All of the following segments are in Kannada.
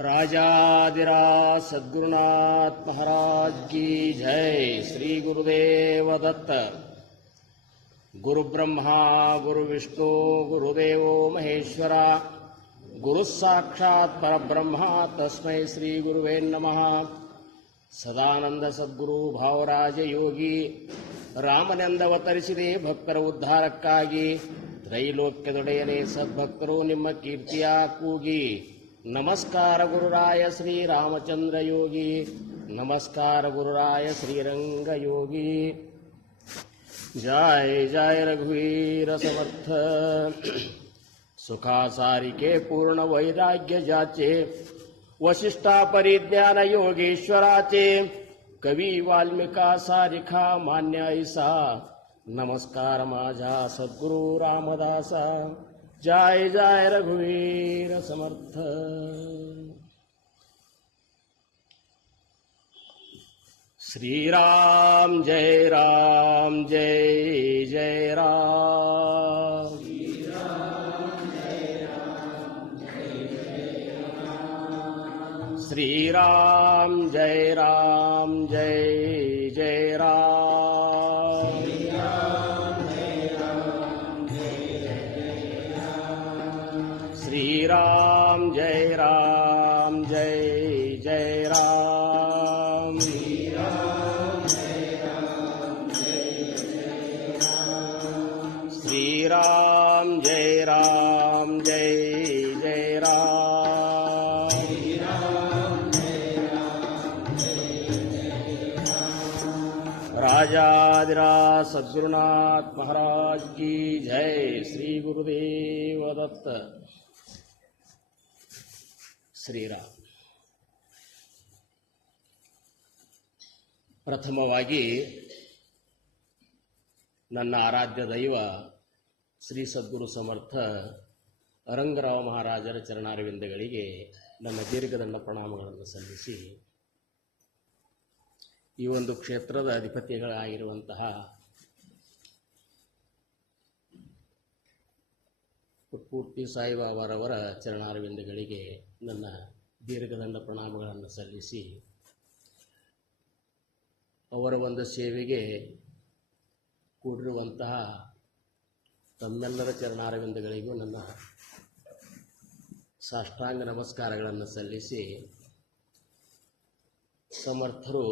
राजाधिराज सद्गुरुनाथ महाराज की जय। श्री गुरुदेव दत्त। गुरु ब्रह्मा गुरु विष्णु गुरुदेवो महेश्वरा गुरु साक्षात् परब्रह्म तस्मै श्री गुरुवे नमः। ಸದಾನಂದ ಸದ್ಗುರು ಭಾವರಾಜ ಯೋಗಿ ರಾಮನೆಂದವತರಿಸಿದೆ ಭಕ್ತರ ಉದ್ಧಾರಕ್ಕಾಗಿ. ತ್ರೈಲೋಕ್ಯದೊಡೆಯನೇ ಸದ್ಭಕ್ತರು ನಿಮ್ಮ ಕೀರ್ತಿಯ ಕೂಗಿ. ನಮಸ್ಕಾರ ಗುರುರಾಯ ಶ್ರೀರಾಮಚಂದ್ರ ಯೋಗಿ, ನಮಸ್ಕಾರ ಗುರುರಾಯ ಶ್ರೀರಂಗ ಯೋಗಿ. जय जय रघुवीर समर्थ। सुखा सारिके पूर्ण वैराग्य जाचे, वशिष्ठा परिज्ञान योगेश्वराचे. कवी वाल्मिका सारिखा मान्य ऐसा, नमस्कार माझा सद्गुरु रामदासा. जय जय रघुवीर समर्थ। श्री राम जय राम जय जय राम। श्री राम जय राम जय जय राम। श्री राम जय राम जय जय राम। श्री राम जय राम जय जय राम। राजाधिराज सद्गुरुनाथ महाराज की जय। श्री गुरुदेव दत्त। ಶ್ರೀರಾಮ್. ಪ್ರಥಮವಾಗಿ ನನ್ನ ಆರಾಧ್ಯ ದೈವ ಶ್ರೀ ಸದ್ಗುರು ಸಮರ್ಥ ಅರಂಗರಾವ ಮಹಾರಾಜರ ಚರಣಾರವಿಂದಗಳಿಗೆ ನನ್ನ ದೀರ್ಘದಂಡ ಪ್ರಣಾಮಗಳನ್ನು ಸಲ್ಲಿಸಿ, ಈ ಒಂದು ಕ್ಷೇತ್ರದ ಅಧಿಪತಿಗಳಾಗಿರುವಂತಹ ಪೂರ್ತಿ ಸಾಯಿಬಾಬಾರವರ ಚರಣಾರವಿಂದಗಳಿಗೆ ನನ್ನ ದೀರ್ಘದಂಡ ಪ್ರಣಾಮಗಳನ್ನು ಸಲ್ಲಿಸಿ, ಅವರ ಒಂದು ಸೇವೆಗೆ ಕೂಡಿರುವಂತಹ ತಮ್ಮೆಲ್ಲರ ಚರಣಾರವಿಂದಗಳಿಗೂ ನನ್ನ ಸಾಷ್ಟಾಂಗ ನಮಸ್ಕಾರಗಳನ್ನು ಸಲ್ಲಿಸಿ, ಸಮರ್ಥರು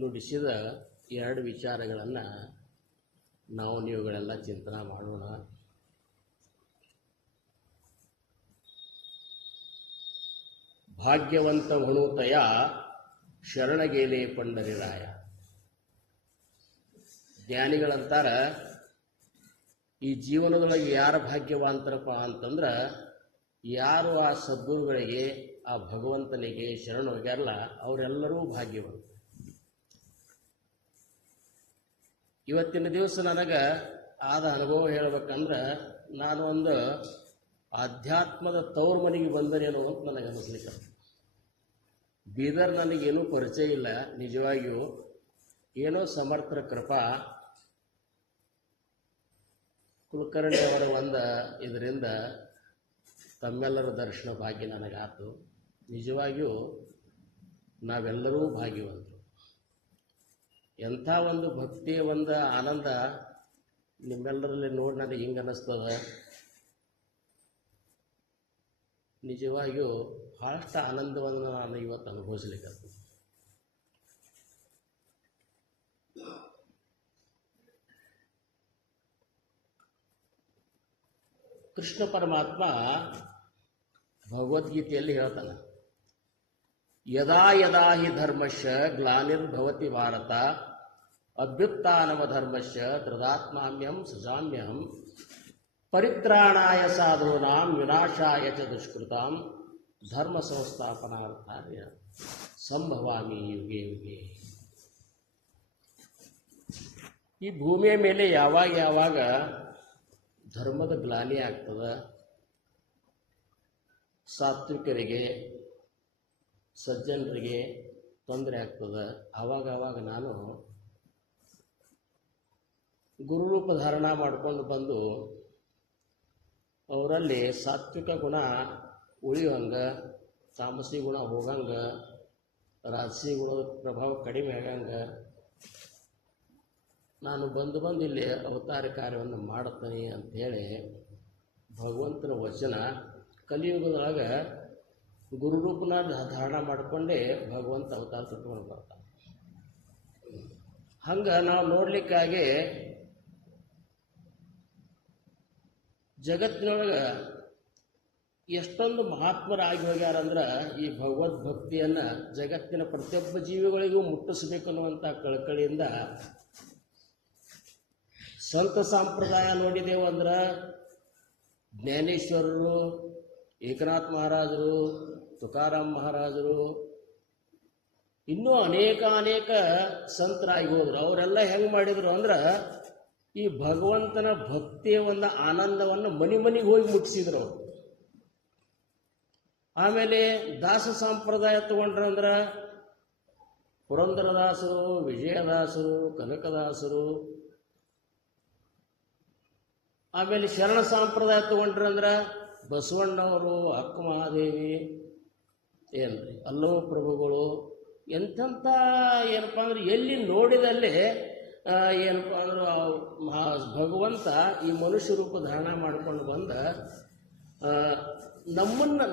ನುಡಿಸಿದ ಎರಡು ವಿಚಾರಗಳನ್ನು ನಾವು ನೀವುಗಳೆಲ್ಲ ಚಿಂತನೆ ಮಾಡೋಣ. ಭಾಗ್ಯವಂತ ಹೊಣುತಯ ಶರಣಗೇಲೆ ಪಂಡರಿರಾಯ. ಜ್ಞಾನಿಗಳಂತಾರ, ಈ ಜೀವನದೊಳಗೆ ಯಾರು ಭಾಗ್ಯವಂತರಪ್ಪ ಅಂತಂದ್ರೆ, ಯಾರು ಆ ಸದ್ಗುರುಗಳಿಗೆ ಆ ಭಗವಂತನಿಗೆ ಶರಣ ಹೋಗ್ಯಾರಲ್ಲ ಅವರೆಲ್ಲರೂ ಭಾಗ್ಯವಂತ. ಇವತ್ತಿನ ದಿವಸ ನನಗೆ ಆದ ಅನುಭವ ಹೇಳ್ಬೇಕಂದ್ರೆ, ನಾನು ಒಂದು ಆಧ್ಯಾತ್ಮದ ತವ್ರ ಮನೆಗೆ ಬಂದನೇನೋ ಅಂತ ನನಗೆ ಅನಿಸ್ಲಿಕ್ಕೆ. ಬೀದರ್ ನನಗೇನೂ ಪರಿಚಯ ಇಲ್ಲ, ನಿಜವಾಗಿಯೂ ಏನೋ ಸಮರ್ಥರ ಕೃಪಾ, ಕುಲಕರ್ಣಿ ಅವರ ಒಂದು ಇದರಿಂದ ತಮ್ಮೆಲ್ಲರ ದರ್ಶನ ಭಾಗ್ಯ ನನಗಾತು. ನಿಜವಾಗಿಯೂ ನಾವೆಲ್ಲರೂ ಭಾಗ್ಯವಂತರು. ಎಂಥ ಒಂದು ಭಕ್ತಿಯ ಒಂದು ಆನಂದ ನಿಮ್ಮೆಲ್ಲರಲ್ಲಿ ನೋಡಿ ನನಗೆ ಹಿಂಗೆ ಅನ್ನಿಸ್ತದ. ನಿಜವಾಗಿಯೂ ಬಹಳಷ್ಟು ಆನಂದವನ್ನು ನಾನು ಇವತ್ತು ಅನುಭವಿಸ್ಲಿಕ್ಕೆ. ಕೃಷ್ಣ ಪರಮಾತ್ಮ ಭಗವದ್ಗೀತೆಯಲ್ಲಿ ಹೇಳ್ತಾನೆ, ಯದಾ ಯದಾ ಹಿ ಧರ್ಮಶ್ಯ ಗ್ಲಾನಿರ್ಭವತಿ ಭಾರತ ಅಭ್ಯುತ್ಥಾನಮ ಧರ್ಮಶ್ಯ ತದಾತ್ಮಾಮ್ಯಂ ಸೃಜಾಮ್ಯಹಂ ಪರಿತ್ರಾಣಾಯ ಸಾಧೂನಾಂ ವಿನಾಶಾಯ ಚ ದುಷ್ಕೃತಾಂ ಧರ್ಮ ಸಂಸ್ಥಾಪನಾರ್ಥಾಯ ಸಂಭವಾಮಿ ಯುಗೆ ಯುಗೆ. ಈ ಭೂಮಿಯ ಮೇಲೆ ಯಾವಾಗ ಯಾವಾಗ ಧರ್ಮದ ಗ್ಲಾನಿ ಆಗ್ತದೆ, ಸಾತ್ವಿಕರಿಗೆ ಸಜ್ಜನರಿಗೆ ತೊಂದರೆ ಆಗ್ತದೆ, ಆವಾಗ ನಾನು ಗುರುರೂಪ ಧಾರಣ ಮಾಡಿಕೊಂಡು ಬಂದು ಅವರಲ್ಲಿ ಸಾತ್ವಿಕ ಗುಣ ಉಳಿಯುವಂಗೆ ತಾಮಸಿ ಗುಣ ಹೋಗಂಗೆ, ರಾಜಸಿ ಗುಣದ ಪ್ರಭಾವ ಕಡಿಮೆ ಆಗಂಗೆ ನಾನು ಬಂದು ಇಲ್ಲಿ ಅವತಾರ ಕಾರ್ಯವನ್ನು ಮಾಡುತ್ತೇನೆ ಅಂಥೇಳಿ ಭಗವಂತನ ವಚನ ಕಲಿಯುಗದೊಳಗೆ ಗುರುರೂಪನ ಧಾರಣ ಮಾಡಿಕೊಂಡೇ ಭಗವಂತ ಅವತಾರ ತೊಟ್ಕೊಂಡು ಬರ್ತಾನೆ. ಹಂಗೆ ನಾವು ನೋಡಲಿಕ್ಕಾಗಿ ಜಗತ್ತಿನೊಳಗೆ ಎಷ್ಟೊಂದು ಮಹಾತ್ಮರಾಗಿ ಹೋಗ್ಯಾರಂದ್ರೆ ಈ ಭಗವದ್ಭಕ್ತಿಯನ್ನು ಜಗತ್ತಿನ ಪ್ರತಿಯೊಬ್ಬ ಜೀವಿಗಳಿಗೂ ಮುಟ್ಟಿಸ್ಬೇಕನ್ನುವಂಥ ಕಳಕಳಿಯಿಂದ ಸಂತ ಸಂಪ್ರದಾಯ ನೋಡಿದೆವು ಅಂದ್ರೆ ಜ್ಞಾನೇಶ್ವರರು, ಏಕನಾಥ್ ಮಹಾರಾಜರು, ತುಕಾರಾಮ್ ಮಹಾರಾಜರು, ಇನ್ನೂ ಅನೇಕ ಸಂತರಾಗಿ ಹೋದರು. ಅವರೆಲ್ಲ ಹೆಂಗೆ ಮಾಡಿದರು ಅಂದ್ರೆ ಈ ಭಗವಂತನ ಭಕ್ತಿಯ ಒಂದು ಆನಂದವನ್ನು ಮನೆಗೆ ಹೋಗಿ ಮುಟ್ಟಿಸಿದ್ರು ಅವರು. ಆಮೇಲೆ ದಾಸ ಸಂಪ್ರದಾಯ ತಗೊಂಡ್ರಂದ್ರೆ ಪುರಂದರದಾಸರು, ವಿಜಯದಾಸರು, ಕನಕದಾಸರು, ಆಮೇಲೆ ಶರಣ ಸಂಪ್ರದಾಯ ತಗೊಂಡ್ರಂದ್ರೆ ಬಸವಣ್ಣವರು, ಅಕ್ಕ ಮಹಾದೇವಿ, ಏನ್ರಿ ಅಲ್ಲವ ಪ್ರಭುಗಳು, ಎಂಥಂಥ ಏನಪ್ಪ ಅಂದ್ರೆ ಎಲ್ಲಿ ನೋಡಿದಲ್ಲಿ ಏನಪ್ಪ ಅಂದ್ರೆ ಭಗವಂತ ಈ ಮನುಷ್ಯ ರೂಪ ಧಾರಣ ಮಾಡ್ಕೊಂಡು ಬಂದ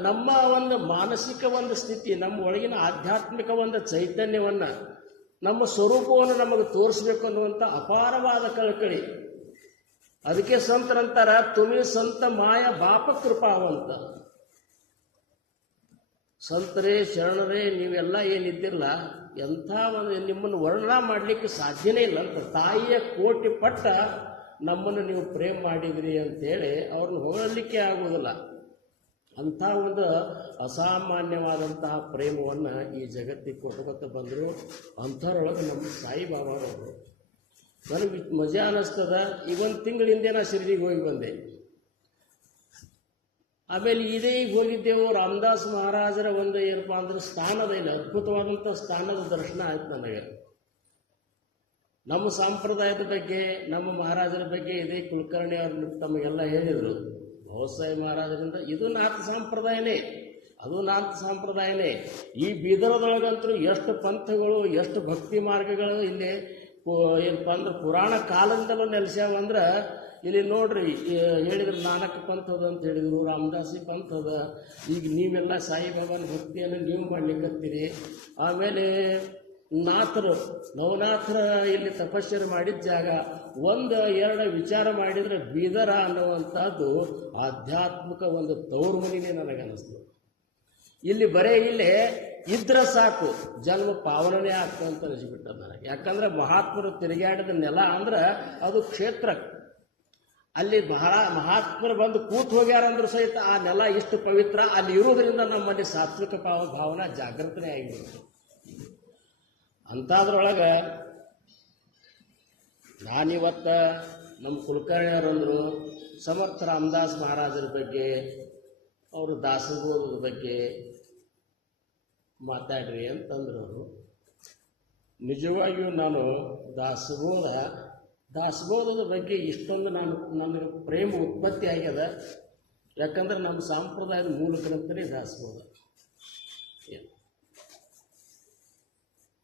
ನಮ್ಮ ಒಂದು ಮಾನಸಿಕ ಒಂದು ಸ್ಥಿತಿ, ನಮ್ಮ ಒಳಗಿನ ಆಧ್ಯಾತ್ಮಿಕ ಒಂದು ಚೈತನ್ಯವನ್ನು, ನಮ್ಮ ಸ್ವರೂಪವನ್ನು ನಮಗೆ ತೋರಿಸ್ಬೇಕು ಅನ್ನುವಂಥ ಅಪಾರವಾದ ಕಳಕಳಿ. ಅದಕ್ಕೆ ಸಂತರಂತಾರ ತುಮಿ ಸಂತ ಮಾಯ ಬಾಪ ಕೃಪಾವಂತ. ಸಂತರೇ ಶರಣರೇ ನೀವೆಲ್ಲ ಏನಿದ್ದಿರಲ್ಲ, ಎಂಥ ಒಂದು ನಿಮ್ಮನ್ನು ವರ್ಣನ ಮಾಡಲಿಕ್ಕೆ ಸಾಧ್ಯನೇ ಇಲ್ಲ ಅಂತ. ತಾಯಿಯ ಕೋಟಿ ಪಟ್ಟ ನಮ್ಮನ್ನು ನೀವು ಪ್ರೇಮ ಮಾಡಿದ್ರಿ ಅಂತೇಳಿ ಅವ್ರನ್ನ ಹೊಗಳಲಿಕ್ಕೆ ಆಗೋದಿಲ್ಲ. ಅಂಥ ಒಂದು ಅಸಾಮಾನ್ಯವಾದಂತಹ ಪ್ರೇಮವನ್ನು ಈ ಜಗತ್ತಿಗೆ ಕೊಟ್ಕೊತ ಬಂದರು. ಅಂಥವ್ರೊಳಗೆ ನಮ್ಮ ಸಾಯಿಬಾಬಾರವರು. ನನಗೆ ಮಜಾ ಅನ್ನಿಸ್ತದ. ಈಗ ಒಂದು ತಿಂಗಳಿಂದ ನಾ ಶಿರ್ಡಿಗೆ ಹೋಗಿ ಬಂದೆ. ಆಮೇಲೆ ಇದೇ ಈಗ ಹೋಗಿದ್ದೆವು, ರಾಮದಾಸ್ ಮಹಾರಾಜರ ಒಂದು ಏನಪ್ಪ ಅಂದ್ರೆ ಸ್ಥಾನದ ಇಲ್ಲ, ಅದ್ಭುತವಾದಂಥ ಸ್ಥಾನದ ದರ್ಶನ ಆಯ್ತು ನನಗೆ. ನಮ್ಮ ಸಂಪ್ರದಾಯದ ಬಗ್ಗೆ, ನಮ್ಮ ಮಹಾರಾಜರ ಬಗ್ಗೆ ಇದೇ ಕುಲಕರ್ಣಿ ಅವರು ತಮಗೆಲ್ಲ ಹೇಳಿದರು. ಭವಸಾಯಿ ಮಹಾರಾಜರಿಂದ ಇದು ನಾಥ ಸಂಪ್ರದಾಯನೇ, ಅದು ನಾಥ ಸಂಪ್ರದಾಯನೇ. ಈ ಬೀದರದೊಳಗಂತೂ ಎಷ್ಟು ಪಂಥಗಳು, ಎಷ್ಟು ಭಕ್ತಿ ಮಾರ್ಗಗಳು ಇಲ್ಲಿ ಏನಪ್ಪ ಅಂದ್ರೆ ಪುರಾಣ ಕಾಲದಿಂದಲೂ ನೆಲೆಸ್ಯಾವಂದ್ರೆ ಇಲ್ಲಿ ನೋಡ್ರಿ. ಹೇಳಿದ್ರು ನಾನಕ ಪಂಥ ಅದ ಅಂತ ಹೇಳಿದರು, ರಾಮದಾಸಿ ಪಂಥ ಅದ. ಈಗ ನೀವೆಲ್ಲ ಸಾಯಿಬಾಬಾನ ಭಕ್ತಿಯನ್ನು ನೀವು ಮಾಡ್ಲಿಕ್ಕತ್ತೀರಿ. ಆಮೇಲೆ ನಾಥರು, ನವನಾಥರ ಇಲ್ಲಿ ತಪಸ್ಸರು ಮಾಡಿದ ಜಾಗ, ಒಂದು ಎರಡು ವಿಚಾರ ಮಾಡಿದರೆ ಬೀದರ ಅನ್ನುವಂಥದ್ದು ಆಧ್ಯಾತ್ಮಿಕ ಒಂದು ತವರು ಮನೆಯೇ ನನಗೆ ಅನ್ನಿಸ್ತು. ಇಲ್ಲಿ ಬರೇ ಇಲ್ಲೇ ಇದ್ರೆ ಸಾಕು, ಜನ್ಮ ಪಾವನನೇ ಆಗ್ತಂತ ಅನಿಸ್ಬಿಟ್ಟದ ನನಗೆ. ಯಾಕಂದ್ರೆ ಮಹಾತ್ಮರು ತಿರುಗಾಡಿದ ನೆಲ ಅಂದ್ರೆ ಅದು ಕ್ಷೇತ್ರ. ಅಲ್ಲಿ ಬಹಳ ಮಹಾತ್ಮರು ಬಂದು ಕೂತು ಹೋಗ್ಯಾರಂದ್ರೂ ಸಹಿತ ಆ ನೆಲ ಇಷ್ಟು ಪವಿತ್ರ. ಅಲ್ಲಿ ಇರೋದ್ರಿಂದ ನಮ್ಮಲ್ಲಿ ಸಾತ್ವಿಕ ಭಾವನೆ ಜಾಗೃತನೇ ಆಗಿರುತ್ತೆ. ಅಂಥದ್ರೊಳಗೆ ನಾನಿವತ್ತು ನಮ್ಮ ಕುಲಕರ್ಣಿಯವರಂದರು ಸಮರ್ಥ ರಾಮದಾಸ್ ಮಹಾರಾಜರ ಬಗ್ಗೆ, ಅವರು ದಾಸಬೋಧದ ಬಗ್ಗೆ ಮಾತಾಡ್ರಿ ಅಂತಂದ್ರು ಅವರು. ನಿಜವಾಗಿಯೂ ನಾನು ದಾಸಬೋಧದ ಬಗ್ಗೆ ಇಷ್ಟೊಂದು ನನಗೆ ಪ್ರೇಮ ಉತ್ಪತ್ತಿ ಆಗ್ಯದ. ಯಾಕಂದ್ರೆ ನಮ್ಮ ಸಂಪ್ರದಾಯದ ಮೂಲ ಗ್ರಂಥನೇ ದಾಸಬೋಧ.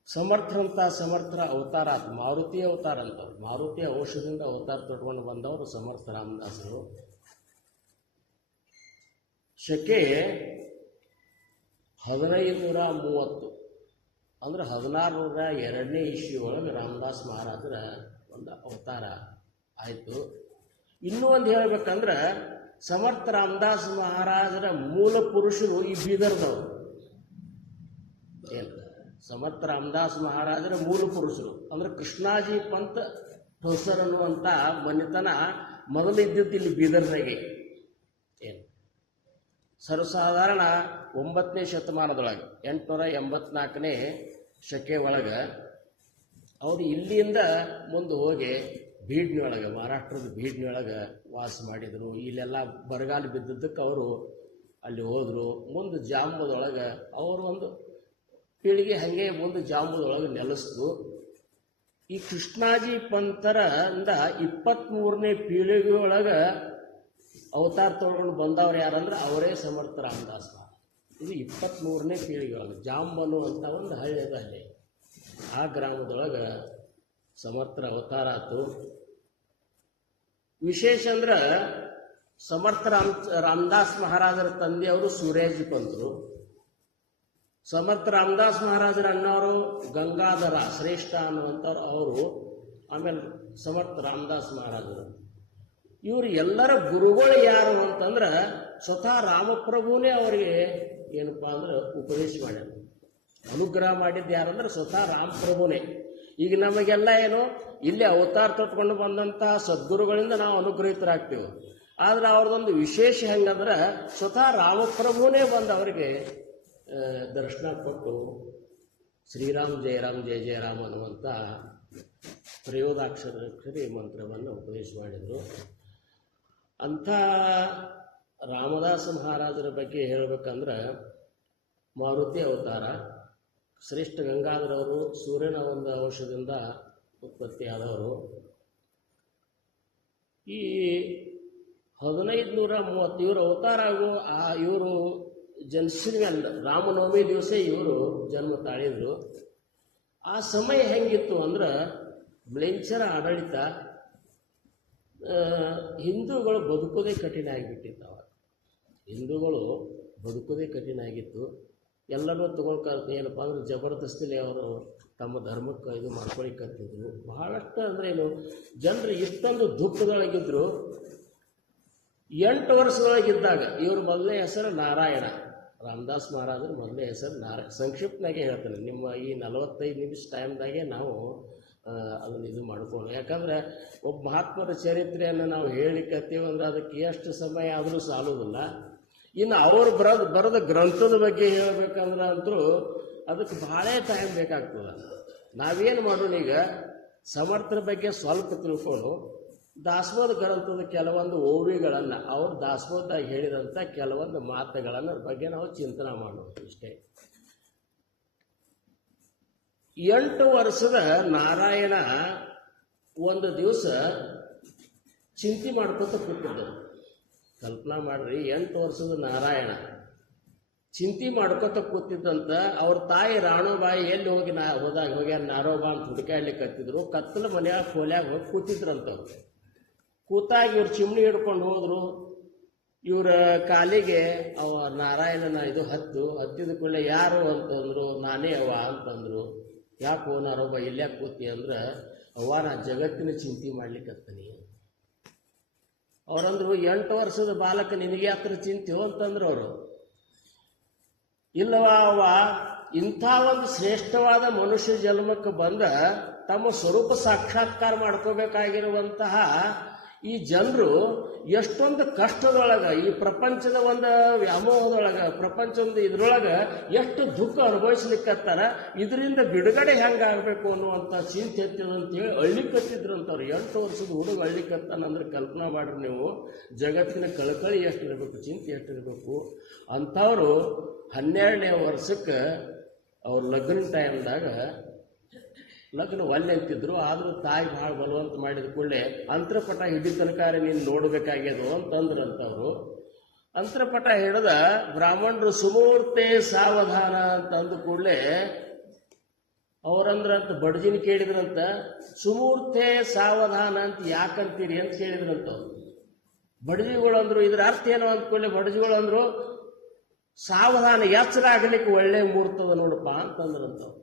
ಸಮರ್ಥರ ಅವತಾರ, ಮಾರುತಿ ಅವತಾರ ಅಂತವ್ರು. ಮಾರುತಿಯ ಔಷಧದಿಂದ ಅವತಾರ ತೊಟ್ಕೊಂಡು ಬಂದವರು ಸಮರ್ಥ ರಾಮದಾಸರು. ಶಕೆ 1530 ಅಂದ್ರೆ 1602ನೇ ಇಸ್ವಿ ಒಳಗೆ ರಾಮದಾಸ್ ಮಹಾರಾಜರ ಒಂದು ಅವತಾರ ಆಯಿತು. ಇನ್ನೂ ಒಂದು ಹೇಳ್ಬೇಕಂದ್ರೆ ಸಮರ್ಥ ರಾಮದಾಸ್ ಮಹಾರಾಜರ ಮೂಲ ಪುರುಷರು ಈ ಬೀದರ್ದವರು. ಏನು ಸಮರ್ಥ ರಾಮದಾಸ್ ಮಹಾರಾಜರ ಮೂಲ ಪುರುಷರು ಅಂದ್ರೆ ಕೃಷ್ಣಾಜಿ ಪಂತ್ ಠೋಸರ್ ಅನ್ನುವಂಥ ಮನೆತನ ಮೊದಲು ಇದ್ದಿದ್ದು ಇಲ್ಲಿ ಬೀದರ್ನಾಗೆ. ಏನು ಸರ್ವಸಾಧಾರಣ 9ನೇ ಶತಮಾನದೊಳಗೆ 884ನೇ ಶಕೆ ಒಳಗೆ ಅವರು ಇಲ್ಲಿಂದ ಮುಂದೆ ಹೋಗಿ ಬೀಡ್ನೊಳಗೆ, ಮಹಾರಾಷ್ಟ್ರದ ಬೀಡ್ನೊಳಗೆ ವಾಸ ಮಾಡಿದರು. ಇಲ್ಲೆಲ್ಲ ಬರಗಾಲ ಬಿದ್ದದ್ದಕ್ಕೆ ಅವರು ಅಲ್ಲಿ ಹೋದರು. ಮುಂದೆ ಜಾಂಬುದೊಳಗೆ ಅವರು ಒಂದು ಪೀಳಿಗೆ ಹಾಗೆ ಮುಂದೆ ಜಾಂಬುದೊಳಗೆ ನೆಲೆಸ್ತು. ಈ ಕೃಷ್ಣಾಜಿ ಪಂಥರಿಂದ 23ನೇ ಪೀಳಿಗೆಯೊಳಗೆ ಅವತಾರ ತೊಗೊಂಡು ಬಂದವ್ರು ಯಾರಂದ್ರೆ ಅವರೇ ಸಮರ್ಥ ರಾಮದಾಸ್. ಇದು 23ನೇ ಪೀಳಿಗೆ ಒಳಗೆ ಜಾಂಬನು ಅಂತ ಒಂದು ಹಳ್ಳಿ ಅದ ಅಲ್ಲಿ. ಆ ಗ್ರಾಮದೊಳಗೆ ಸಮರ್ಥರ ಅವತಾರ ಆಯ್ತು. ವಿಶೇಷ ಅಂದ್ರೆ ಸಮರ್ಥ ರಾಮದಾಸ್ ಮಹಾರಾಜರ ತಂದೆಯವರು ಸೂರ್ಯಾಜಿ ಪಂತರು. ಸಮರ್ಥ ರಾಮದಾಸ್ ಮಹಾರಾಜರ ಅಣ್ಣವರು ಗಂಗಾಧರ ಶ್ರೇಷ್ಠ ಅನ್ನುವಂಥವ್ರು ಅವರು. ಆಮೇಲೆ ಸಮರ್ಥ ರಾಮದಾಸ್ ಮಹಾರಾಜರು. ಇವರು ಎಲ್ಲರ ಗುರುಗಳು ಯಾರು ಅಂತಂದ್ರೆ ಸ್ವತಃ ರಾಮಪ್ರಭುನೇ ಅವರಿಗೆ ಏನಪ್ಪಾ ಅಂದ್ರೆ ಉಪದೇಶ ಮಾಡ್ಯಾರ. ಅನುಗ್ರಹ ಮಾಡಿದ್ದು ಯಾರಂದ್ರೆ ಸ್ವತಃ ರಾಮಪ್ರಭುನೇ. ಈಗ ನಮಗೆಲ್ಲ ಏನು ಇಲ್ಲಿ ಅವತಾರ ತೊಟ್ಕೊಂಡು ಬಂದಂಥ ಸದ್ಗುರುಗಳಿಂದ ನಾವು ಅನುಗ್ರಹಿತರಾಗ್ತೀವಿ. ಆದ್ರೆ ಅವ್ರದ್ದೊಂದು ವಿಶೇಷ ಹೆಂಗಂದ್ರೆ ಸ್ವತಃ ರಾಮಪ್ರಭುನೇ ಬಂದು ಅವರಿಗೆ ದರ್ಶನ ಕೊಟ್ಟು ಶ್ರೀರಾಮ್ ಜಯರಾಮ್ ಜಯ ಜಯರಾಮ್ ಅನ್ನುವಂಥ ತ್ರಯೋದಾಕ್ಷರಿ ಮಂತ್ರವನ್ನು ಉಪದೇಶ ಮಾಡಿದರು. ಅಂಥ ರಾಮದಾಸ ಮಹಾರಾಜರ ಬಗ್ಗೆ ಹೇಳಬೇಕಂದ್ರೆ ಮಾರುತಿ ಅವತಾರ, ಶ್ರೇಷ್ಠ ಗಂಗಾಧರವರು ಸೂರ್ಯನ ಒಂದು ಅಂಶದಿಂದ ಉತ್ಪತ್ತಿಯಾದವರು. ಈ 1530 ಇವರು ಅವತಾರ ಆಗೋ ಇವರು ಜನಿಸಿದ ಮೇಲೆ ರಾಮನವಮಿ ದಿವಸ ಇವರು ಜನ್ಮ ತಾಳಿದ್ರು. ಆ ಸಮಯ ಹೆಂಗಿತ್ತು ಅಂದ್ರೆ ಬ್ಲೆಂಚರ ಆಡಳಿತ, ಹಿಂದೂಗಳು ಬದುಕೋದೇ ಕಠಿಣ ಆಗಿಬಿಟ್ಟಿತ್ತು. ಅವಾಗ ಹಿಂದೂಗಳು ಬದುಕೋದೇ ಕಠಿಣ ಆಗಿತ್ತು. ಎಲ್ಲರೂ ಏನಪ್ಪ ಅಂದ್ರೆ ಜಬರ್ದಸ್ತಿಲಿ ಅವರು ತಮ್ಮ ಧರ್ಮಕ್ಕೆ ಇದು ಮಾಡ್ಕೊಳಿಕತ್ತಿದ್ರು. ಬಹಳಷ್ಟು ಅಂದ್ರೆ ಏನು ಜನರು ಇಷ್ಟೊಂದು ದುಃಖದೊಳಗಿದ್ರು. 8 ವರ್ಷದೊಳಗಿದ್ದಾಗ ಇವ್ರ ಮೊದಲನೇ ಹೆಸರು ನಾರಾಯಣ. ರಾಮದಾಸ್ ಮಹಾರಾಜರು ಮೊದಲನೇ ಹೆಸರು ನಾರಾಯಣ. ಸಂಕ್ಷಿಪ್ತನಾಗೆ ಹೇಳ್ತಾನೆ, ನಿಮ್ಮ ಈ 45 ನಿಮಿಷ ಟೈಮ್ದಾಗೆ ನಾವು ಅದನ್ನು ಇದು ಮಾಡ್ಕೊಳ್ಳೋಣ. ಯಾಕಂದರೆ ಒಬ್ಬ ಮಹಾತ್ಮರ ಚರಿತ್ರೆಯನ್ನು ನಾವು ಹೇಳಿಕತ್ತೀವಿ ಅಂದ್ರೆ ಅದಕ್ಕೆ ಎಷ್ಟು ಸಮಯ ಆದರೂ ಸಾಲೋದಿಲ್ಲ. ಇನ್ನು ಅವರು ಬರೆದ ಗ್ರಂಥದ ಬಗ್ಗೆ ಹೇಳ್ಬೇಕಂದ್ರೆ ಅಂತೂ ಅದಕ್ಕೆ ಭಾಳ ಟೈಮ್ ಬೇಕಾಗ್ತದೆ. ನಾವೇನು ಮಾಡೋಣ, ಈಗ ಸಮರ್ಥರ ಬಗ್ಗೆ ಸ್ವಲ್ಪ ತಿಳ್ಕೊಂಡು ದಾಸಬೋಧ ಗ್ರಂಥದ ಕೆಲವೊಂದು ಓವಿಗಳನ್ನು ಅವರು ದಾಸಬೋಧದಾಗ ಹೇಳಿದಂಥ ಕೆಲವೊಂದು ಮಾತುಗಳನ್ನು ಬಗ್ಗೆ ನಾವು ಚಿಂತನೆ ಮಾಡೋದು ಇಷ್ಟೇ. 8 ವರ್ಷದ ನಾರಾಯಣ ಒಂದು ದಿವಸ ಚಿಂತೆ ಮಾಡ್ಕೊತ ಕೂತಿದ್ದರು. ಕಲ್ಪನಾ ಮಾಡ್ರಿ, 8 ವರ್ಷದ ನಾರಾಯಣ ಚಿಂತೆ ಮಾಡ್ಕೊತ ಕೂತಿದ್ದಂತ ಅವ್ರ ತಾಯಿ ರಾಣುಬಾಯಿ ಎಲ್ಲಿ ಹೋಗಿ ಹೋಗ್ಯಾರ ನಾರೋಬಾ ಅಂತ ಹುಡುಕಾಡ್ಲಿಕ್ಕೆ ಕತ್ತಿದ್ರು. ಕತ್ತಲ ಮನೆಯಾಗ ಕೋಲ್ಯಾಗ ಹೋಗಿ ಕೂತಿದ್ರಂತವ್ರು. ಕೂತಾಗ ಇವ್ರು ಚಿಮ್ನಿ ಹಿಡ್ಕೊಂಡು ಹೋದ್ರು. ಇವರ ಕಾಲಿಗೆ ಅವ ನಾರಾಯಣನ ಇದು ಹತ್ತಿದ ಕೂಡಲೇ ಯಾರು ಅಂತಂದ್ರು. ನಾನೇ ಅವ್ವ ಅಂತಂದ್ರು. ಯಾಕೆ ನಾರೋಬಾ ಇಲ್ಯಾಕೆ ಕೂತಿ ಅಂದ್ರೆ, ಅವ್ವ ನಾ ಜಗತ್ತಿನ ಚಿಂತೆ ಮಾಡ್ಲಿಕ್ಕತ್ತೀನಿ. ಅವರಂದ್ರು 8 ವರ್ಷದ ಬಾಲಕ ನಿನಗೆ ಹತ್ರ ಚಿಂತೆ ಅಂತಂದ್ರು ಅವರು. ಇಲ್ಲವ ಅವ ಇಂಥ ಒಂದು ಶ್ರೇಷ್ಠವಾದ ಮನುಷ್ಯ ಜನ್ಮಕ್ಕೆ ಬಂದ ತಮ್ಮ ಸ್ವರೂಪ ಸಾಕ್ಷಾತ್ಕಾರ ಮಾಡ್ಕೋಬೇಕಾಗಿರುವಂತಹ ಈ ಜನರು ಎಷ್ಟೊಂದು ಕಷ್ಟದೊಳಗೆ, ಈ ಪ್ರಪಂಚದ ಒಂದು ವ್ಯಾಮೋಹದೊಳಗೆ, ಪ್ರಪಂಚದ ಇದ್ರೊಳಗೆ ಎಷ್ಟು ದುಃಖ ಅನುಭವಿಸ್ಲಿಕ್ಕತ್ತಾರ. ಇದರಿಂದ ಬಿಡುಗಡೆ ಹೆಂಗಾಗಬೇಕು ಅನ್ನುವಂಥ ಚಿಂತೆ ಎತ್ತಿದಂತೇಳಿ ಹಳ್ಳಿಕತ್ತಿದ್ರು ಅಂತವ್ರು. 8 ವರ್ಷದ ಹುಡುಗ ಹಳ್ಳಿಕತ್ತಾನಂದ್ರೆ ಕಲ್ಪನಾ ಮಾಡ್ರಿ ನೀವು, ಜಗತ್ತಿನ ಕಳಕಳಿ ಎಷ್ಟಿರಬೇಕು, ಚಿಂತೆ ಎಷ್ಟಿರಬೇಕು. ಅಂಥವ್ರು 12ನೇ ವರ್ಷಕ್ಕೆ ಅವ್ರ ಲಗ್ನ ಟೈಮ್ದಾಗ ಲಗ್ನ ಒಲ್ಲೆ ಅಂತಿದ್ರು. ಆದರೂ ತಾಯಿ ಭಾಳ ಬಲವಂತ ಮಾಡಿದ ಕೂಡಲೇ ಅಂತರಪಟ ಹಿಡಿ ತನಕ ನೀನು ನೋಡಬೇಕಾಗ್ಯದು ಅಂತಂದ್ರಂತವ್ರು. ಅಂತರಪಟ ಹಿಡಿದ ಬ್ರಾಹ್ಮಣರು ಸುಮೂರ್ತೆ ಸಾವಧಾನ ಅಂತಂದ ಕೂಡಲೇ ಅವರಂದ್ರಂತ ಬಡ್ಜಿನ ಕೇಳಿದ್ರಂತ, ಸುಮೂರ್ತೆ ಸಾವಧಾನ ಅಂತ ಯಾಕಂತೀರಿ ಅಂತ ಕೇಳಿದ್ರಂತವ್ರು. ಬಡಜಿಗಳು ಅಂದ್ರು ಇದ್ರ ಅರ್ಥ ಏನು ಅಂದ ಕೂಡಲೇ ಬಡಜಿಗಳು ಅಂದ್ರು, ಸಾವಧಾನ ಎಚ್ಚರ ಆಗಲಿಕ್ಕೆ ಒಳ್ಳೆ ಮುಹೂರ್ತದ ನೋಡಪ್ಪ ಅಂತಂದ್ರಂತವ್ರು.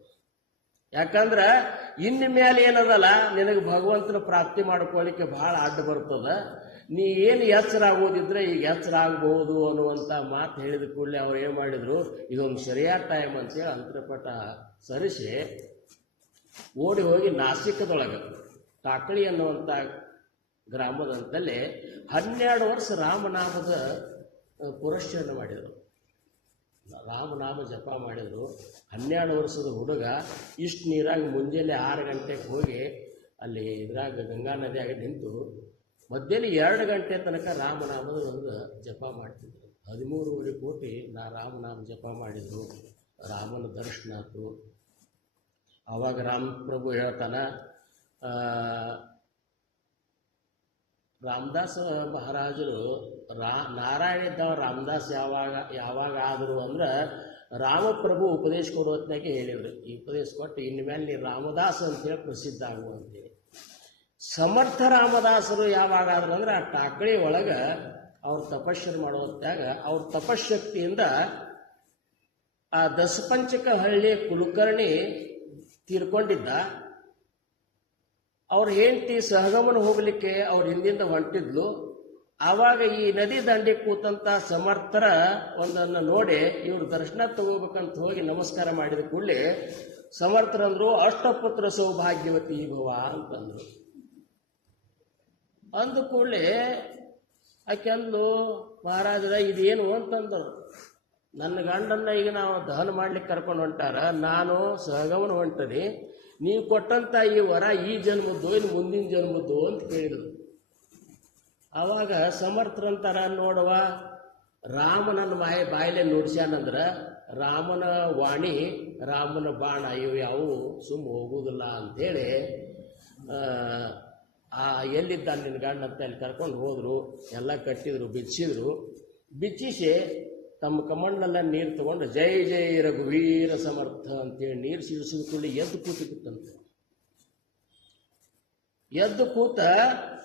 ಯಾಕಂದ್ರೆ ಇನ್ನು ಮೇಲೆ ಏನದಲ್ಲ ನಿನಗೆ ಭಗವಂತನ ಪ್ರಾಪ್ತಿ ಮಾಡ್ಕೊಳ್ಳಿಕ್ಕೆ ಭಾಳ ಅಡ್ಡ ಬರ್ತದ. ನೀ ಏನು ಎಚ್ಚರ ಆಗೋದಿದ್ರೆ ಈಗ ಎಚ್ಚರ ಆಗ್ಬಹುದು ಅನ್ನುವಂಥ ಮಾತು ಹೇಳಿದ ಕೂಡಲೇ ಅವ್ರು ಏನು ಮಾಡಿದ್ರು, ಇದೊಂದು ಸರಿಯಾದ ಟೈಮ್ ಅಂತೇಳಿ ಅಂತರಪಟ ಸರಿಸಿ ಓಡಿ ಹೋಗಿ ನಾಸಿಕದೊಳಗೆ ಟಾಕಳಿ ಅನ್ನುವಂಥ ಗ್ರಾಮದಂತಲ್ಲಿ 12 ವರ್ಷ ರಾಮನಾಮದ ಪುರಸ್ಕರಣೆ ಮಾಡಿದರು. ರಾಮನಾಮ ಜಪ ಮಾಡಿದರು. 12 ವರ್ಷದ ಹುಡುಗ ಇಷ್ಟು ನೀರಾಗಿ ಮುಂಜಾನೆ 6 ಗಂಟೆಗೆ ಹೋಗಿ ಅಲ್ಲಿ ಇದ್ರಾಗ ಗಂಗಾ ನದಿಯಾಗ ನಿಂತು ಮಧ್ಯಾಹ್ನ 2 ಗಂಟೆ ತನಕ ರಾಮನಾಮದ ಒಂದು ಜಪ ಮಾಡ್ತಿದ್ರು. 13.5 ಕೋಟಿ ರಾಮನಾಮ ಜಪ ಮಾಡಿದರು. ರಾಮನ ದರ್ಶನ ಆಯಿತು. ಆವಾಗ ರಾಮಪ್ರಭು ಹೇಳ್ತಾನ, ರಾಮದಾಸ ಮಹಾರಾಜರು ನಾರಾಯಣ ಇದ್ದವ ರಾಮದಾಸ್ ಯಾವಾಗ ಆದರು ಅಂದ್ರೆ ರಾಮಪ್ರಭು ಉಪದೇಶ ಕೊಡೋ ಹೊತ್ತಿನಾಗೆ ಹೇಳಿದರು, ಈ ಉಪದೇಶ ಕೊಟ್ಟು ಇನ್ಮೇಲೆ ನೀ ರಾಮದಾಸ್ ಅಂತೇಳಿ ಪ್ರಸಿದ್ಧ ಆಗುವಂತೇಳಿ. ಸಮರ್ಥ ರಾಮದಾಸರು ಯಾವಾಗ ಆದ್ರು ಅಂದ್ರೆ ಆ ಟಾಕಳಿ ಒಳಗೆ ಅವ್ರು ತಪಶ್ಚರ್ಯ ಮಾಡೋ ಹೊತ್ತಾಗ ಅವ್ರ ತಪಶಕ್ತಿಯಿಂದ ಆ ದಸಪಂಚಕ ಹಳ್ಳಿ ಕುಲಕರ್ಣಿ ತೀರ್ಕೊಂಡಿದ್ದ. ಅವ್ರ ಹೆಂಡತಿ ಸಹಗಮನ ಹೋಗ್ಲಿಕ್ಕೆ ಅವ್ರ ಹಿಂದಿಂದ ಹೊಂಟಿದ್ಲು. ಆವಾಗ ಈ ನದಿ ದಂಡಿ ಕೂತಂತ ಸಮರ್ಥರ ಒಂದನ್ನು ನೋಡಿ ಇವ್ರ ದರ್ಶನ ತಗೋಬೇಕಂತ ಹೋಗಿ ನಮಸ್ಕಾರ ಮಾಡಿದ ಕೂಡಲೇ ಸಮರ್ಥರಂದ್ರು ಅಷ್ಟಪುತ್ರ ಸೌಭಾಗ್ಯವತಿ ಭವ ಅಂತಂದ್ರು. ಅಂದ ಕೂಡಲೇ ಆಕೆ ಅಂದ್ಲು, ಮಹಾರಾಜರ ಇದೇನು ಅಂತಂದ್ರು. ನನ್ನ ಗಂಡನ್ನ ಈಗ ನಾವು ದಹನ ಮಾಡ್ಲಿಕ್ಕೆ ಕರ್ಕೊಂಡು ಹೊಂಟಾರ, ನಾನು ಸಹಗಮನ ಹೊಂಟನಿ, ನೀವು ಕೊಟ್ಟಂತ ಈ ವರ ಈ ಜನ್ಮದ್ದು ಇನ್ನು ಮುಂದಿನ ಜನ್ಮದ್ದು ಅಂತ ಕೇಳಿದ್ರು. ಆವಾಗ ಸಮರ್ಥರಂತಾರ, ನೋಡುವ ರಾಮನನ್ನ ಬಾಯಿಲೆ ನುಡಿಸ್ಯಾನಂದ್ರ ರಾಮನ ವಾಣಿ ರಾಮನ ಬಾಣ ಇವು ಯಾವು ಸುಮ್ಮ ಹೋಗುವುದಿಲ್ಲ ಅಂಥೇಳಿ ಎಲ್ಲಿದ್ದ ನಿನ್ನ ಗಂಡ ಅಂತ ಅಲ್ಲಿ ಕರ್ಕೊಂಡು ಹೋದರು. ಎಲ್ಲ ಕಟ್ಟಿದ್ರು, ಬಿಚ್ಚಿಸಿ ತಮ್ಮ ಕಮಂಡಲ್ಲ ನೀರು ತಗೊಂಡು ಜೈ ಜೈ ರಘುವೀರ ಸಮರ್ಥ ಅಂತೇಳಿ ನೀರು ಸಿಡಿಸಿದ್ಕೊಂಡು ಎದ್ದು ಕೂತಿತ್ತಂತೆ. ಎದ್ದು ಕೂತ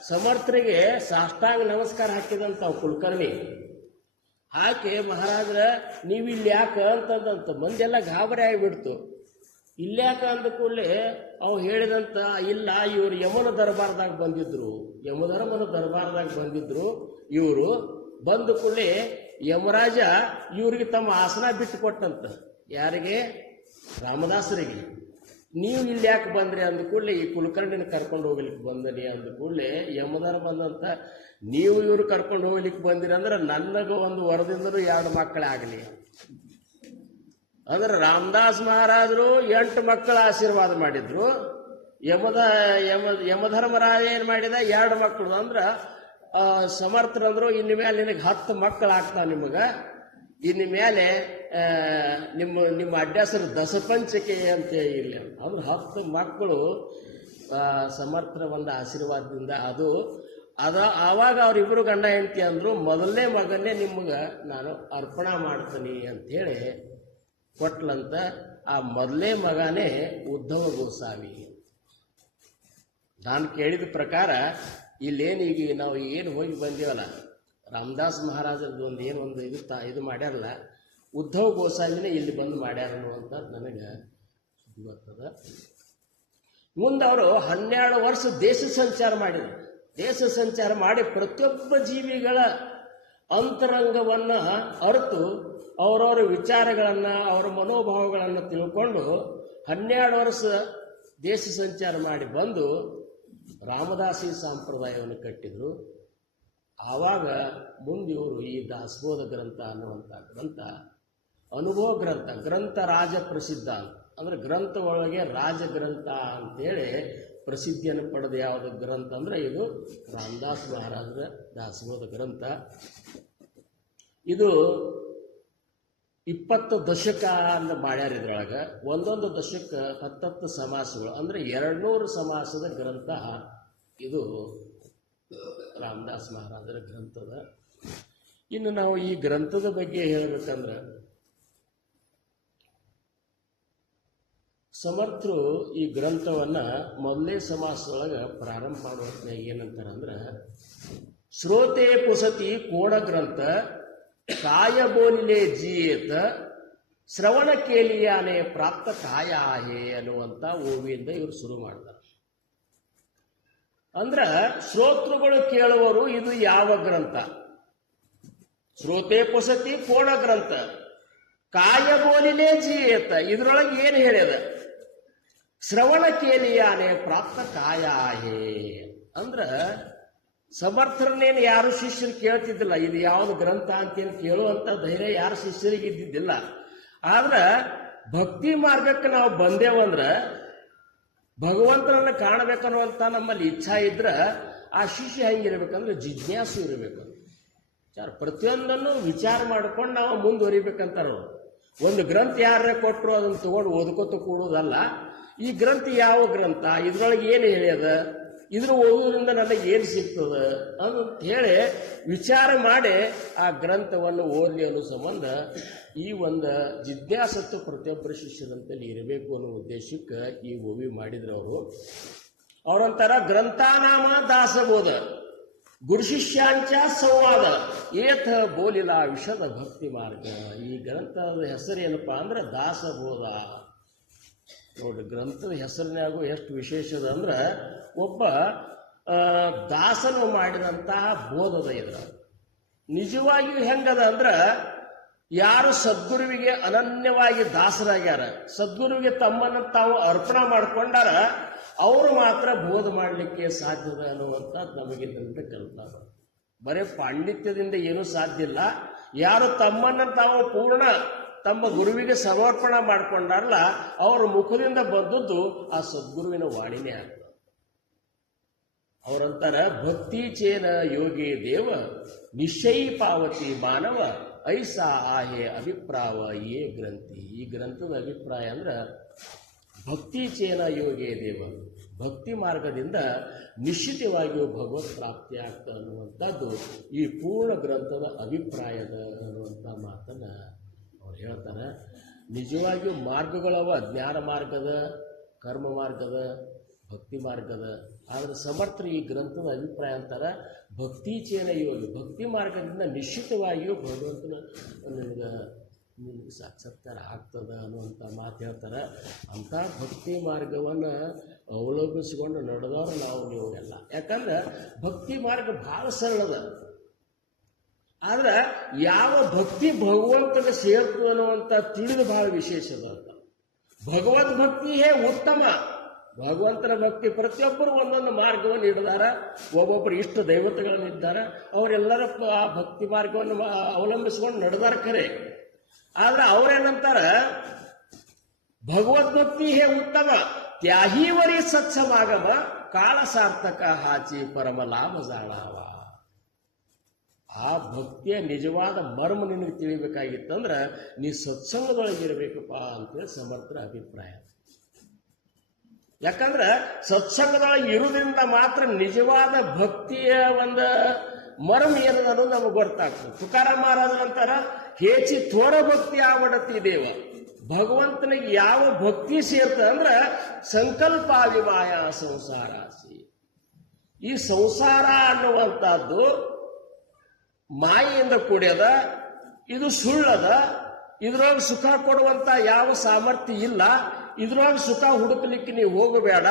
ಸಮರ್ಥರಿಗೆ ಸಾಷ್ಟಾಂಗ ನಮಸ್ಕಾರ ಹಾಕಿದಂತ ಕುಲಕರ್ಣಿ ಹಾಕಿ, ಮಹಾರಾಜರ ನೀವು ಇಲ್ಲಿ ಯಾಕ ಅಂತಂದಂತ ಮಂದೆಲ್ಲ ಗಾಬರಿ ಆಗಿಬಿಡ್ತು. ಇಲ್ಯಾಕ ಅಂದ ಕೂಡಲೇ ಅವು ಹೇಳಿದಂತ, ಇಲ್ಲ ಇವರು ಯಮನ ದರ್ಬಾರ್ದಾಗ ಬಂದಿದ್ರು, ಯಮಧರ್ಮನ ದರ್ಬಾರ್ದಾಗ ಬಂದಿದ್ರು. ಇವರು ಬಂದ ಕೂಡಲೇ ಯಮರಾಜ ಇವ್ರಿಗೆ ತಮ್ಮ ಆಸನ ಬಿಟ್ಟು ಕೊಟ್ಟಂತ. ಯಾರಿಗೆ? ರಾಮದಾಸರಿಗೆ. ನೀವು ಇಲ್ಲಿ ಯಾಕೆ ಬಂದ್ರಿ ಅಂದ ಕೂಡಲೇ ಈ ಕುಲಕರ್ಣಿನ ಕರ್ಕೊಂಡು ಹೋಗ್ಲಿಕ್ಕೆ ಬಂದನಿ ಅಂದ ಕೂಡಲೇ ಯಮಧರ್ಮ ಬಂದಂತ, ನೀವು ಇವ್ರು ಕರ್ಕೊಂಡು ಹೋಗ್ಲಿಕ್ಕೆ ಬಂದಿರಿ ಅಂದ್ರೆ ನನಗೆ ಒಂದು ವರದಿಂದಲೂ 2 ಮಕ್ಕಳಾಗಲಿ ಅಂದ್ರೆ ರಾಮದಾಸ್ ಮಹಾರಾಜರು 8 ಮಕ್ಕಳ ಆಶೀರ್ವಾದ ಮಾಡಿದ್ರು. ಯಮಧರ್ಮರಾಜ ಏನು ಮಾಡಿದ? 2 ಮಕ್ಕಳು. ಅಂದ್ರೆ ಸಮರ್ಥರಂದ್ರು, ಇನ್ನು ಮೇಲೆ ನಿನಗೆ 10 ಮಕ್ಕಳಾಗ್ತಾವ ನಿಮಗೆ. ಇನ್ನು ಮೇಲೆ ನಿಮ್ಮ ಅಡ್ಡಾಸರು ದಸಪಂಚಕೆ ಅಂತ ಇರಲಿ ಅಂದ್ರೆ 10 ಮಕ್ಕಳು ಸಮರ್ಥರ ಒಂದು ಆಶೀರ್ವಾದದಿಂದ ಆವಾಗ ಅವರಿಬ್ಬರು ಗಂಡ ಹೆಂಡತಿ ಅಂದ್ರು, ಮೊದಲನೇ ಮಗನ್ನೇ ನಿಮಗೆ ನಾನು ಅರ್ಪಣೆ ಮಾಡ್ತೀನಿ ಅಂಥೇಳಿ ಕೊಟ್ಲಂತ. ಆ ಮೊದಲನೇ ಮಗನೇ ಉದ್ಧವ ಗೋಸ್ವಾಮಿ. ನಾನು ಕೇಳಿದ ಪ್ರಕಾರ ಇಲ್ಲೇನು ಈಗ ನಾವು ಏನು ಹೋಗಿ ಬಂದೀವಲ್ಲ, ರಾಮದಾಸ್ ಮಹಾರಾಜರದ್ದು ಒಂದು ಇದು ಮಾಡ್ಯಾರಲ್ಲ, ಉದ್ಧವ ಗೋಸ್ವಾಮಿನೇ ಇಲ್ಲಿ ಬಂದು ಮಾಡ್ಯಾರ ಅನ್ನುವಂಥ ನನಗೆ ಗೊತ್ತದ. ಮುಂದೆ ಅವರು 12 ವರ್ಷ ದೇಶ ಸಂಚಾರ ಮಾಡಿದರು. ದೇಶ ಸಂಚಾರ ಮಾಡಿ ಪ್ರತಿಯೊಬ್ಬ ಜೀವಿಗಳ ಅಂತರಂಗವನ್ನು ಅರಿತು ಅವರವರ ವಿಚಾರಗಳನ್ನು ಅವರ ಮನೋಭಾವಗಳನ್ನು ತಿಳ್ಕೊಂಡು 12 ವರ್ಷ ದೇಶ ಸಂಚಾರ ಮಾಡಿ ಬಂದು ರಾಮದಾಸಿ ಸಂಪ್ರದಾಯವನ್ನು ಕಟ್ಟಿದರು. ಆವಾಗ ಮುಂದೆ ಇವರು ಈ ದಾಸಬೋಧ ಗ್ರಂಥ ಅನ್ನುವಂಥ ಗ್ರಂಥ ಅನುಭವ ಗ್ರಂಥ ರಾಜ ಪ್ರಸಿದ್ಧ ಅಂದ್ರೆ ಗ್ರಂಥ ಒಳಗೆ ರಾಜಗ್ರಂಥ ಅಂತೇಳಿ ಪ್ರಸಿದ್ಧಿಯನ್ನು ಪಡೆದ ಯಾವುದು ಗ್ರಂಥ ಅಂದ್ರೆ ಇದು ರಾಮದಾಸ್ ಮಹಾರಾಜರ ದಾಸಬೋಧ ಗ್ರಂಥ. ಇದು 20 ದಶಕ ಅಂತ ಮಾಡ್ಯಾರ. ಇದ್ರೊಳಗೆ ಒಂದೊಂದು ದಶಕ 10 ಸಮಾಸಗಳು ಅಂದ್ರೆ 200 ಸಮಾಸದ ಗ್ರಂಥ ಇದು ರಾಮದಾಸ್ ಮಹಾರಾಜರ ಗ್ರಂಥದ. ಇನ್ನು ನಾವು ಈ ಗ್ರಂಥದ ಬಗ್ಗೆ ಹೇಳಬೇಕಂದ್ರೆ, ಸಮರ್ಥರು ಈ ಗ್ರಂಥವನ್ನ ಮೊದಲನೇ ಸಮಾಸದೊಳಗೆ ಪ್ರಾರಂಭ ಮಾಡುವ ಏನಂತಾರ ಅಂದ್ರೆ, ಶ್ರೋತೆ ಪುಸತಿ ಕೋಡ ಗ್ರಂಥ ಕಾಯ ಬೋಲಿಲೆ ಜೀಯೇತ ಶ್ರವಣ ಕೇಲಿಯಾನೆ ಪ್ರಾಪ್ತ ಕಾಯ ಆಹೆ ಅನ್ನುವಂಥ ಓವಿಯಿಂದ ಇವರು ಶುರು ಮಾಡ್ತಾರೆ. ಅಂದ್ರ ಶ್ರೋತೃಗಳು ಕೇಳುವರು ಇದು ಯಾವ ಗ್ರಂಥ? ಶ್ರೋತೆ ಪುಸತಿ ಕೋಣ ಗ್ರಂಥ ಕಾಯ ಬೋಲಿನೇ ಜೀಯೇತ. ಇದ್ರೊಳಗೆ ಏನು ಹೇಳ್ಯದ? ಶ್ರವಣ ಕೇಲಿಯಾನೆ ಪ್ರಾಪ್ತ ಕಾಯ ಆಹೆ. ಅಂದ್ರ ಸಮರ್ಥರನ್ನೇನು ಯಾರು ಶಿಷ್ಯರು ಕೇಳ್ತಿದ್ದಿಲ್ಲ, ಇದು ಯಾವುದು ಗ್ರಂಥ ಅಂತೇನು ಕೇಳುವಂತ ಧೈರ್ಯ ಯಾರು ಶಿಷ್ಯರಿಗೆ ಇದ್ದಿದ್ದಿಲ್ಲ. ಆದ್ರೆ ಭಕ್ತಿ ಮಾರ್ಗಕ್ಕೆ ನಾವು ಬಂದೇವಂದ್ರ ಭಗವಂತನನ್ನು ಕಾಣಬೇಕನ್ನುವಂತ ನಮ್ಮಲ್ಲಿ ಇಚ್ಛಾ ಇದ್ರ ಆ ಶಿಷ್ಯ ಹೆಂಗಿರ್ಬೇಕಂದ್ರೆ ಜಿಜ್ಞಾಸು ಇರಬೇಕು. ಪ್ರತಿಯೊಂದನ್ನು ವಿಚಾರ ಮಾಡ್ಕೊಂಡು ನಾವು ಮುಂದುವರಿಬೇಕಂತಾರ. ಒಂದು ಗ್ರಂಥ ಯಾರೇ ಕೊಟ್ಟರು ಅದನ್ನು ತಗೊಂಡು ಓದ್ಕೋತ ಕೂಡೋದಲ್ಲ. ಈ ಗ್ರಂಥ ಯಾವ ಗ್ರಂಥ, ಇದ್ರೊಳಗೆ ಏನು ಹೇಳ್ಯದ, ಇದ್ರ ಓದುವುದರಿಂದ ನನಗೆ ಏನು ಸಿಗ್ತದೆ ಅಂತ ಹೇಳಿ ವಿಚಾರ ಮಾಡಿ ಆ ಗ್ರಂಥವನ್ನು ಓದಲಿ ಅನ್ನೋ ಸಂಬಂಧ ಈ ಒಂದು ಜಿಜ್ಞಾಸತ್ತು ಪ್ರತಿಯೊಬ್ಬರ ಶಿಷ್ಯರಂತಲ್ಲಿ ಇರಬೇಕು ಅನ್ನೋ ಉದ್ದೇಶಕ್ಕೆ ಈ ಓವಿ ಮಾಡಿದ್ರು ಅವರಂತರ ಗ್ರಂಥಾನಾಮ ದಾಸಬೋಧ ಗುರುಶಿಷ್ಯಾಂಚ ಸಂವಾದ ಏಥ ಬೋಲಿಲ ವಿಷದ ಭಕ್ತಿ ಮಾರ್ಗ. ಈ ಗ್ರಂಥದ ಹೆಸರೇನಪ್ಪ ಅಂದ್ರೆ ದಾಸಬೋಧ. ನೋಡಿ, ಗ್ರಂಥದ ಹೆಸರಿನಾಗೂ ಎಷ್ಟು ವಿಶೇಷದ ಅಂದ್ರೆ ಒಬ್ಬ ದಾಸನು ಮಾಡಿದಂತಹ ಬೋಧದ ಇದ್ರ. ನಿಜವಾಗಿಯೂ ಹೆಂಗದ ಅಂದ್ರೆ ಯಾರು ಸದ್ಗುರುವಿಗೆ ಅನನ್ಯವಾಗಿ ದಾಸರಾಗ್ಯಾರ, ಸದ್ಗುರುವಿಗೆ ತಮ್ಮನ್ನು ತಾವು ಅರ್ಪಣೆ ಮಾಡಿಕೊಂಡಾರ, ಅವರು ಮಾತ್ರ ಬೋಧ ಮಾಡಲಿಕ್ಕೆ ಸಾಧ್ಯದ ಅನ್ನುವಂಥದ್ದು ನಮಗಿದ್ರಿಂದ ಕಲ್ಪನ. ಬರೀ ಪಾಂಡಿತ್ಯದಿಂದ ಏನೂ ಸಾಧ್ಯ ಇಲ್ಲ. ಯಾರು ತಮ್ಮನ್ನು ತಾವು ಪೂರ್ಣ ತಮ್ಮ ಗುರುವಿಗೆ ಸಮರ್ಪಣೆ ಮಾಡಿಕೊಂಡಾರಲ್ಲ, ಅವರ ಮುಖದಿಂದ ಬಂದದ್ದು ಆ ಸದ್ಗುರುವಿನ ವಾಣಿನೇ ಆಗ್ತದೆ. ಅವರಂತರ ಭಕ್ತಿ ಚೇನ ಯೋಗಿ ದೇವ ನಿಶ್ಚೈ ಪಾವತಿ ಮಾನವ ಐಸಾ ಆಹೆ ಅಭಿಪ್ರಾಯ ಯೇ ಗ್ರಂಥಿ. ಈ ಗ್ರಂಥದ ಅಭಿಪ್ರಾಯ ಅಂದ್ರೆ ಭಕ್ತಿ ಚೇನ ಯೋಗೇ ದೇವ, ಭಕ್ತಿ ಮಾರ್ಗದಿಂದ ನಿಶ್ಚಿತವಾಗಿಯೂ ಭಗವತ್ ಪ್ರಾಪ್ತಿ ಆಗ್ತದೆ ಅನ್ನುವಂಥದ್ದು ಈ ಪೂರ್ಣ ಗ್ರಂಥದ ಅಭಿಪ್ರಾಯದ ಅನ್ನುವಂಥ ಮಾತನ್ನು ಅವ್ರು ಹೇಳ್ತಾರೆ. ನಿಜವಾಗಿಯೂ ಮಾರ್ಗಗಳವ, ಜ್ಞಾನ ಮಾರ್ಗದ, ಕರ್ಮ ಮಾರ್ಗದ, ಭಕ್ತಿ ಮಾರ್ಗದ. ಆದರೆ ಸಮರ್ಥರು ಈ ಗ್ರಂಥದ ಅಭಿಪ್ರಾಯ ಅಂತಾರೆ ಭಕ್ತಿ ಚೇನ ಯೋಗಿ, ಭಕ್ತಿ ಮಾರ್ಗದಿಂದ ನಿಶ್ಚಿತವಾಗಿಯೂ ಭಗವಂತನ ನಿನಗೆ ಸಾಕ್ಷಾತ್ಕಾರ ಆಗ್ತದ ಅನ್ನುವಂಥ ಮಾತು ಹೇಳ್ತಾರೆ. ಅಂಥ ಭಕ್ತಿ ಮಾರ್ಗವನ್ನು ಅವಲಂಬಿಸಿಕೊಂಡು ನಡೆದವರು ನಾವು ನೀವು ಎಲ್ಲ. ಯಾಕಂದ್ರೆ ಭಕ್ತಿ ಮಾರ್ಗ ಭಾಳ ಸರಳದ. ಆದ್ರೆ ಯಾವ ಭಕ್ತಿ ಭಗವಂತನ ಸೇರ್ತದೆ ಅನ್ನುವಂಥ ತಿಳಿದು ಭಾಳ ವಿಶೇಷದ ಅಂತ. ಭಗವದ್ ಭಕ್ತಿಯೇ ಉತ್ತಮ. ಭಗವಂತನ ಭಕ್ತಿ ಪ್ರತಿಯೊಬ್ಬರು ಒಂದೊಂದು ಮಾರ್ಗವನ್ನು ಹಿಡಿದಾರ. ಒಬ್ಬೊಬ್ಬರು ಇಷ್ಟು ದೈವತೆಗಳನ್ನಿದ್ದಾರೆ, ಅವರೆಲ್ಲರ ಆ ಭಕ್ತಿ ಮಾರ್ಗವನ್ನು ಅವಲಂಬಿಸಿಕೊಂಡು ನಡೆದಾರ ಖರೆ. ಆದ್ರೆ ಅವ್ರೇನಂತಾರ ಭಗವದ್ಭಕ್ತಿ ಹೇ ಉತ್ತಮ ತ್ಯಾಹೀವರಿ ಸತ್ಸಮಾಗಮ ಕಾಳ ಸಾರ್ಥಕ ಹಾಚಿ ಪರಮ ಲಾಭ ಜಾಳಾವ. ಆ ಭಕ್ತಿಯ ನಿಜವಾದ ಮರ್ಮ ನಿನಗೆ ತಿಳಿಬೇಕಾಗಿತ್ತಂದ್ರೆ ನೀ ಸತ್ಸಂಗದೊಳಗಿರಬೇಕಪ್ಪ ಅಂತೇಳಿ ಸಮರ್ಥರ ಅಭಿಪ್ರಾಯ. ಯಾಕಂದ್ರೆ ಸತ್ಸಂಗದೊಳಗೆ ಇರುವುದರಿಂದ ಮಾತ್ರ ನಿಜವಾದ ಭಕ್ತಿಯ ಒಂದು ಮರ್ಮ ಏನದ ಅನ್ನೋದು ನಮಗೆ ಗೊತ್ತಾಗ್ತದೆ. ತುಕಾರಾಮ್ ಮಹಾರಾಜರಂತಾರ ಹೇಚಿ ಥೋರ ಭಕ್ತಿ ಆವಡತಿ ದೇವ. ಭಗವಂತನಿಗೆ ಯಾವ ಭಕ್ತಿ ಸೇರ್ತದೆ ಅಂದ್ರೆ ಸಂಕಲ್ಪ ವಿಮಾಯ ಸಂಸಾರಾಸಿ. ಈ ಸಂಸಾರ ಅನ್ನುವಂಥದ್ದು ಮಾಯೆಯಿಂದ ಕೂಡ್ಯದ, ಇದು ಸುಳ್ಳದ, ಇದ್ರೊಳಗೆ ಸುಖ ಕೊಡುವಂತ ಯಾವ ಸಾಮರ್ಥ್ಯ ಇಲ್ಲ, ಇದ್ರೊಳಗೆ ಸುಖ ಹುಡುಕಲಿಕ್ಕೆ ನೀವು ಹೋಗಬೇಡ,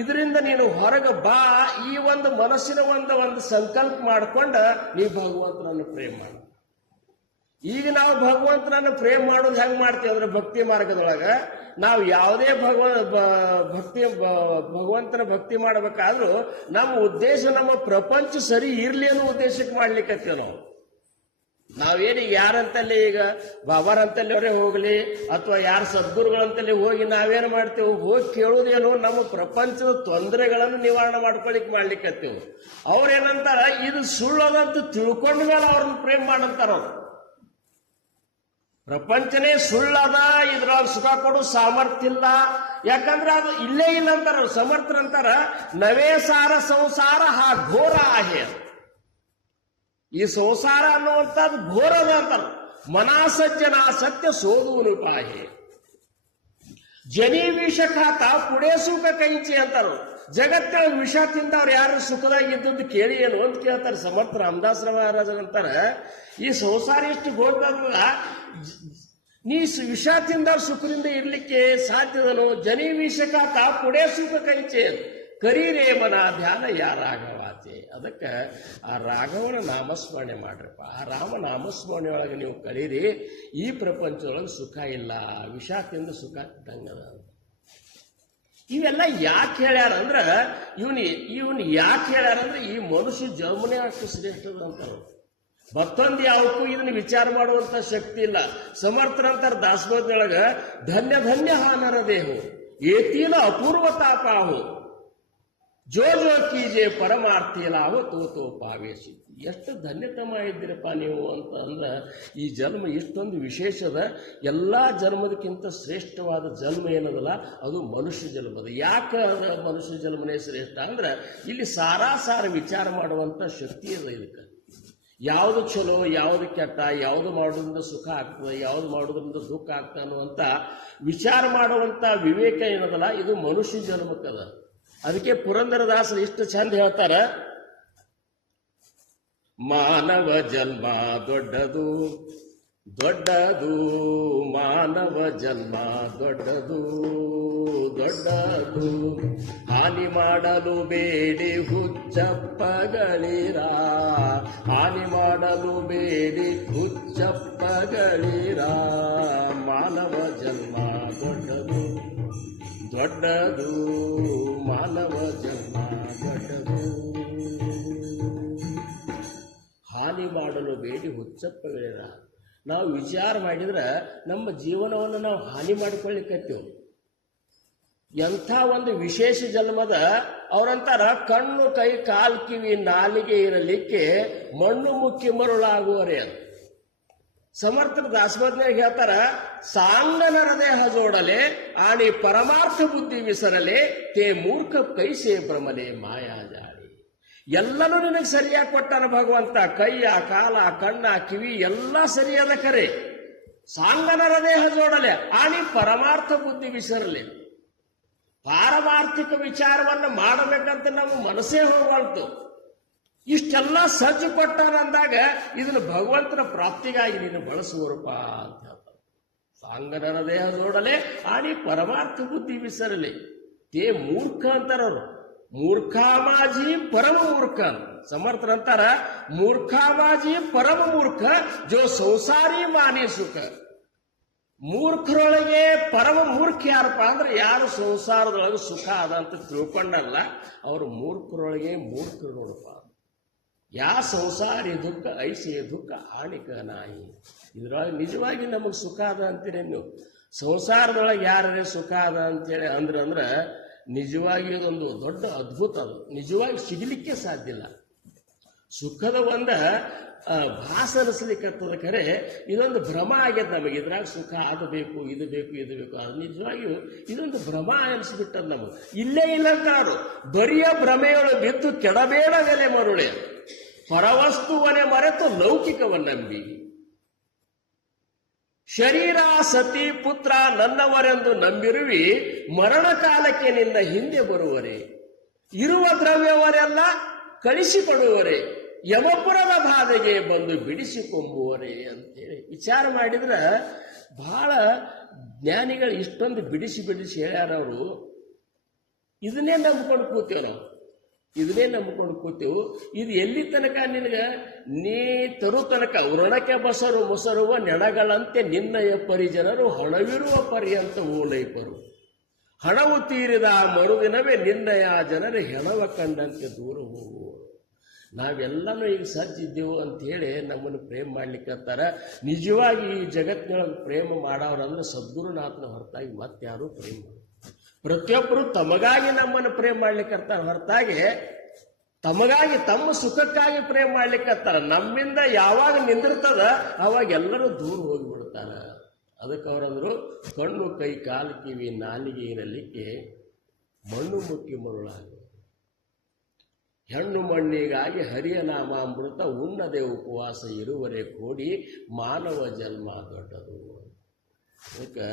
ಇದರಿಂದ ನೀನು ಹೊರಗೆ ಬಾ. ಈ ಒಂದು ಮನಸ್ಸಿನ ಒಂದು ಸಂಕಲ್ಪ ಮಾಡ್ಕೊಂಡ ನೀವು ಭಗವಂತನನ್ನು ಪ್ರೇಮ ಮಾಡ. ಈಗ ನಾವು ಭಗವಂತನನ್ನು ಪ್ರೇಮ ಮಾಡೋದು ಹೆಂಗ್ ಮಾಡ್ತೀವಿ ಅಂದ್ರೆ ಭಕ್ತಿ ಮಾರ್ಗದೊಳಗೆ ನಾವು ಯಾವುದೇ ಭಗವಂತನ ಭಕ್ತಿ ಮಾಡಬೇಕಾದ್ರೂ ನಮ್ಮ ಉದ್ದೇಶ ನಮ್ಮ ಪ್ರಪಂಚ ಸರಿ ಇರ್ಲಿ ಅನ್ನೋ ಉದ್ದೇಶಕ್ಕೆ ಮಾಡ್ಲಿಕ್ಕತ್ತೀವಿ ನಾವು. ನಾವೇನು ಯಾರಂತಲ್ಲಿ ಈಗ ಬಾಬಾರಂತಲ್ಲಿ ಅವರೇ ಹೋಗ್ಲಿ ಅಥವಾ ಯಾರ ಸದ್ಗುರುಗಳಂತಲ್ಲಿ ಹೋಗಿ ನಾವೇನು ಮಾಡ್ತೇವೆ, ಹೋಗಿ ಕೇಳೋದೇನು ನಮ್ಮ ಪ್ರಪಂಚದ ತೊಂದರೆಗಳನ್ನು ನಿವಾರಣೆ ಮಾಡ್ಲಿಕ್ಕತ್ತೀವಿ. ಅವ್ರೇನಂತಾರ ಇದು ಸುಳ್ಳದಂತ ತಿಳ್ಕೊಂಡ ಮೇಲೆ ಅವ್ರನ್ನ ಪ್ರೇಮ ಮಾಡಂತಾರ. ಅವ್ರು ಪ್ರಪಂಚನೇ ಸುಳ್ಳದ, ಇದ್ರೊಳಗೆ ಸುಖ ಕೊಡೋ ಸಾಮರ್ಥ್ಯ ಇಲ್ಲ, ಯಾಕಂದ್ರೆ ಅದು ಇಲ್ಲೇ ಇಲ್ಲ ಅಂತಾರ. ಸಮರ್ಥರಂತಾರ ನವೇ ಸಾರ ಸಂಸಾರ ಹಾ ಘೋರ ಆಹೆ. ಈ ಸಂಸಾರ ಅನ್ನುವಂಥದ್ದು ಘೋರದ ಅಂತಾರ. ಮನಾಸಜ್ಜನ ಸತ್ಯ ಸೋದೂನು ಪಾಹೆ ಜನಿ ವಿಷ ಖಾತ ಪುಡೇ ಸುಖ ಕೈಚಿ ಅಂತಾರ. ಜಗತ್ತಿನ ವಿಷ ತಿಂದವ್ರು ಯಾರು ಸುಖದಾಗಿದ್ದದ್ದು ಕೇಳಿ ಏನು ಅಂತ ಕೇಳ್ತಾರೆ. ಸಮರ್ಥ ರಾಮದಾಸ್ ಮಹಾರಾಜರಂತಾರ ಈ ಸಂಸಾರ ಎಷ್ಟು ಘೋರದಲ್ಲ, ನೀ ವಿಷ ತಿಂದವ್ರು ಸುಖದಿಂದ ಇರ್ಲಿಕ್ಕೆ ಸಾಧ್ಯದನು. ಜನಿ ವಿಷ ಖಾತ ಪುಡೇ ಸುಖ ಕೈಚೆ ಕರೀರೇ ಮನ ಧ್ಯಾನ ಯಾ ರಾಘವಾಚೆ. ಅದಕ್ಕೆ ಆ ರಾಘವನ ನಾಮಸ್ಮರಣೆ ಮಾಡ್ರಪ್ಪ. ಆ ರಾಮ ನಾಮಸ್ಮರಣೆ ಒಳಗೆ ನೀವು ಕಳೀರಿ. ಈ ಪ್ರಪಂಚದೊಳಗೆ ಸುಖ ಇಲ್ಲ, ವಿಷ ತಿಂದ ಸುಖ ತಂಗದ. ಇವೆಲ್ಲ ಯಾಕೆ ಹೇಳ್ಯಾರ ಅಂದ್ರೆ ಇವನು ಯಾಕೆ ಹೇಳ್ಯಾರ ಅಂದ್ರೆ ಈ ಮನುಷ್ಯ ಜನ್ಮನೇ ಅಷ್ಟು ಶ್ರೇಷ್ಠದ ಅಂತಾರೆ. ಮತ್ತೊಂದು ಯಾವಕ್ಕೂ ಇದನ್ನ ವಿಚಾರ ಮಾಡುವಂತ ಶಕ್ತಿ ಇಲ್ಲ. ಸಮರ್ಥರಂತರ ದಾಸಬೋಧನೊಳಗ ಧನ್ಯ ಧನ್ಯ ಹಾನರ ದೇಹು ಏತೀನ ಅಪೂರ್ವ ತಾಪಾಹು ಜೋ ಜೋ ಕೀಜೆ ಪರಮಾರ್ಥಿ ಲಾಭ ತೋ ಪಾವೇ ಸಿದ್ಧಿ. ಎಷ್ಟು ಧನ್ಯತಮ ಇದ್ದೀರಪ್ಪ ನೀವು ಅಂತ ಅಂದ್ರೆ ಈ ಜನ್ಮ ಇಷ್ಟೊಂದು ವಿಶೇಷದ. ಎಲ್ಲ ಜನ್ಮದಕ್ಕಿಂತ ಶ್ರೇಷ್ಠವಾದ ಜನ್ಮ ಏನದಲ್ಲ ಅದು ಮನುಷ್ಯ ಜನ್ಮದ. ಯಾಕೆ ಅದು ಮನುಷ್ಯ ಜನ್ಮನೇ ಶ್ರೇಷ್ಠ ಅಂದ್ರೆ ಇಲ್ಲಿ ಸಾರಾಸಾರ ವಿಚಾರ ಮಾಡುವಂಥ ಶಕ್ತಿ ಅದ ಇದಕ್ಕೆ. ಯಾವುದು ಚಲೋ, ಯಾವುದು ಕೆಟ್ಟ, ಯಾವುದು ಮಾಡೋದ್ರಿಂದ ಸುಖ ಆಗ್ತದೆ, ಯಾವುದು ಮಾಡೋದ್ರಿಂದ ದುಃಖ ಆಗ್ತದೆ ಅನ್ನುವಂಥ ವಿಚಾರ ಮಾಡುವಂಥ ವಿವೇಕ ಏನದಲ್ಲ ಇದು ಮನುಷ್ಯ ಜನ್ಮಕ್ಕದ. ಅದಕ್ಕೆ ಪುರಂದರದಾಸರು ಇಷ್ಟು ಚಂದ ಹೇಳ್ತಾರ, ಮಾನವ ಜನ್ಮ ದೊಡ್ಡದು ದೊಡ್ಡದು, ಮಾನವ ಜನ್ಮ ದೊಡ್ಡದು ದೊಡ್ಡದು, ಹಾನಿ ಮಾಡಲು ಬೇಡಿ ಹುಚ್ಚಪ್ಪಗಳಿರ, ಹಾನಿ ಮಾಡಲು ಬೇಡಿ ಹುಚ್ಚಪ್ಪಗಳಿರ, ಮಾನವ ಜನ್ಮ ದೊಡ್ಡದು ದೊಡ್ಡದು, ಮಾನವ ಜನ್ಮ ದೊಡ್ಡದು. ಹಾನಿ ಮಾಡಲು ಬೇಡಿ ಹುಚ್ಚಪ್ಪಗಳಿರ. ನಾವು ವಿಚಾರ ಮಾಡಿದ್ರೆ ನಮ್ಮ ಜೀವನವನ್ನು ನಾವು ಹಾನಿ ಮಾಡಿಕೊಳ್ಳಿಕ್ಕತ್ತೀವಿ. ಎಂಥ ಒಂದು ವಿಶೇಷ ಜನ್ಮದ ಅವರಂತಾರ, ಕಣ್ಣು ಕೈ ಕಾಲು ಕಿವಿ ನಾಲಿಗೆ ಇರಲಿಕ್ಕೆ ಮಣ್ಣು ಮುಕ್ಕಿ ಮರುಳಾಗುವರೆ ಅಂತ. ಸಮರ್ಥರ ದಾಸಬೋಧನೆಗೆ ಹೇಳ್ತಾರ, ಸಾಂಗನ ಹೃದಯ ಜೋಡಲೆ ಆಣಿ ಪರಮಾರ್ಥ ಬುದ್ಧಿ ವಿಸರಲೆ ತೇ ಮೂರ್ಖ ಕೈಸೆ ಭ್ರಮಲೆ ಮಾಯಾಜಾಡಿ. ಎಲ್ಲನೂ ನಿನಗೆ ಸರಿಯಾಗಿ ಕೊಟ್ಟಾನ ಭಗವಂತ. ಕೈಯ ಕಾಲ ಕಣ್ಣ ಕಿವಿ ಎಲ್ಲ ಸರಿಯಾದ ಕರೆ. ಸಾಂಗನ ಹೃದಯ ಜೋಡಲೆ ಆಣಿ ಪರಮಾರ್ಥ ಬುದ್ಧಿ ವಿಸರಲೆ. ಪಾರಮಾರ್ಥಿಕ ವಿಚಾರವನ್ನು ಮಾಡಬೇಕಂತ ನಮ್ಮ ಮನಸ್ಸೇ ಹೋಗ್ಬಾರ್ದು. ಇಷ್ಟೆಲ್ಲ ಸಜ್ಜು ಕೊಟ್ಟಾನಂದಾಗ ಇದನ್ನು ಭಗವಂತನ ಪ್ರಾಪ್ತಿಗಾಗಿ ನೀನು ಬಳಸುವರಪ್ಪ ಅಂತ ಹೇಳ್ತಾರೆ. ಸಾಂಗನ ಹೃದಯ ನೋಡಲೆ ಆಡಿ ಪರಮಾರ್ಥ ಬುದ್ಧಿ ವಿಸರಲಿ. ತೇ ಮೂರ್ಖ ಅಂತಾರವ್ರು. ಮೂರ್ಖಾಮಾಜಿ ಪರಮ ಮೂರ್ಖ. ಸಮರ್ಥರಂತಾರ, ಮೂರ್ಖಾಮಾಜಿ ಪರಮ ಮೂರ್ಖ ಜೋ ಸಂಸಾರಿ ಮಾನಿ ಸುಖ. ಮೂರ್ಖರೊಳಗೆ ಪರಮ ಮೂರ್ಖ ಯಾರಪ್ಪ ಅಂದ್ರೆ ಯಾರು ಸಂಸಾರದೊಳಗೆ ಸುಖ ಅದ ಅಂತ ತಿಳ್ಕೊಂಡಲ್ಲ ಅವರು ಮೂರ್ಖರೊಳಗೆ ಮೂರ್ಖರು ನೋಡಪ್ಪ. ಯಾ ಸಂಸಾರಿ ದುಃಖ ಐಸೆ ದುಃಖ ಹಾಣಿಕ ನಾಯಿ. ಇದ್ರೊಳಗೆ ನಿಜವಾಗಿ ನಮಗೆ ಸುಖ ಅದ ಅಂತೀರಿ ನೀವು. ಸಂಸಾರದೊಳಗೆ ಯಾರೇ ಸುಖ ಅದ ಅಂತೇಳಿ ಅಂದ್ರೆ ನಿಜವಾಗಿ ಇದೊಂದು ದೊಡ್ಡ ಅದ್ಭುತ. ಅದು ನಿಜವಾಗಿ ಸಿಗಲಿಕ್ಕೆ ಸಾಧ್ಯ ಇಲ್ಲ. ಸುಖದ ಒಂದು ಭಾಸ ಅನಿಸ್ಲಿಕ್ಕತ್ತದ ಖರೆ ಇದೊಂದು ಭ್ರಮ ಆಗ್ಯದ ನಮಗೆ. ಇದ್ರಾಗ ಸುಖ ಅದು ಬೇಕು ಇದು ಬೇಕು ಇದು ಬೇಕು. ಅದು ನಿಜವಾಗಿಯೂ ಇದೊಂದು ಭ್ರಮ ಅನಿಸ್ಬಿಟ್ಟದ ನಮಗೆ. ಇಲ್ಲೇ ಇಲ್ಲ ಅಂತ ಅವರು ಬರಿಯ ಭ್ರಮೆಯೊಳು ಬಿದ್ದು ಕೆಡಬೇಡವೆಲೆ ಮರುಳೆ ಪರವಸ್ತುವನೆ ಮರೆತು ಲೌಕಿಕವನ್ನಂಬಿ. ಶರೀರ ಸತಿ ಪುತ್ರ ನನ್ನವರೆಂದು ನಂಬಿರುವಿ ಮರಣ ಕಾಲಕ್ಕೆ ನಿನ್ನ ಹಿಂದೆ ಬರುವರೆ. ಇರುವ ದ್ರವ್ಯವರೆಲ್ಲ ಕಳಿಸಿಕೊಡುವರೆ ಯಮಪುರದ ಬಾಧೆಗೆ ಬಂದು ಬಿಡಿಸಿಕೊಂಬುವರೆ ಅಂತೇಳಿ ವಿಚಾರ ಮಾಡಿದ್ರೆ ಬಹಳ ಜ್ಞಾನಿಗಳು ಇಷ್ಟೊಂದು ಬಿಡಿಸಿ ಹೇಳ್ಯಾರವರು. ಇದನ್ನೇ ನಂಬ್ಕೊಂಡು ಕೂತೇವೆ ನಾವು. ಇದನ್ನೇ ನಂಬ್ಕೊಂಡು ಕೂತೇವು. ಇದು ಎಲ್ಲಿ ತನಕ ನಿನಗೆ ನೀ ತರು ತನಕ ವ್ರಣಕ್ಕೆ ಬಸರು ಮೊಸರುವ ನೆಣಗಳಂತೆ ನಿನ್ನಯ ಪರಿಜನರು ಹಣವಿರುವ ಪರ್ಯಂತ ಓಲೈಪರು. ಹಣವು ತೀರಿದ ಮರುದಿನವೇ ನಿನ್ನಯ ಜನರು ಹೆಣವ ಕಂಡಂತೆ ದೂರ ಹೋಗುವರು. ನಾವೆಲ್ಲನೂ ಈಗ ಸಜ್ಜಿದ್ದೆವು ಅಂಥೇಳಿ ನಮ್ಮನ್ನು ಪ್ರೇಮ ಮಾಡ್ಲಿಕ್ಕತ್ತಾರ. ನಿಜವಾಗಿ ಈ ಜಗತ್ತಿನೊಳಗೆ ಪ್ರೇಮ ಮಾಡೋರಂದ್ರೆ ಸದ್ಗುರುನಾಥನ ಹೊರತಾಗಿ ಮತ್ತಾರೂ ಪ್ರೇಮ ಮಾಡೋದು. ಪ್ರತಿಯೊಬ್ಬರು ತಮಗಾಗಿ ನಮ್ಮನ್ನು ಪ್ರೇಮ ಮಾಡ್ಲಿಕ್ಕತ್ತಾರ ಹೊರತಾಗಿ ತಮಗಾಗಿ ತಮ್ಮ ಸುಖಕ್ಕಾಗಿ ಪ್ರೇಮ ಮಾಡ್ಲಿಕ್ಕತ್ತಾರ. ನಮ್ಮಿಂದ ಯಾವಾಗ ನಿಂದಿರ್ತದ ಅವಾಗ ಎಲ್ಲರೂ ದೂರ ಹೋಗಿಬಿಡ್ತಾರ. ಅದಕ್ಕೆ ಅವರಂದ್ರು, ಕಣ್ಣು ಕೈ ಕಾಲು ಕಿವಿ ನಾಲಿಗೆ ಇರಲಿಕ್ಕೆ ಮಣ್ಣು ಮುಕ್ಕಿ ಮರುಳಾಗ. ಹೆಣ್ಣು ಮಣ್ಣಿಗಾಗಿ ಹರಿಯ ನಾಮಾಮೃತ ಉಣ್ಣದೆ ಉಪವಾಸ ಇರುವರೆ ಕೋಡಿ ಮಾನವ ಜನ್ಮ ದೊಡ್ಡದು. ಅದಕ್ಕೆ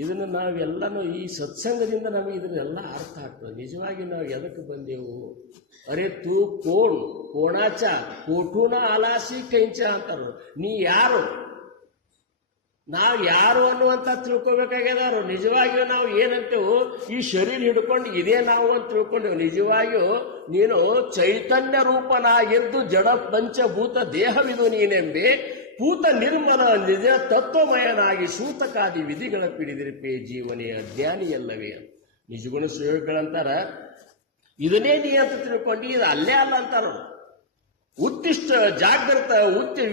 ಇದನ್ನು ನಾವೆಲ್ಲನೂ ಈ ಸತ್ಸಂಗದಿಂದ ನಮಗೆ ಇದನ್ನೆಲ್ಲ ಅರ್ಥ ಆಗ್ತದೆ. ನಿಜವಾಗಿ ನಾವು ಎದಕ್ಕೆ ಬಂದೆವು? ಅರೆ ತೂ ಕೋಣಾಚ ಕೋಟೂನ ಆಲಾಸಿ ಕೈಂಚ ಅಂತಾರ. ನೀ ಯಾರು? ನಾವು ಯಾರು ಅನ್ನುವಂಥ ತಿಳ್ಕೊಬೇಕಾಗ್ಯದಾರು. ನಿಜವಾಗಿಯೂ ನಾವು ಏನಂತೇವು, ಈ ಶರೀರ ಹಿಡ್ಕೊಂಡು ಇದೇ ನಾವು ಅಂತ ತಿಳ್ಕೊಂಡೆವು. ನಿಜವಾಗಿಯೂ ನೀನು ಚೈತನ್ಯ ರೂಪನಾಗಿದ್ದು ಜಡ ಪಂಚಭೂತ ದೇಹವಿದು ನೀನೆಂಬಿ ಪೂತ ನಿರ್ಮಲ ನಿಜ ತತ್ವಮಯನಾಗಿ ಸೂತಕಾದಿ ವಿಧಿಗಳ ಪಿಡಿದಿರಿಪೆ ಜೀವನೇ ಅಜ್ಞಾನಿಯಲ್ಲವೇ. ನಿಜಗುಣ ಸುಯೋಗಗಳಂತಾರ ಇದನ್ನೇ ನೀ ಅಂತ ತಿಳ್ಕೊಂಡು ಇದು ಅಲ್ಲೇ ಅಲ್ಲ ಅಂತಾರ. ಉತ್ತಿಷ್ಟ ಜಾಗೃತ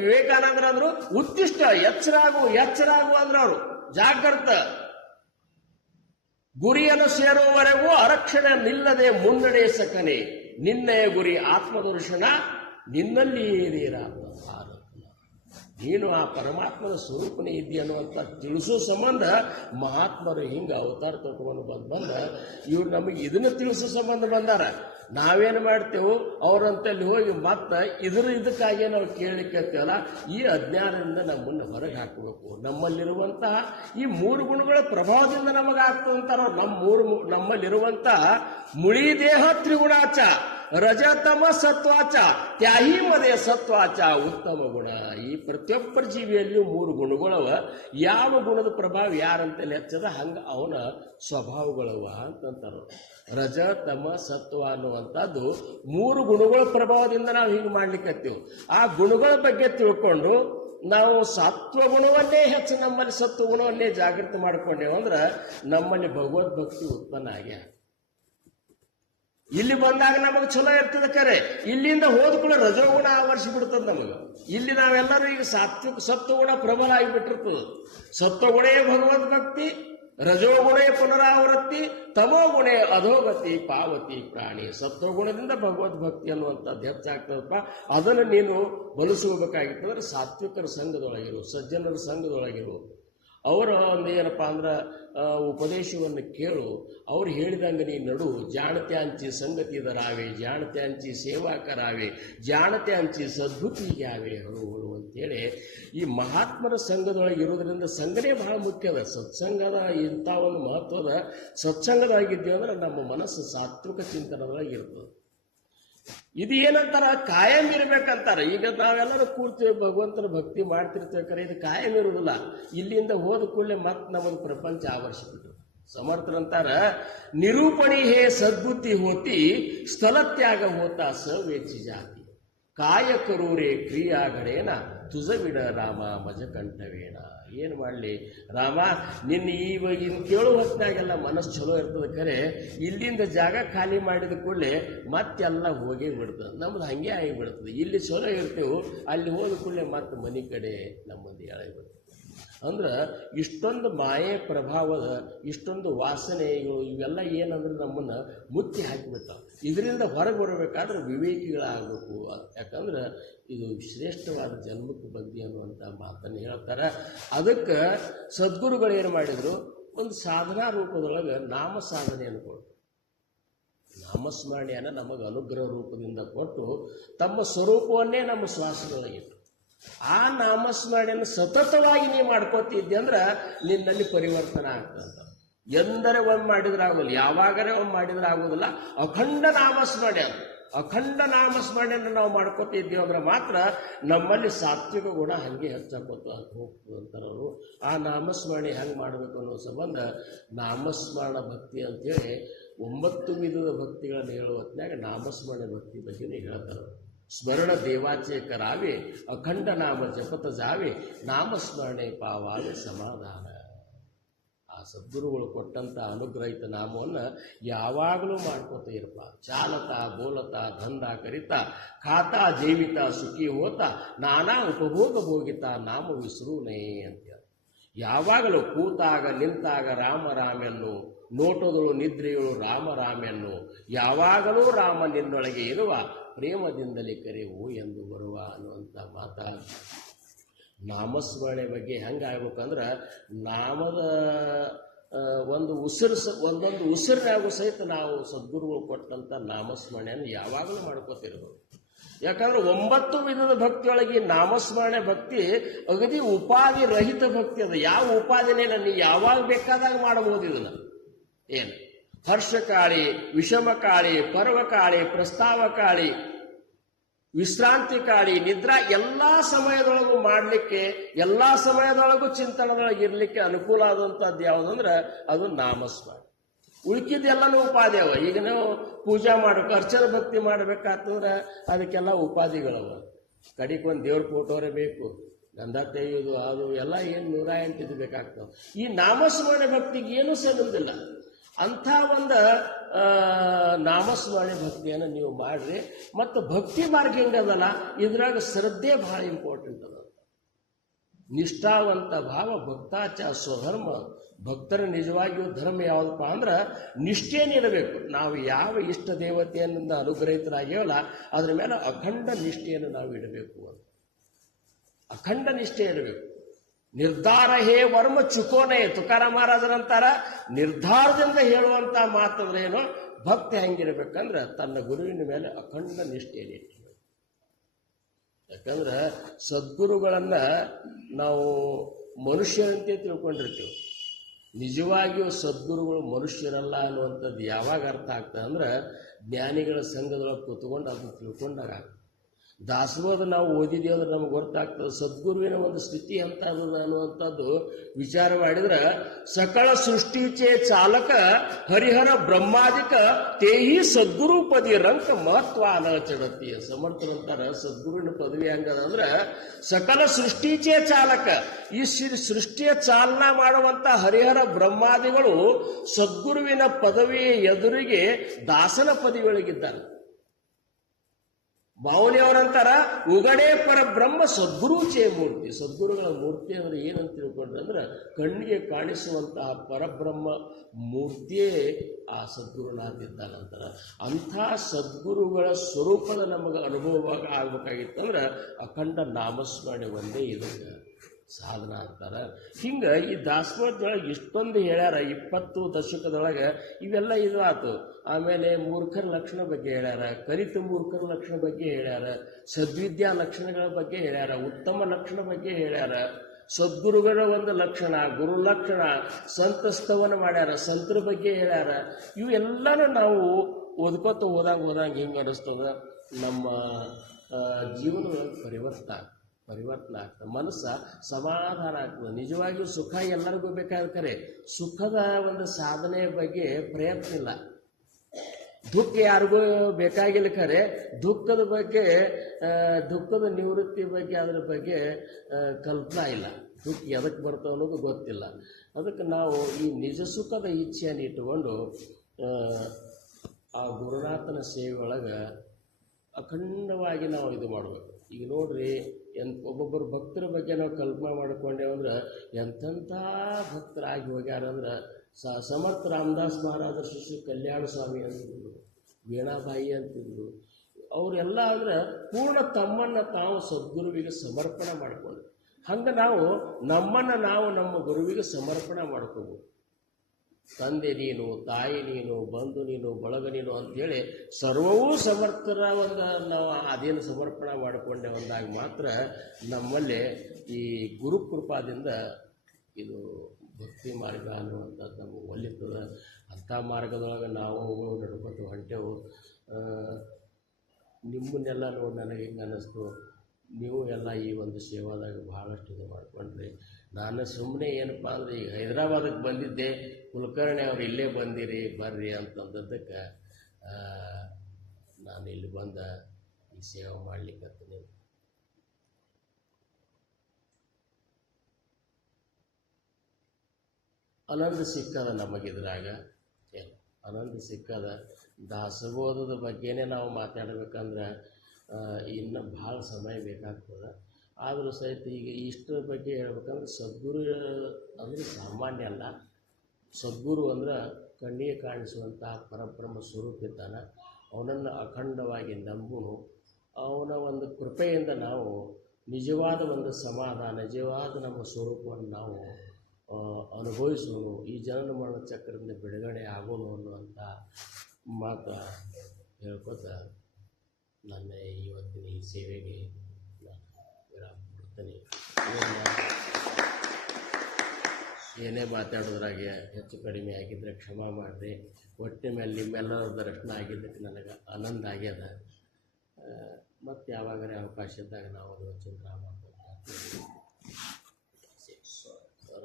ವಿವೇಕಾನಂದ್ರ ಅಂದ್ರು ಉತ್ತಿಷ್ಟ ಎಚ್ಚರಾಗು ಅಂದ್ರ ಅವರು ಜಾಗೃತ ಗುರಿಯನ್ನು ಸೇರುವವರೆಗೂ ಅರಕ್ಷಣ ನಿಲ್ಲದೆ ಮುನ್ನಡೆ ಸಕನೆ, ನಿನ್ನೆಯ ಗುರಿ ಆತ್ಮದರ್ಶನ ನಿನ್ನಲ್ಲಿಯೇ ಇದೇರಾದ. ನೀನು ಆ ಪರಮಾತ್ಮನ ಸ್ವರೂಪನೇ ಇದ್ದಿ ಅನ್ನುವಂಥ ತಿಳಿಸೋ ಸಂಬಂಧ ಮಹಾತ್ಮರು ಹಿಂಗೆ ಅವತಾರ ತಗೊಂಡು ಬಂದ ಇವ್ರು ನಮಗೆ ಇದನ್ನು ತಿಳಿಸೋ ಸಂಬಂಧ ಬಂದಾರ. ನಾವೇನು ಮಾಡ್ತೇವೆ ಅವರಂತಲ್ಲಿ ಹೋಗಿ ಮತ್ತೆ ಇದಕ್ಕಾಗಿ ನಾವು ಕೇಳಲಿಕ್ಕೇವಲ್ಲ, ಈ ಅಜ್ಞಾನದಿಂದ ನಮ್ಮನ್ನು ಹೊರಗೆ ಹಾಕಬೇಕು. ನಮ್ಮಲ್ಲಿರುವಂತಹ ಈ ಮೂರು ಗುಣಗಳ ಪ್ರಭಾವದಿಂದ ನಮಗಾಗ್ತದಂತಾರ. ನಮ್ಮಲ್ಲಿರುವಂತಹ ಮುಳಿ ದೇಹ ತ್ರಿಗುಣಾಚ ರಜತಮ ಸತ್ವಾಚ ತ್ಯಾಹಿ ಮದೆ ಸತ್ವಾಚ ಉತ್ತಮ ಗುಣ. ಈ ಪ್ರತಿಯೊಬ್ಬರ ಜೀವಿಯಲ್ಲಿಯೂ ಮೂರು ಗುಣಗಳವ. ಯಾವ ಗುಣದ ಪ್ರಭಾವ ಯಾರಂತೇಳಿ ಹೆಚ್ಚದ ಹಂಗೆ ಅವನ ಸ್ವಭಾವಗಳವ ಅಂತಂತಾರೆ. ರಜ ತಮ ಸತ್ವ ಅನ್ನುವಂಥದ್ದು ಮೂರು ಗುಣಗಳ ಪ್ರಭಾವದಿಂದ ನಾವು ಹಿಂಗೆ ಮಾಡ್ಲಿಕ್ಕತ್ತೀವಿ. ಆ ಗುಣಗಳ ಬಗ್ಗೆ ತಿಳ್ಕೊಂಡು ನಾವು ಸತ್ವಗುಣವನ್ನೇ ಹೆಚ್ಚು ನಮ್ಮಲ್ಲಿ ಸತ್ವಗುಣವನ್ನೇ ಜಾಗೃತಿ ಮಾಡಿಕೊಂಡೇವು ಅಂದ್ರೆ ನಮ್ಮಲ್ಲಿ ಭಗವದ್ಭಕ್ತಿ ಉತ್ಪನ್ನ ಆಗ್ಯ. ಇಲ್ಲಿ ಬಂದಾಗ ನಮಗೆ ಚಲೋ ಇರ್ತದೆ ಕರೆ, ಇಲ್ಲಿಂದ ಹೋದ್ಕೊಳ್ಳೋ ರಜೋಗುಣ ಆವರಿಸಿ ಬಿಡ್ತದೆ ನಮಗೆ. ಇಲ್ಲಿ ನಾವೆಲ್ಲರೂ ಈಗ ಸತ್ವಗುಣ ಪ್ರಬಲ ಆಗಿಬಿಟ್ಟಿರ್ತದೆ. ಸತ್ವಗುಣೇ ಭಗವದ್ಭಕ್ತಿ, ರಜೋಗುಣೇ ಪುನರಾವೃತ್ತಿ, ತಮೋಗುಣೇ ಅಧೋಗತಿ ಪಾವತಿ ಪ್ರಾಣಿ. ಸತ್ವಗುಣದಿಂದ ಭಗವದ್ಭಕ್ತಿ ಅನ್ನುವಂಥದ್ದು ಹೆಚ್ಚಾಗ್ತದಪ್ಪ. ಅದನ್ನು ನೀನು ಬಳಸ್ಕೋಬೇಕಾಗಿತ್ತಂದ್ರೆ ಸಾತ್ವಿಕರ ಸಂಘದೊಳಗಿರು, ಸಜ್ಜನರ ಸಂಘದೊಳಗಿರು. ಅವರ ಒಂದು ಏನಪ್ಪ ಅಂದ್ರೆ ಉಪದೇಶವನ್ನು ಕೇಳು, ಅವ್ರು ಹೇಳಿದಂಗೆ ನೀನು ನಡು. ಜಾಣತೆ ಹಂಚಿ ಸಂಗತಿದರಾವೆ, ಜಾಣತೆ ಹಂಚಿ ಸೇವಾಕರಾವೆ, ಜಾಣತೆ ಹಂಚಿ ಸದ್ಬುದ್ಧಿಗಾವೆ ಹಳುಗಳು ಅಂತೇಳಿ ಈ ಮಹಾತ್ಮರ ಸಂಘದೊಳಗೆ ಇರೋದ್ರಿಂದ ಸಂಘನೇ ಬಹಳ ಮುಖ್ಯದ. ಸತ್ಸಂಗದ ಇಂಥ ಒಂದು ಮಹತ್ವದ ಸತ್ಸಂಗದಾಗಿದ್ದೇವೆ ಅಂದ್ರೆ ನಮ್ಮ ಮನಸ್ಸು ಸಾತ್ವಿಕ ಚಿಂತನದೊಳಗೆ ಇರ್ತದೆ. ಇದು ಏನಂತಾರ, ಕಾಯಂ ಇರ್ಬೇಕಂತಾರ. ಈಗ ನಾವೆಲ್ಲರೂ ಕೂರ್ತೀವಿ, ಭಗವಂತನ ಭಕ್ತಿ ಮಾಡ್ತಿರ್ತೇವೆ, ಕರೆ ಇದು ಕಾಯಂ ಇರುವುದಿಲ್ಲ. ಇಲ್ಲಿಂದ ಹೋದ ಕೂಡಲೇ ಮತ್ತೆ ನಮ್ಮದು ಪ್ರಪಂಚ ಆವರಿಸಿಬಿಟ್ಟು. ಸಮರ್ಥರಂತಾರ, ನಿರೂಪಣಿ ಹೇ ಸದ್ಬುದ್ಧಿ ಹೋತಿ, ಸ್ಥಳತ್ಯಾಗ ಹೋತ ಸವೇಚಿ ಜಾತಿ, ಕಾಯ ಕರೂರೇ ಕ್ರಿಯಾಗಡೇನ ತುಜವಿಡ ರಾಮ ಮಜ ಕಂಠವೇಣ. ಏನು ಮಾಡಲಿ ರಾಮ, ನಿನ್ನ ಇವಾಗ ಇನ್ನು ಕೇಳೋ ಹೊತ್ತಿನಾಗೆಲ್ಲ ಮನಸ್ಸು ಚಲೋ ಇರ್ತದೆ, ಖರೆ ಇಲ್ಲಿಂದ ಜಾಗ ಖಾಲಿ ಮಾಡಿದ ಕೂಡಲೇ ಮತ್ತೆಲ್ಲ ಹೋಗೇ ಬಿಡ್ತದೆ. ನಮ್ದು ಹಾಗೆ ಆಗಿಬಿಡ್ತದೆ. ಇಲ್ಲಿ ಚಲೋ ಇರ್ತೇವೆ, ಅಲ್ಲಿ ಹೋದ ಕೂಡಲೇ ಮತ್ತೆ ಮನೆ ಕಡೆ ನಮ್ಮದು ಎಳೆಬಿಡ್ತದೆ. ಅಂದ್ರೆ ಇಷ್ಟೊಂದು ಮಾಯೆ ಪ್ರಭಾವದ ಇಷ್ಟೊಂದು ವಾಸನೆಗಳು ಇವೆಲ್ಲ ಏನಂದ್ರೆ ನಮ್ಮನ್ನು ಮುತ್ತಿ ಹಾಕಿಬಿಡ್ತಾವೆ. ಇದರಿಂದ ಹೊರಗೆ ಬರಬೇಕಾದ್ರೆ ವಿವೇಕಿಗಳಾಗಬೇಕು. ಯಾಕಂದ್ರೆ ಇದು ಶ್ರೇಷ್ಠವಾದ ಜನ್ಮಕ್ಕೆ ಬಗ್ಗೆ ಅನ್ನುವಂಥ ಮಾತನ್ನು ಹೇಳ್ತಾರೆ. ಅದಕ್ಕೆ ಸದ್ಗುರುಗಳು ಏನು ಮಾಡಿದರು, ಒಂದು ಸಾಧನಾ ರೂಪದೊಳಗೆ ನಾಮ ಸಾಧನೆಯನ್ನು ಕೊಟ್ಟು, ನಾಮಸ್ಮರಣೆಯನ್ನು ನಮಗೆ ಅನುಗ್ರಹ ರೂಪದಿಂದ ಕೊಟ್ಟು ತಮ್ಮ ಸ್ವರೂಪವನ್ನೇ ನಮ್ಮ ಶ್ವಾಸದೊಳಗಿಟ್ಟು ಆ ನಾಮಸ್ಮರಣೆಯನ್ನು ಸತತವಾಗಿ ನೀವು ಮಾಡ್ಕೋತಿದ್ದೆ ಅಂದ್ರೆ ನಿನ್ನಲ್ಲಿ ಪರಿವರ್ತನೆ ಆಗ್ತದೆ. ಎಂದರೆ ಒಮ್ಮೆ ಮಾಡಿದ್ರೆ ಆಗೋಲ್ಲ, ಯಾವಾಗರೇ ಒಮ್ಮೆ ಮಾಡಿದ್ರೆ ಆಗೋದಿಲ್ಲ. ಅಖಂಡ ನಾಮಸ್ಮರಣೆ, ಅಖಂಡ ನಾಮಸ್ಮರಣೆಯನ್ನು ನಾವು ಮಾಡ್ಕೋತಿದ್ದೀವಿ ಅಂದ್ರೆ ಮಾತ್ರ ನಮ್ಮಲ್ಲಿ ಸಾತ್ವಿಕ ಗುಣ ಹಾಗೆ ಹೆಚ್ಚಾಕೋತ ಹೋಗ್ತದೆ ಅಂತಾರವರು. ಆ ನಾಮಸ್ಮರಣೆ ಹೆಂಗೆ ಮಾಡಬೇಕು ಅನ್ನೋ ಸಂಬಂಧ ನಾಮಸ್ಮರಣ ಭಕ್ತಿ ಅಂತೇಳಿ 9 ವಿಧದ ಭಕ್ತಿಗಳನ್ನು ಹೇಳುವ ಹೊತ್ತಿನಾಗ ನಾಮಸ್ಮರಣೆ ಭಕ್ತಿ ಬಗ್ಗೆನೇ ಹೇಳ್ತಾರೆ. ಸ್ಮರಣ ದೇವಾಚೆ ಕರಾವೆ, ಅಖಂಡ ನಾಮ ಜಪತ ಜಾವೆ, ನಾಮಸ್ಮರಣೆ ಪಾವಾವೆ ಸಮಾಧಾನ. ಆ ಸದ್ಗುರುಗಳು ಕೊಟ್ಟಂಥ ಅನುಗ್ರಹಿತ ನಾಮವನ್ನು ಯಾವಾಗಲೂ ಮಾಡ್ಕೋತ ಇರಪ್ಪ. ಚಾಲತ ಬೋಲತ ದಂಧ ಕರಿತ ಖಾತ ಜೀವಿತ ಸುಖಿ ಹೋತ ನಾನಾ ಉಪಭೋಗ ಭೋಗಿತ ನಾಮ ವಿಸ್ರೂನೇ ಅಂತ. ಯಾವಾಗಲೂ ಕೂತಾಗ ನಿಂತಾಗ ರಾಮ ರಾಮೆನ್ನು, ನೋಟದಳು ನಿದ್ರೆಯಳು ರಾಮ ರಾಮೆನ್ನು, ಯಾವಾಗಲೂ ರಾಮ ನಿನ್ನೊಳಗೆ ಇರುವ ಪ್ರೇಮದಿಂದಲೇ ಕರೆವು ಎಂದು ಬರುವ ಅನ್ನುವಂಥ ಮಾತ. ನಾಮಸ್ಮರಣೆ ಬಗ್ಗೆ ಹೆಂಗೆ ಆಗ್ಬೇಕಂದ್ರೆ ನಾಮದ ಒಂದು ಒಂದೊಂದು ಉಸಿರಿನಾಗೂ ಸಹಿತ ನಾವು ಸದ್ಗುರುಗಳು ಕೊಟ್ಟಂಥ ನಾಮಸ್ಮರಣೆಯನ್ನು ಯಾವಾಗಲೂ ಮಾಡ್ಕೋತಿರ್ಬೋದು. ಯಾಕಂದ್ರೆ 9 ವಿಧದ ಭಕ್ತಿಯೊಳಗೆ ನಾಮಸ್ಮರಣೆ ಭಕ್ತಿ ಅಗದಿ ಉಪಾಧಿ ರಹಿತ ಭಕ್ತಿ ಅದು. ಯಾವ ಉಪಾಧಿನೇ ನೀ ಯಾವಾಗ ಬೇಕಾದಾಗ ಮಾಡಬಹುದು. ಇದನ್ನು ಏನು ಹರ್ಷಕಾಳಿ, ವಿಷಮಕಾಳಿ, ಪರ್ವಕಾಳಿ, ಪ್ರಸ್ತಾವಕಾಳಿ, ವಿಶ್ರಾಂತಿ ಕಾಳಿ, ನಿದ್ರಾ ಎಲ್ಲ ಸಮಯದೊಳಗೂ ಮಾಡಲಿಕ್ಕೆ, ಎಲ್ಲ ಸಮಯದೊಳಗೂ ಚಿಂತನದೊಳಗೆ ಇರಲಿಕ್ಕೆ ಅನುಕೂಲ ಆದಂಥದ್ದು ಯಾವುದಂದ್ರೆ ಅದು ನಾಮಸ್ಮರಣೆ. ಉಳ್ಕಿದ್ದೆಲ್ಲನೂ ಉಪಾಧಿ ಅವ. ಈಗ ನಾವು ಪೂಜಾ ಮಾಡಬೇಕು, ಅರ್ಚನ ಭಕ್ತಿ ಮಾಡಬೇಕಾತಂದ್ರೆ ಅದಕ್ಕೆಲ್ಲ ಉಪಾಧಿಗಳವ. ಕಡಿಗೊಂದು ದೇವ್ರ ಫೋಟೋರೇ ಬೇಕು, ಗಂಧ ತೆಗೆಯೋದು ಅದು ಎಲ್ಲ ಏನು 108 ಇದು ಬೇಕಾಗ್ತವೆ. ಈ ನಾಮಸ್ಮರಣೆ ಭಕ್ತಿಗೆ ಏನೂ ಸಂಬಂಧಿಲ್ಲ. ಅಂಥ ಒಂದು ನಾಮಸ್ಮರಣೆ ಭಕ್ತಿಯನ್ನು ನೀವು ಮಾಡಿರಿ. ಮತ್ತು ಭಕ್ತಿ ಮಾರ್ಗ ಹೆಂಗದಲ್ಲ, ಇದ್ರಾಗ ಶ್ರದ್ಧೆ ಭಾಳ ಇಂಪಾರ್ಟೆಂಟ್ ಅದ. ನಿಷ್ಠಾವಂತ ಭಾವ ಭಕ್ತಾಚ ಸ್ವಧರ್ಮ ಭಕ್ತರ ನಿಜವಾಗಿಯೂ ಧರ್ಮ ಯಾವುದಪ್ಪ ಅಂದ್ರೆ ನಿಷ್ಠೆಯನ್ನು ಇಡಬೇಕು. ನಾವು ಯಾವ ಇಷ್ಟ ದೇವತೆಯಿಂದ ಅನುಗ್ರಹಿತರಾಗ್ಯವಲ್ಲ ಅದ್ರ ಮೇಲೆ ಅಖಂಡ ನಿಷ್ಠೆಯನ್ನು ನಾವು ಇಡಬೇಕು ಅಂತ. ಅಖಂಡ ನಿಷ್ಠೆ ಇರಬೇಕು. ನಿರ್ಧಾರ ಹೇ ವರ್ಮ ಚುಕೋನೆ ತುಕಾರಾಮ ಮಹಾರಾಜರಂತಾರ. ನಿರ್ಧಾರದಿಂದ ಹೇಳುವಂತ ಮಾತಂದ್ರೆ ಏನು, ಭಕ್ತಿ ಹೆಂಗಿರ್ಬೇಕಂದ್ರೆ ತನ್ನ ಗುರುವಿನ ಮೇಲೆ ಅಖಂಡ ನಿಷ್ಠೆಯನ್ನು ಇಟ್ಟಿರ್ಬೇಕು. ಯಾಕಂದ್ರೆ ಸದ್ಗುರುಗಳನ್ನ ನಾವು ಮನುಷ್ಯರಂತೆ ತಿಳ್ಕೊಂಡಿರ್ತೀವಿ. ನಿಜವಾಗಿಯೂ ಸದ್ಗುರುಗಳು ಮನುಷ್ಯರಲ್ಲ ಅನ್ನುವಂಥದ್ದು ಯಾವಾಗ ಅರ್ಥ ಆಗ್ತದೆ ಅಂದ್ರೆ ಜ್ಞಾನಿಗಳ ಸಂಘದೊಳಗೆ ಕೂತ್ಕೊಂಡು ಅದನ್ನು ತಿಳ್ಕೊಂಡಾಗ. ದಾಸೋಹ ನಾವು ಓದಿದ್ದೀವಿ ಅಂದ್ರೆ ನಮ್ಗೆ ಗೊತ್ತಾಗ್ತದೆ ಸದ್ಗುರುವಿನ ಒಂದು ಸ್ಥಿತಿ ಅಂತ ಅನ್ನುವಂಥದ್ದು ವಿಚಾರ ಮಾಡಿದ್ರೆ ಸಕಲ ಸೃಷ್ಟಿಚೆ ಚಾಲಕ ಹರಿಹರ ಬ್ರಹ್ಮಾದಿಕ ತೇಹಿ ಸದ್ಗುರು ಪದಿ ರಂಕ ಮಹತ್ವ ಅನಚಡತಿ. ಸಮರ್ಥರು ಅಂತಾರೆ ಸದ್ಗುರುವಿನ ಪದವಿ ಹಂಗದ ಅಂದ್ರೆ ಸಕಲ ಸೃಷ್ಟಿಚೆ ಚಾಲಕ, ಈ ಸೃಷ್ಟಿಯ ಚಾಲನಾ ಮಾಡುವಂತ ಹರಿಹರ ಬ್ರಹ್ಮಾದಿಗಳು ಸದ್ಗುರುವಿನ ಪದವಿಯ ಎದುರಿಗೆ ದಾಸನ ಪದವಿಯೊಳಗಿದ್ದಾರೆ. ಮಾವನಿಯವರಂತಾರ ಉಗಡೆ ಪರಬ್ರಹ್ಮ ಸದ್ಗುರುಚೇ ಮೂರ್ತಿ. ಸದ್ಗುರುಗಳ ಮೂರ್ತಿ ಅಂದ್ರೆ ಏನಂತ ತಿಳ್ಕೊಂಡ್ರೆ ಅಂದ್ರೆ ಕಣ್ಣಿಗೆ ಕಾಣಿಸುವಂತಹ ಪರಬ್ರಹ್ಮ ಮೂರ್ತಿಯೇ ಆ ಸದ್ಗುರುನಾಥಿದ್ದಾನಂತಾರ. ಅಂಥ ಸದ್ಗುರುಗಳ ಸ್ವರೂಪದ ನಮಗೆ ಅನುಭವ ಆಗ್ಬೇಕಾಗಿತ್ತಂದ್ರೆ ಅಖಂಡ ನಾಮಸ್ಮರಣೆ ಒಂದೇ ಇದಕ್ಕೆ ಸಾಧನ ಅಂತಾರೆ. ಹಿಂಗೆ ಈ ದಾಸೋಹದೊಳಗೆ ಇಷ್ಟೊಂದು ಹೇಳ್ಯಾರ. 20 ದಶಕದೊಳಗೆ ಇವೆಲ್ಲ ಇದು ಆಯ್ತು. ಆಮೇಲೆ ಮೂರ್ಖರ ಲಕ್ಷಣ ಬಗ್ಗೆ ಹೇಳ್ಯಾರ, ಕಲಿತ ಮೂರ್ಖರ ಲಕ್ಷಣ ಬಗ್ಗೆ ಹೇಳ್ಯಾರ, ಸದ್ವಿದ್ಯಾ ಲಕ್ಷಣಗಳ ಬಗ್ಗೆ ಹೇಳ್ಯಾರ, ಉತ್ತಮ ಲಕ್ಷಣ ಬಗ್ಗೆ ಹೇಳ್ಯಾರ, ಸದ್ಗುರುಗಳ ಒಂದು ಲಕ್ಷಣ, ಗುರು ಲಕ್ಷಣ, ಸಂತಸ್ತವನ ಮಾಡ್ಯಾರ, ಸಂತರ ಬಗ್ಗೆ ಹೇಳ್ಯಾರ. ಇವೆಲ್ಲನೂ ನಾವು ಓದ್ಕೋತ ಹೋದಂಗೆ ಹಿಂಗೆ ಅನ್ನಿಸ್ತದ ನಮ್ಮ ಜೀವನದೊಳಗೆ ಪರಿವರ್ತನೆ ಆಗ್ತದೆ. ಮನಸ್ಸ ಸಮಾಧಾನ ಆಗ್ತದೆ. ನಿಜವಾಗಿಯೂ ಸುಖ ಎಲ್ಲರಿಗೂ ಬೇಕಾದ್ರೆ ಸುಖದ ಒಂದು ಸಾಧನೆಯ ಬಗ್ಗೆ ಪ್ರಯತ್ನ ಇಲ್ಲ. ದುಃಖ ಯಾರಿಗೂ ಬೇಕಾಗಿಲ್ಲ. ಖರೆ ದುಃಖದ ಬಗ್ಗೆ, ದುಃಖದ ನಿವೃತ್ತಿ ಬಗ್ಗೆ ಅದ್ರ ಬಗ್ಗೆ ಕಲ್ಪನಾ ಇಲ್ಲ. ದುಃಖ ಎದಕ್ಕೆ ಬರ್ತಾವ ಅನ್ನೋದು ಗೊತ್ತಿಲ್ಲ. ಅದಕ್ಕೆ ನಾವು ಈ ನಿಜ ಸುಖದ ಇಚ್ಛೆಯನ್ನು ಇಟ್ಟುಕೊಂಡು ಆ ಗುರುನಾಥನ ಸೇವೆಯೊಳಗೆ ಅಖಂಡವಾಗಿ ನಾವು ಇದು ಮಾಡಬೇಕು. ಈಗ ನೋಡ್ರಿ, ಒಬ್ಬೊಬ್ಬರು ಭಕ್ತರ ಬಗ್ಗೆ ನಾವು ಕಲ್ಪನೆ ಮಾಡ್ಕೊಂಡೇವು ಅಂದ್ರೆ ಎಂತೆಂಥ ಭಕ್ತರಾಗಿ ಹೋಗ್ಯಾರಂದ್ರೆ ಸಮರ್ಥ ರಾಮದಾಸ್ ಮಹಾರಾಜರ ಶಿಷ್ಯ ಕಲ್ಯಾಣ ಸ್ವಾಮಿ ಅಂತಿದ್ರು, ವೀಣಾಬಾಯಿ ಅಂತಿದ್ರು. ಅವರೆಲ್ಲ ಅಂದ್ರೆ ಪೂರ್ಣ ತಮ್ಮನ್ನು ತಾವು ಸದ್ಗುರುವಿಗೆ ಸಮರ್ಪಣೆ ಮಾಡಿಕೊಂಡು, ಹಂಗೆ ನಾವು ನಮ್ಮನ್ನು ನಾವು ನಮ್ಮ ಗುರುವಿಗೆ ಸಮರ್ಪಣೆ ಮಾಡ್ಕೋಬೋದು. ತಂದೆ ನೀನು, ತಾಯಿ ನೀನು, ಬಂಧು ನೀನು, ಬಳಗ ನೀನು ಅಂಥೇಳಿ ಸರ್ವವೂ ಸಮರ್ಥರ ಒಂದು ನಾವು ಅದೇನು ಸಮರ್ಪಣೆ ಮಾಡಿಕೊಂಡೆ ಒಂದಾಗ ಮಾತ್ರ ನಮ್ಮಲ್ಲಿ ಈ ಗುರುಕೃಪಾದಿಂದ ಇದು ಭಕ್ತಿ ಮಾರ್ಗ ಅನ್ನುವಂಥದ್ದು ನಮಗೆ ಒಲಿತದೆ. ಅಂಥ ಮಾರ್ಗದೊಳಗೆ ನಾವು ನಡ್ಕೊತ ಹೊಂಟೆವು. ನಿಮ್ಮನ್ನೆಲ್ಲ ನೋಡಿ ನನಗೆ ಹಿಂಗೆ ಅನ್ನಿಸ್ತು, ನೀವು ಎಲ್ಲ ಈ ಒಂದು ಸೇವಾದಾಗ ಭಾಳಷ್ಟು ಇದು ಮಾಡ್ಕೊಂಡ್ರಿ. ನಾನು ಸುಮ್ಮನೆ ಏನಪ್ಪ ಅಂದರೆ ಈಗ ಹೈದರಾಬಾದಕ್ಕೆ ಬಂದಿದ್ದೆ, ಕುಲಕರ್ಣಿ ಅವ್ರು ಇಲ್ಲೇ ಬಂದಿರಿ ಬರ್ರಿ ಅಂತಂದದ್ದಕ್ಕೆ ನಾನು ಇಲ್ಲಿ ಬಂದ ಈ ಸೇವೆ ಮಾಡ್ಲಿಕ್ಕತ್ತೀನಿ. ಆನಂದ ಸಿಕ್ಕದ ನಮಗಿದ್ರಾಗ, ಏನು ಆನಂದ ಸಿಕ್ಕದ. ದಾಸಬೋಧದ ಬಗ್ಗೆನೇ ನಾವು ಮಾತಾಡಬೇಕಂದ್ರೆ ಇನ್ನು ಭಾಳ ಸಮಯ ಬೇಕಾಗ್ತದೆ. ಆದರೂ ಸಹಿತ ಈಗ ಇಷ್ಟರ ಬಗ್ಗೆ ಹೇಳ್ಬೇಕಂದ್ರೆ ಸದ್ಗುರು ಅಂದರೆ ಸಾಮಾನ್ಯ ಅಲ್ಲ. ಸದ್ಗುರು ಅಂದ್ರೆ ಕಣ್ಣಿಗೆ ಕಾಣಿಸುವಂಥ ಪರಬ್ರಹ್ಮ ಸ್ವರೂಪ ಇದ್ದಾನೆ. ಅವನನ್ನು ಅಖಂಡವಾಗಿ ನಂಬುನು, ಅವನ ಒಂದು ಕೃಪೆಯಿಂದ ನಾವು ನಿಜವಾದ ಒಂದು ಸಮಾಧಾನ, ನಿಜವಾದ ನಮ್ಮ ಸ್ವರೂಪವನ್ನು ನಾವು ಅನುಭವಿಸೋನು, ಈ ಜನನ ಮರಣ ಚಕ್ರದಿಂದ ಬಿಡುಗಡೆ ಆಗೋನು ಅನ್ನುವಂಥ ಮಾತು ಹೇಳ್ಕೊತ ನನ್ನ ಇವತ್ತಿನ ಈ ಸೇವೆಗೆ ನಾನು ವಿರಾಮ ಕೊಡ್ತೇನೆ. ಏನೇ ಮಾತಾಡೋದ್ರಾಗೆ ಹೆಚ್ಚು ಕಡಿಮೆ ಆಗಿದ್ದರೆ ಕ್ಷಮಾ ಮಾಡಿರಿ. ಒಟ್ಟಿನ ಮೇಲೆ ನಿಮ್ಮೆಲ್ಲರ ದರ್ಶನ ಆಗಿದ್ದಕ್ಕೆ ನನಗೆ ಆನಂದ ಆಗ್ಯದ. ಮತ್ತು ಯಾವಾಗಲೇ ಅವಕಾಶ ಇದ್ದಾಗ ನಾವು ಅದು ಚಿಂತನೆ ಮಾಡ್ಕೊಳ್ತೀವಿ.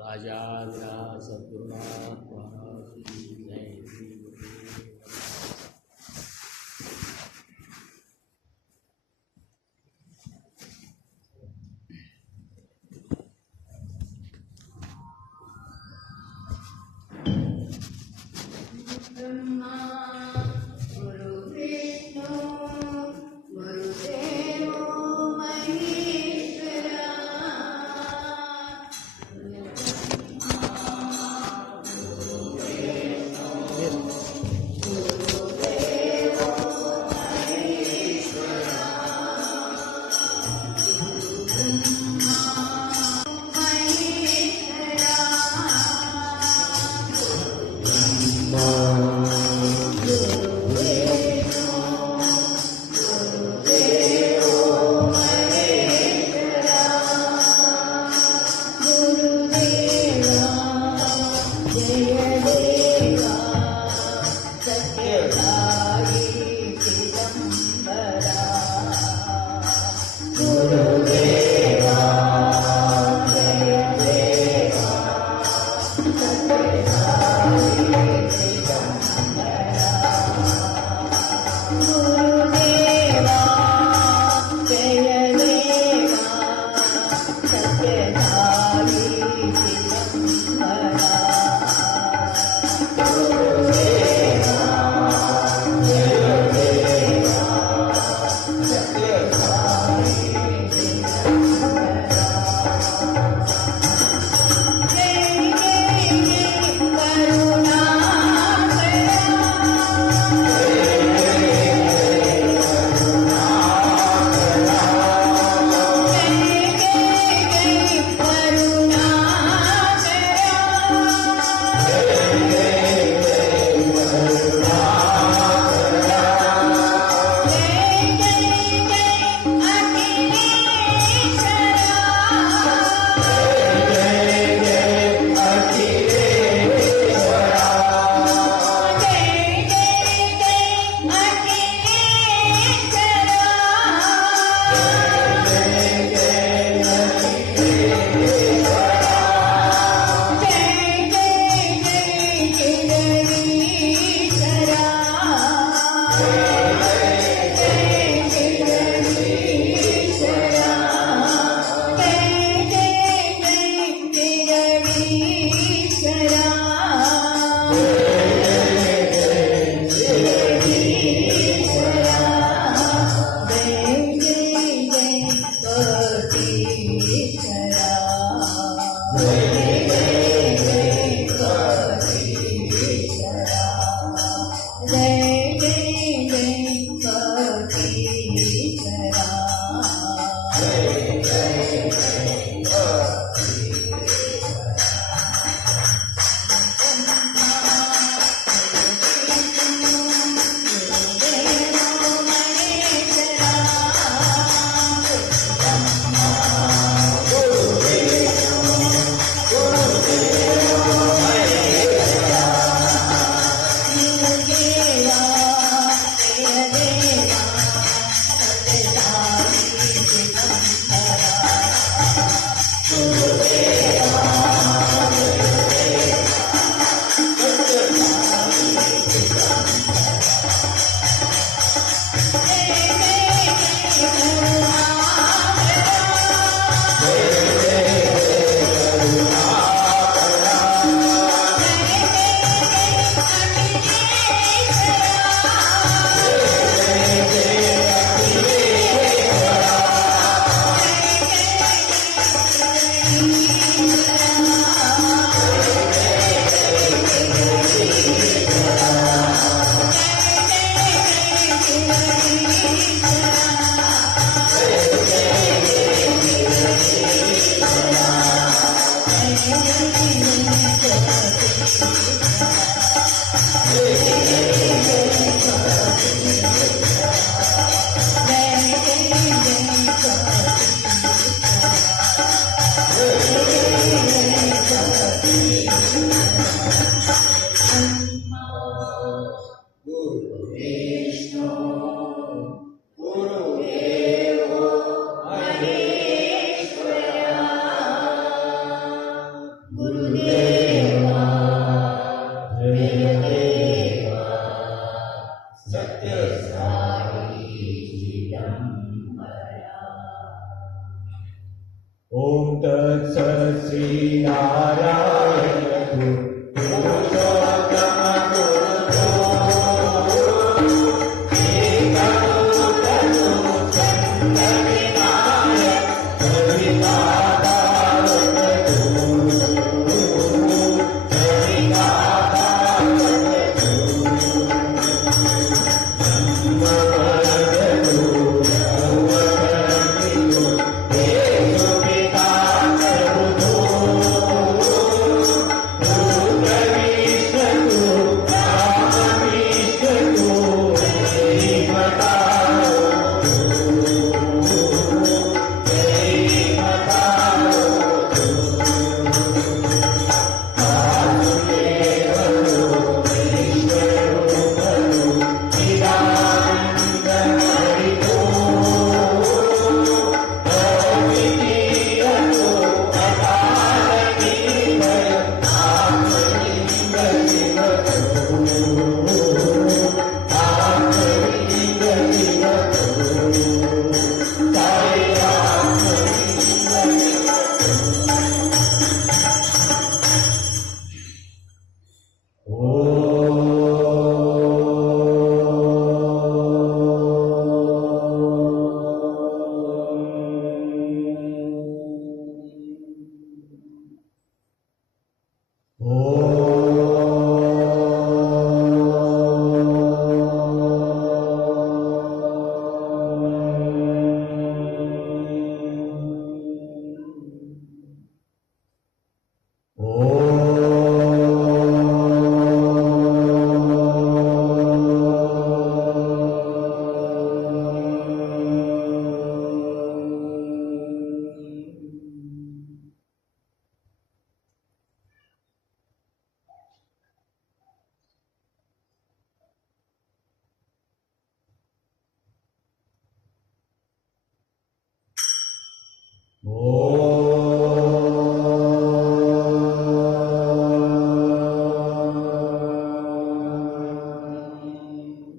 ರಾಜಾಂದ್ರ ಸದ್ಗುರುನಾಥ ಜೈ.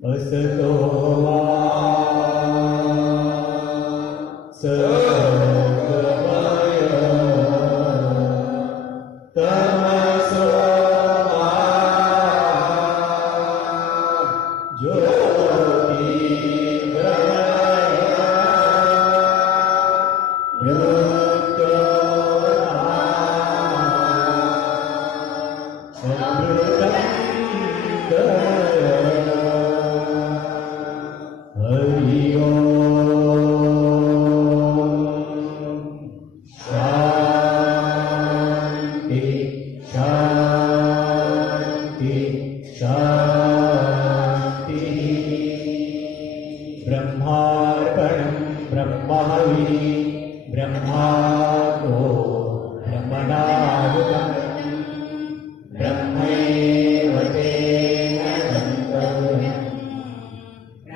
असतो मा तमसो मा हरि शांति शांति शांति। ब्रह्मार्पणं ब्रह्महवि ब्रह्मार्पो ब्रह्मणाहुतं ब्रह्मैव तेन गन्तव्यम्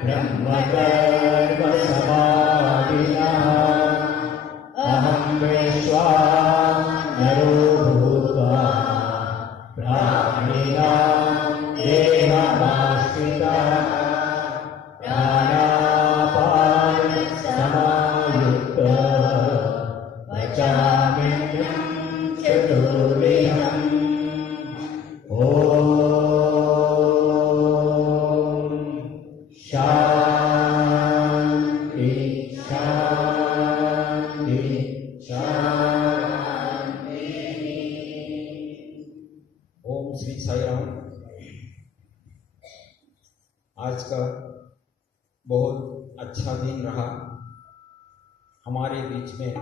ब्रह्मकर्म समाधिना अहं विश्वानरो भूत्वा प्राणिनां देहमाश्रितः प्राणापानसमायुक्तः पचाम्यन्नं चतुर्विधम्। ॐ शांति शांति शांति। ओम श्री साई राम। आज का बहुत अच्छा दिन रहा। हमारे बीच में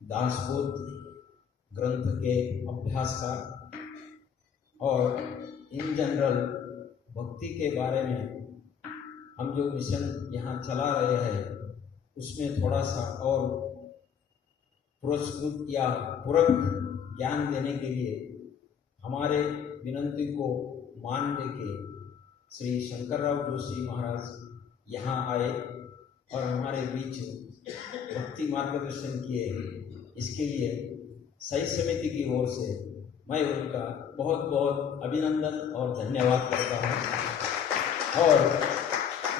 दासबोध ग्रंथ के अभ्यास का और इन जनरल भक्ति के बारे में हम जो मिशन यहाँ चला रहे हैं उसमें थोड़ा सा और पुरस्कृत या पूरक ज्ञान देने के लिए हमारे विनंती को मान लेके श्री शंकरराव जोशी महाराज यहाँ आए और हमारे बीच भक्ति मार्गदर्शन किए। इसके लिए साई समिति की ओर से मैं उनका बहुत बहुत अभिनंदन और धन्यवाद करता हूँ। और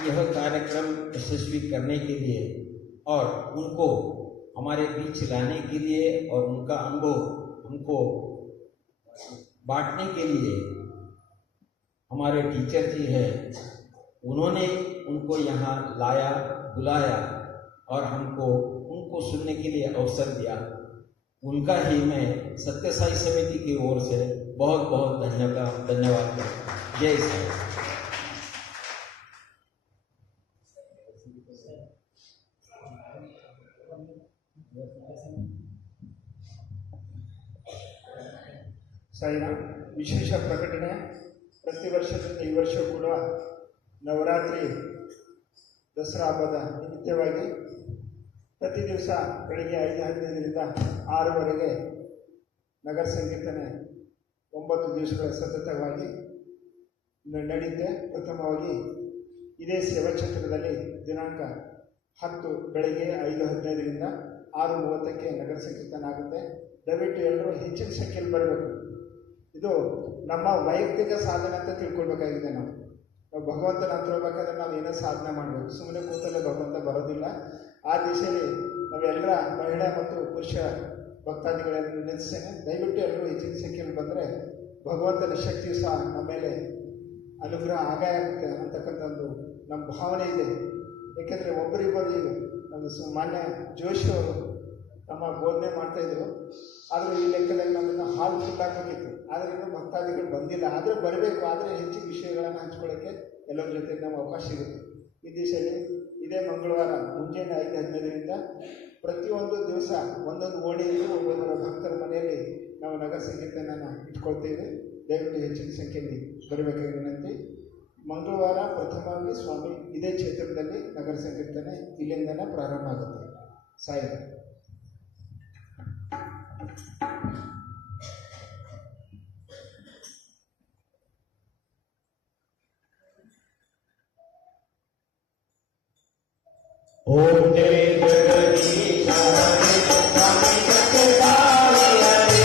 यह कार्यक्रम यशस्वी करने के लिए और उनको हमारे बीच लाने के लिए और उनका अनुभव हमको बांटने के लिए हमारे टीचर जी हैं, उन्होंने उनको यहाँ लाया, बुलाया और हमको उनको सुनने के लिए अवसर दिया। उनका ही मैं सत्य साई समिति की ओर से बहुत बहुत धन्यवाद करता हूँ। जय साई। ಸಾಯಿನ ವಿಶೇಷ ಪ್ರಕಟಣೆ. ಪ್ರತಿ ವರ್ಷದಂತೆ ಈ ವರ್ಷ ಕೂಡ ನವರಾತ್ರಿ ದಸರಾ ಹಬ್ಬದ ನಿಮಿತ್ತವಾಗಿ ಪ್ರತಿ ದಿವಸ ಬೆಳಗ್ಗೆ 5:15ರಿಂದ 6ವರೆಗೆ ನಗರ ಸಂಕೀರ್ತನೆ 9 ದಿವಸಗಳ ಸತತವಾಗಿ ನಡೆಯುತ್ತೆ. ಪ್ರಥಮವಾಗಿ ಇದೇ ಸೇವಾಕ್ಷೇತ್ರದಲ್ಲಿ ದಿನಾಂಕ 10 ಬೆಳಗ್ಗೆ 5:15ರಿಂದ 6:30ಕ್ಕೆ ನಗರ ಸಂಕೀರ್ತನೆ ಆಗುತ್ತೆ. ದಯವಿಟ್ಟು ಎಲ್ಲರೂ ಹೆಚ್ಚಿನ ಸಂಖ್ಯೆಯಲ್ಲಿ ಬರಬೇಕು. ಇದು ನಮ್ಮ ವೈಯಕ್ತಿಕ ಸಾಧನೆ ಅಂತ ತಿಳ್ಕೊಳ್ಬೇಕಾಗಿದೆ. ನಾವು ಭಗವಂತನ ಹತ್ರ ಹೋಗ್ಬೇಕಾದ್ರೆ ನಾವು ಏನೋ ಸಾಧನೆ ಮಾಡಬೇಕು. ಸುಮ್ಮನೆ ಕೂತಲ್ಲೇ ಭಗವಂತ ಬರೋದಿಲ್ಲ. ಆ ದಿಶೆಯಲ್ಲಿ ನಾವೆಲ್ಲರ ಮಹಿಳಾ ಮತ್ತು ಪುರುಷ ಭಕ್ತಾದಿಗಳನ್ನು ವಿನಂತಿಸ್ತೇನೆ. ದಯವಿಟ್ಟು ಎಲ್ಲರೂ ಹೆಚ್ಚಿನ ಸಂಖ್ಯೆಯಲ್ಲಿ ಬಂದರೆ ಭಗವಂತನ ಶಕ್ತಿಯು ಸಹ ನಮ್ಮ ಮೇಲೆ ಅನುಗ್ರಹ ಆಗೇ ಆಗುತ್ತೆ ಅಂತಕ್ಕಂಥ ಒಂದು ನಮ್ಮ ಭಾವನೆ ಇದೆ. ಏಕೆಂದರೆ ಒಬ್ಬರಿಬ್ಬರು ಈಗ ನಮ್ಮ ಮಾನ್ಯ ಜೋಶಿ ಅವರು ತಮ್ಮ ಬೋಧನೆ ಮಾಡ್ತಾಯಿದ್ರು. ಆದರೆ ಈ ಲೆಕ್ಕದಲ್ಲಿ ನಮ್ಮನ್ನು ಹಾಲು ಫುಲ್ ಆಗಬೇಕಿತ್ತು. ಆದರೆ ಇನ್ನೂ ಭಕ್ತಾದಿಗಳು ಬಂದಿಲ್ಲ. ಆದರೆ ಬರಬೇಕು. ಆದರೆ ಹೆಚ್ಚಿನ ವಿಷಯಗಳನ್ನು ಹಂಚ್ಕೊಳ್ಳೋಕ್ಕೆ ಎಲ್ಲರ ಜೊತೆ ನಾವು ಅವಕಾಶ ಸಿಗುತ್ತೆ. ಈ ದಿಶೆಯಲ್ಲಿ ಇದೇ ಮಂಗಳವಾರ ಮುಂಜಾನೆ 5:15ರಿಂದ ಪ್ರತಿಯೊಂದು ದಿವಸ ಒಂದೊಂದು ಓಣಿಯಲ್ಲಿ ಒಬ್ಬೊಬ್ಬರ ಭಕ್ತರ ಮನೆಯಲ್ಲಿ ನಾವು ನಗರ ಸಂಕೀರ್ತನೆಯನ್ನು ಇಟ್ಕೊಳ್ತೇವೆ. ದಯವಿಟ್ಟು ಹೆಚ್ಚಿನ ಸಂಖ್ಯೆಯಲ್ಲಿ ಬರಬೇಕಾಗಿ ವಿನಂತಿ. ಮಂಗಳವಾರ ಪ್ರಥಮವಾಗಿ ಸ್ವಾಮಿ ಇದೇ ಕ್ಷೇತ್ರದಲ್ಲಿ ನಗರ ಸಂಕೀರ್ತನೆ ಇಲ್ಲಿಂದನೇ ಪ್ರಾರಂಭ ಆಗುತ್ತೆ. ಸಾಯಿ ओम जय जगदीश हरे स्वामी सत्यसाई हरे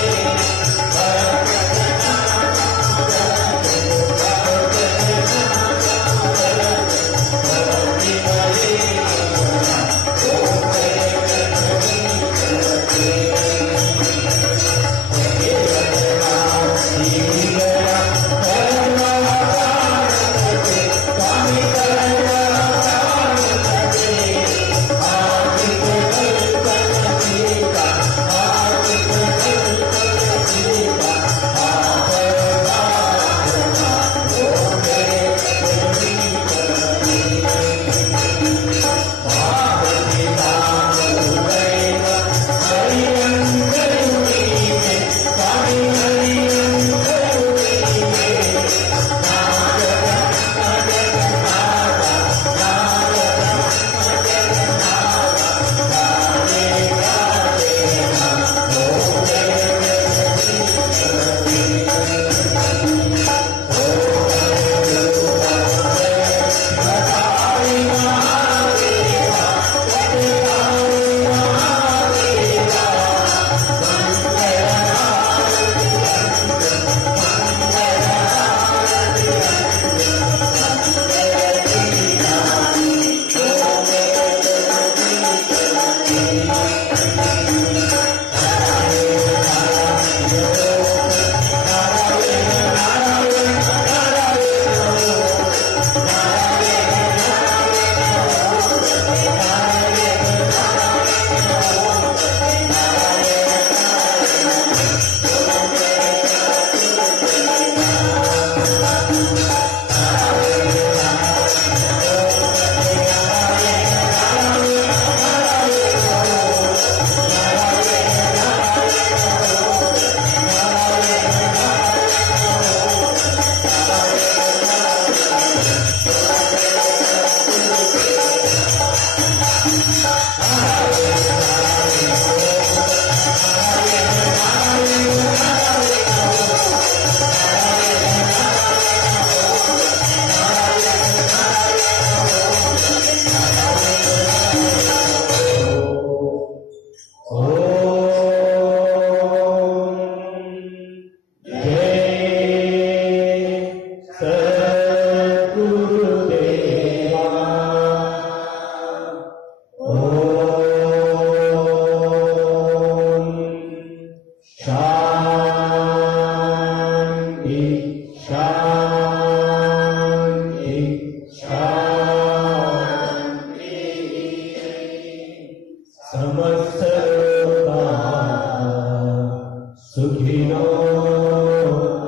सुखिनो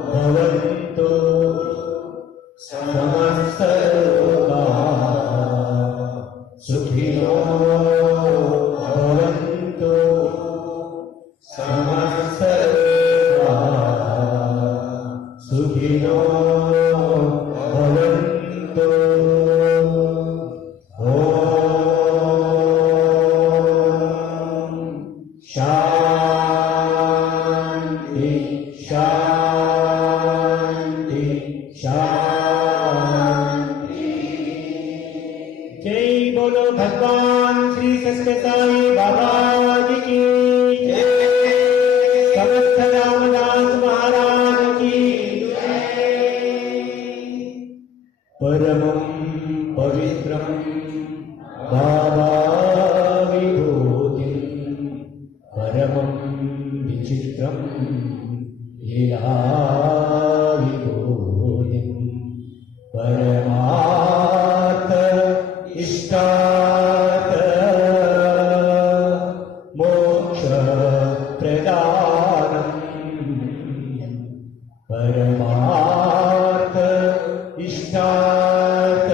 भवन्तु समस्तलोकाः सुखिनो भवन्तु समस्तलोकाः सुखिनो भवन्तु शांति शांति शांति। जय बोलो भगवान श्री सत्य साई बाबा जी की जय। समर्थ रामदास महाराज की जय। परमं पवित्रं बाबा परमं विचित्रं लीला विभूतिं परमार्थ इष्टार्थ मोक्ष प्रदानं परमार्थ इष्टार्थ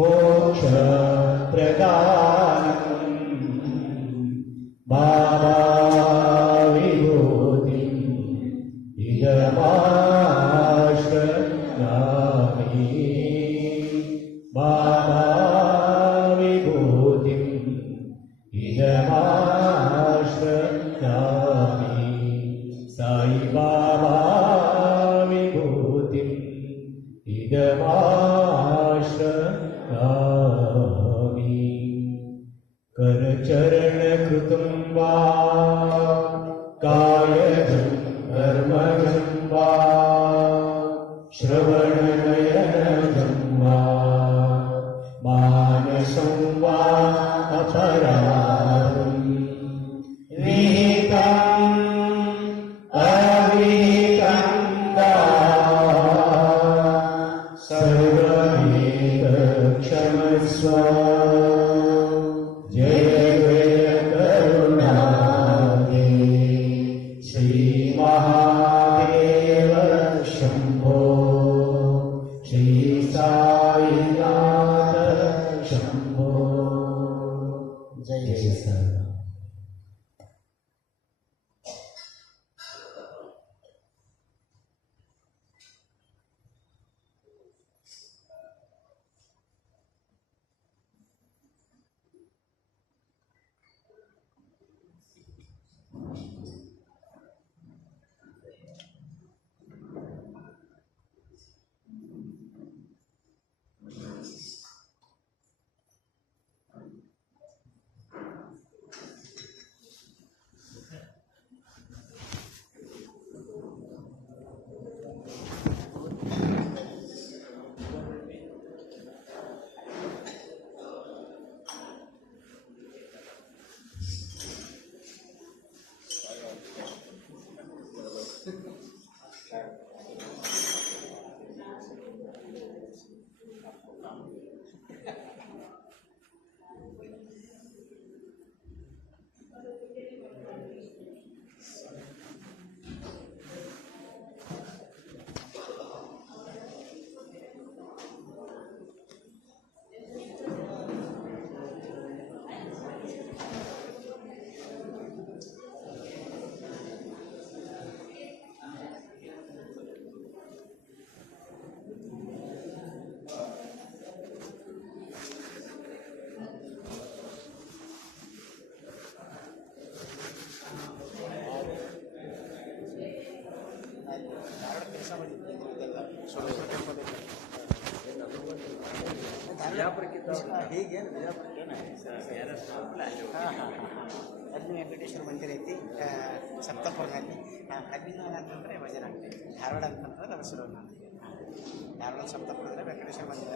मोक्ष प्रदानं बाबा विभूतिम् इदमाश्रयामि बाबा विभूतिम् इदमाश्रयामि साई बाबा विभूतिम् इदमाश्रयामि। चरणकृतं वा कायजं कर्मजं वा श्रवणनयनजं वा मानसं वा अपराधं विहितम् अविहितं वा सर्वमेव क्षमस्व जय जय करुणादे श्रीमहादेव शम्भो श्री साईनाथ शम्भो जय साईनाथ। ಹೀಗೆ ಅಲ್ಲಿ ವೆಂಕಟೇಶ್ವರ ಮಂದಿರ ಐತಿ ಸಪ್ತಪುರದಲ್ಲಿ ಅಲ್ಲಿಂದ ಅಂತಂದರೆ ಭಜನೆ ಆಗ್ತೈತಿ ಧಾರವಾಡ ಅಂತಂದ್ರೆ ದಸರಾ ಧಾರವಾಡ ಸಪ್ತಪುರದಲ್ಲಿ ವೆಂಕಟೇಶ್ವರ ಮಂದಿರ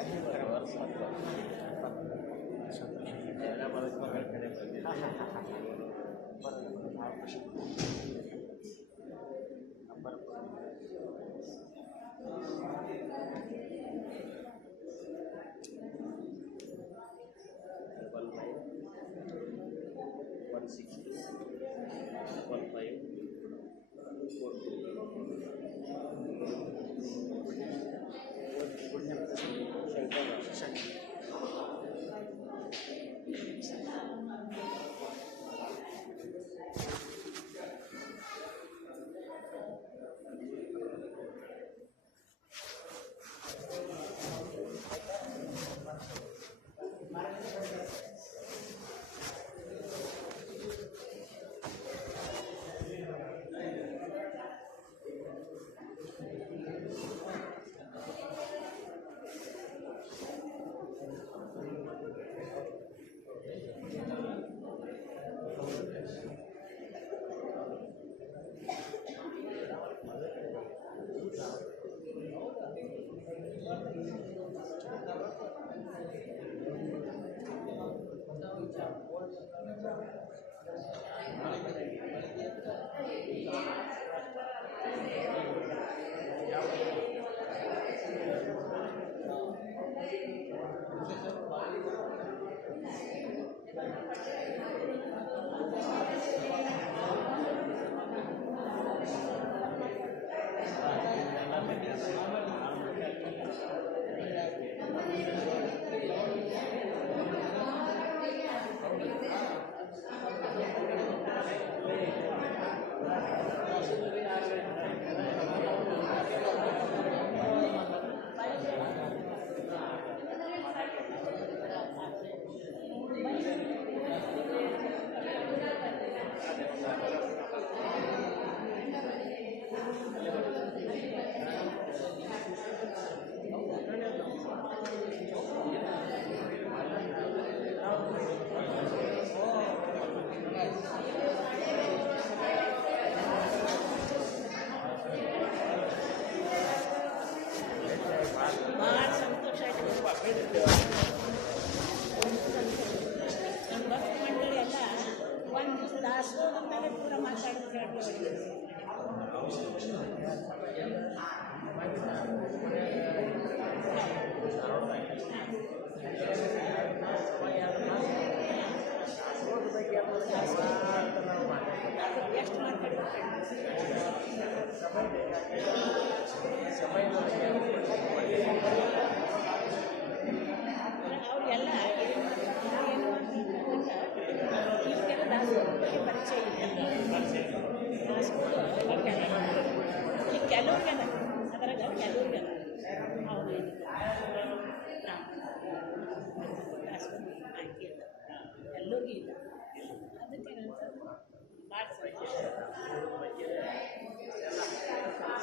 ನಮ್ಮ ಭಕ್ತ ಮಂಡಳಿ ಎಲ್ಲ ಒಂದು ದಿವಸ ದಾಸೋಹದ ಮೇಲೆ ಪೂರ ಮಾತಾಡೋದು ಹೇಳ್ತೀವಿ. ಎಷ್ಟು ಮಾತಾಡ್ಬೇಕು ಅವ್ರಿಗೆಲ್ಲ ಏನು ಈಗೆಲ್ಲ ದಾಸೋಹದ ಬಗ್ಗೆ ಪರಿಚಯ ಇಲ್ಲ. ದಾಸೋಹ ಈ ಕೆಲವ್ರಿಗೆಲ್ಲ ಅದರಾಗ ಕೆಲವ್ರಿಗೆಲ್ಲ ಹೌದು ದಾಸೋಹ ಆಯ್ಕೆ ಇಲ್ಲ, ಎಲ್ಲರಿಗೂ ಇಲ್ಲ. ಅದಕ್ಕೆ ಭಾಳ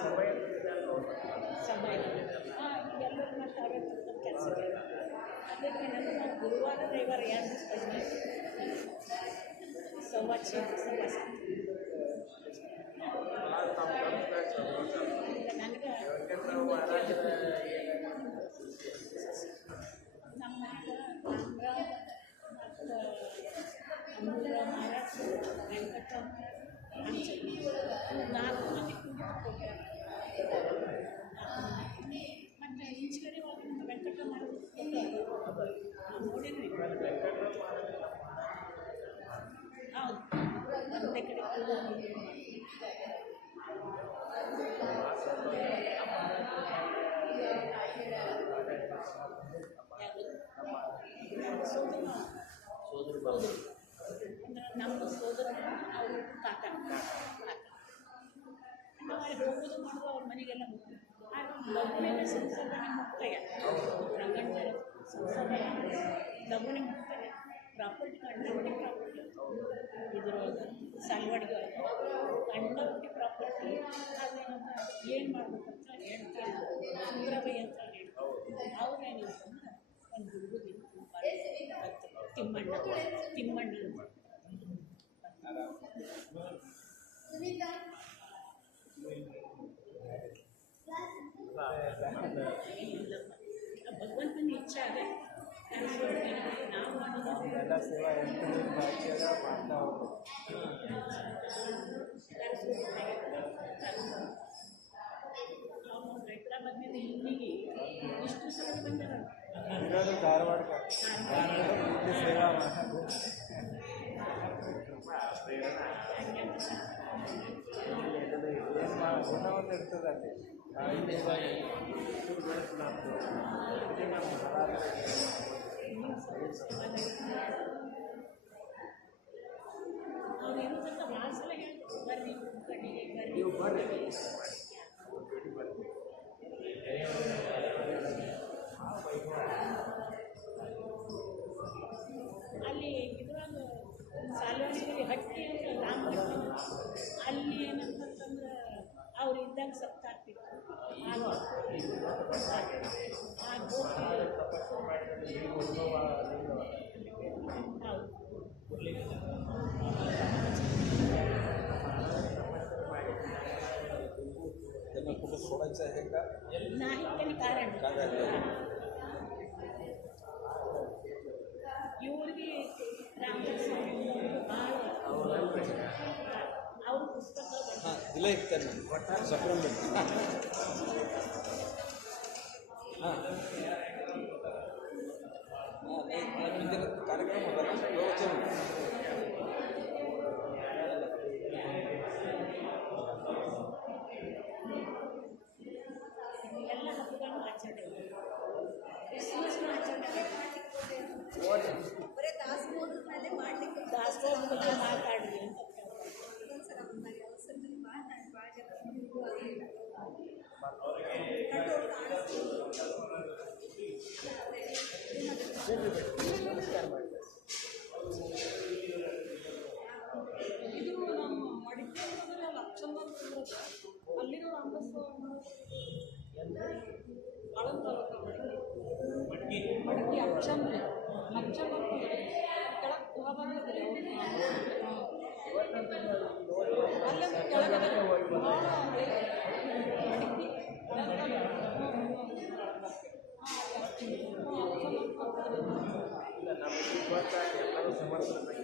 ಸಮಯ ಎಲ್ಲರೂ ಮತ್ತು ಅವರೇ ಕೆಲಸ ಅದಕ್ಕೆ ನಾವು ಗುರುವಾರ ರವಿವಾರ 2 ದಿವಸ ಭಜನೆ ಸಂವಾದ ಸಭಾಸ ನನಗೆ ನಮ್ಮ ರಾಮರಾವ್ ಮತ್ತು ಅಮೂಲ ಮಹಾರಾಜ್ ವೆಂಕಟರಾವ್ 4 ಮಂದಿ ಮತ್ತು ಇಂಜಿನಿಯರಿಂಗ್ ಹೋಗಿ ವೆಂಕಟರಾವ್ ನೋಡಿದ್ರಿ ಹೌದು ಒಂದೇ ಕಡೆ ನಮ್ಮ ಸೋದರ ಅವರು ಕಾಕ ನಾವು ಅಲ್ಲಿ ಹೋಗೋದು ಮಾಡೋದು ಅವ್ರ ಮನೆಗೆಲ್ಲ ಲಘುವಿನ ಸಂಸರ್ಗನೆ ಮುಕ್ತಾಯ ರಂಗಣ್ಣ ಸಂಸರ್ಗ ಲಘುವಿನ ಮುಕ್ತಾಯ ಪ್ರಾಪರ್ಟಿ ಕಂಡಪಟ್ಟಿ ಪ್ರಾಪರ್ಟಿ ಇದ್ರೊಳಗೆ ಸಾಲವಾಡಿಗೆ ಒಳಗೆ ಕಂಡಪಟ್ಟಿ ಪ್ರಾಪರ್ಟಿ ಅದೇನಂತ ಏನು ಮಾಡ್ಬೇಕಂತ ಹೇಳ್ತೀವಿ ಸುಂದರಬೈ ಅಂತ ಹೇಳ್ತೀವಿ. ಅವ್ರೇನಿರ್ತಂದ್ರೆ ಒಂದು ಹುಡುಗದಿನ ತಿಮ್ಮಣ್ಣ ಭಗವಂತನ ಇಚ್ಛೆ ಅದೇ ನಾವು ಮಾಡೋದು ಸೇವಾ ಮಾಡ್ತಾ ಹೋಗ್ಬೇಕು. ಹೈದರಾಬಾದ್ನಿಂದ ಇಲ್ಲಿಗೆ ಇಷ್ಟು ಸಲ ಬಂದಾರ. ಇರೋದು ಧಾರವಾಡ ಸೇವಾ ಮಾಡೋದು ಗುಣ ಒಂದು ಇರ್ತದೆ ಅಲ್ಲಿ ಅವ್ರು ಇರೋದಕ್ಕೆ ಭಾಳ ಸಲ ಹೇಳ್ತಾರೆ ಬರ್ರಿ ಕಡೆಗೆ ಬರ್ರಿ ನೀವು ಬರ್ರಿ. ಅಲ್ಲಿ ಇದ್ರಾಗ ಸಾಲವಾಡಿಯಲ್ಲಿ ಹಟ್ಟಿ ಅಂತ ರಾಮ ಹಟ್ಟಿ ಅಲ್ಲಿ ಏನಂತಂದ್ರೆ ಅವ್ರು ಇದ್ದಾಗ ಸತ್ತಾಗ್ತಿತ್ತು ಹೌದು त्यांना कुठं सोडायचं आहे का? नाही त्यांनी कारण ಇವ್ರಿಗೆ ರಾಮದಾಸ್ ಭಾಳ ಅವ್ರ ಪುಸ್ತಕ हां दिलं एक त्यांना सप्रेम हां नाही म्हणजे कार्यक्रम होता ना प्रवचन ಎಲ್ಲ ಹಬ್ಬಗಳನ್ನು ಆಚರಣೆ ಕ್ರಿಸ್ಮಸ್ನ ಆಚರಣೆ ದಾಸೋಹದ ಬಗ್ಗೆ ಮಾತಾಡ್ರಿ ಅಂತ ಇದು ನಮ್ಮ ಮಡಿಕೇರಿ ಲಕ್ಷಣ ಅಲ್ಲಿರೋ ರಾಮದಾಸ ಆಳಂದ ಮಡಿಕೆ ಅಕ್ಷಂದ್ರೆ ಕೆಳಗೆ ಗುಹಾ ಬಂದಿದ್ದಾರೆ ಅಲ್ಲೇ ಕೆಳಗಡೆ ಭಾಳ ಮಡಿಕೆ ಇವತ್ತು ಎಲ್ಲರೂ ಸಮರ್ಥರಾಗಿ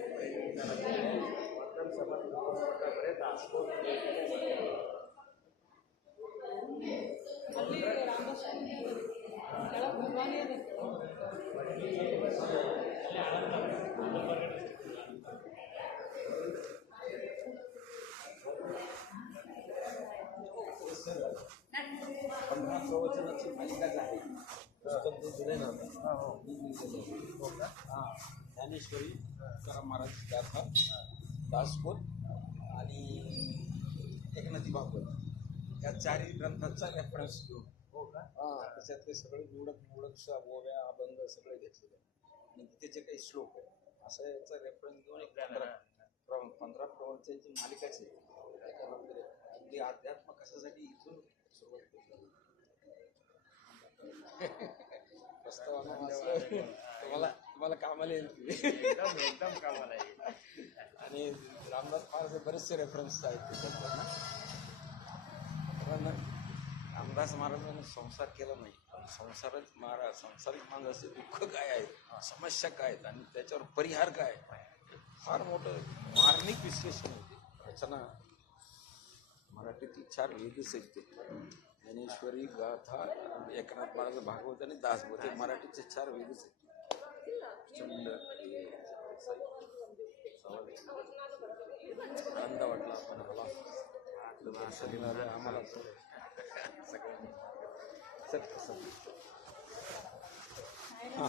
ಮತ್ತೊಂದು ಸಮರ್ಥ ಬರೀ ದಾಸೋಹ ಅಲ್ಲಿ ರಾಮಸ್ವಾಮಿ ಕೆಳಗೆ ಭಗವಾನಿ ಅದ पंधरा प्रवचनाची मालिकाच आहे पुस्तक ते दिले ना हां ज्ञानेश्वरी तुकाराम महाराज गाथा दासबोध आणि एकनाथी भागवत या चारही ग्रंथांचा रेफरन्स घेऊन हां त्याच्यातले सगळे निवडक ओव्या अभंग सगळे घेतलेले आणि तिथे जे काही श्लोक आहे असं याचा रेफरन्स घेऊन एक 15 प्रवचनाची मालिकाच आहे त्याच्यानंतर अगदी अध्यात्म कशासाठी इथून सुरुवात केली प्रस्तावना तुम्हाला कामाला येईल एकदम कामाला आहे. आणि रामदास महाराज बरेचसे रेफरन्स आहेत त्याच्यात ना रामदास महाराजांनी संसार केला नाही पण संसारिक माणसाचे दुःख काय आहेत समस्या काय आहेत आणि त्याच्यावर परिहार काय फार मोठं मार्मिक विश्लेषण होते रचना मराठीतील 4 वेदच आहेत ते ज्ञानेश्वरी गाथा एकनाथ महाराज भागवत आणि दासबोध हे मराठीचे 4 वेदच आहेत प्रचंड आनंद वाटला आपण आम्हाला आम्हाला सगळ्यांनी हां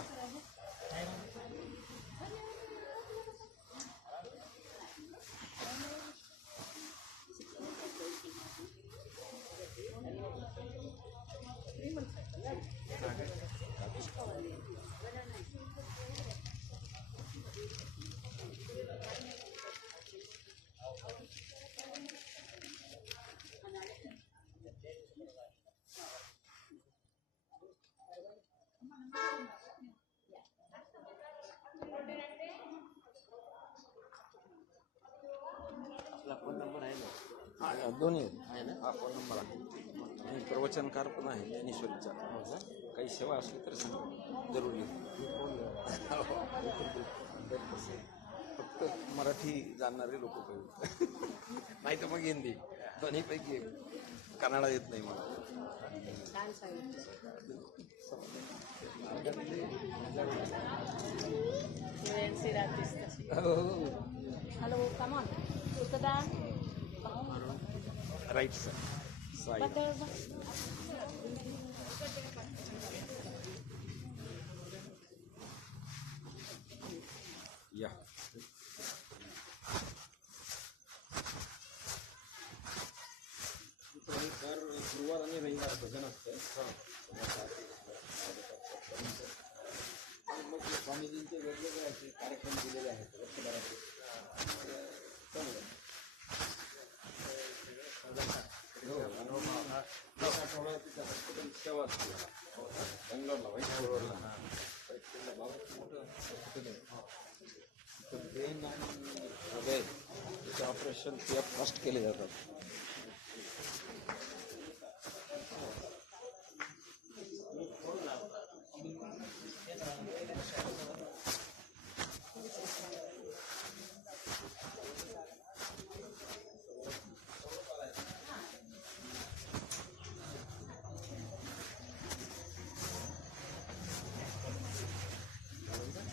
आपला फोन नंबर आहे ना हां दोन्ही आहे ना हा फोन नंबर आहे आणि प्रवचनकार पण आहे ज्ञानेश्वरीचा काही सेवा असली तर सांगा जरूर येऊ फक्त मराठी जाणणारे लोक पाहिजे नाही तर मग हिंदी दोन्हीपैकी एक कन्नड येत नाही मला छान सांगितलं राहतेस तशी हॅलो कमॉन उतदा राईट सर साई या दर गुरुवार आणि रविवार भजन असतं मग स्वामीजींचे वेगवेगळे असे कार्यक्रम दिलेले आहेत वर्षभराचे चांगलं आठवड्यात सेवा असते बंगलोरला व्हाईट रोडला मोठं ब्रेन आणि हृदय त्याचे ऑपरेशन ते फास्ट केले जातात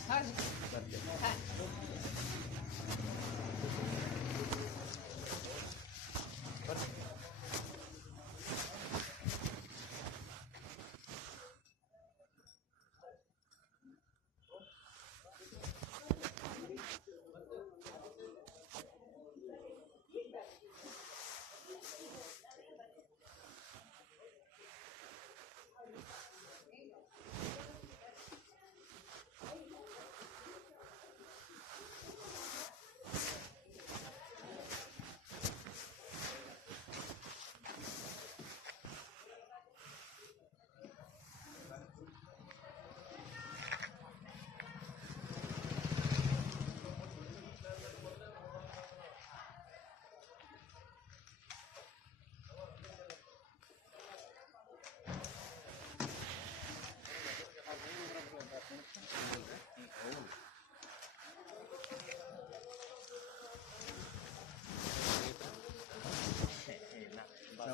हा.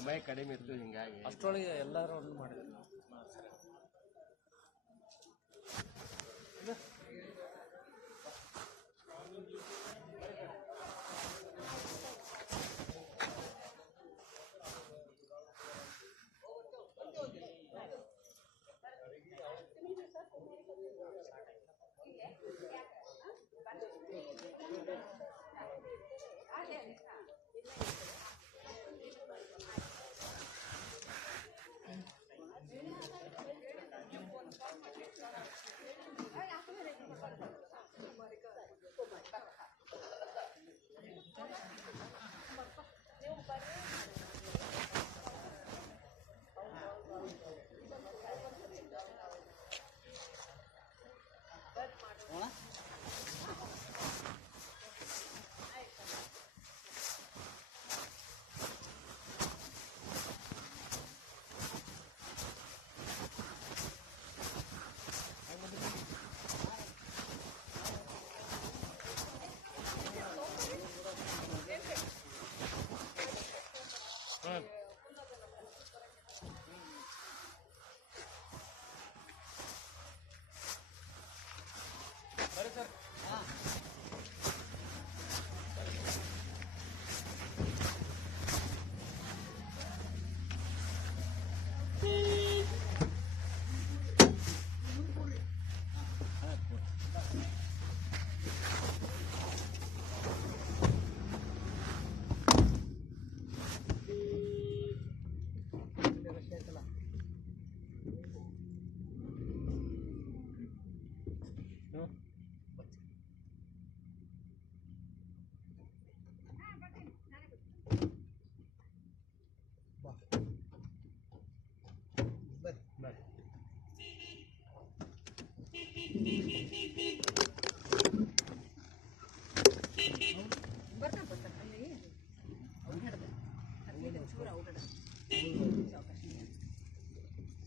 ಸಮಯ ಕಡಿಮೆ ಇತ್ತು, ಹಿಂಗಾಗಿ ಅಷ್ಟರೊಳಗೆ ಎಲ್ಲರೂ ಒಂದು ಮಾಡಿದ್ರು ನಾವು.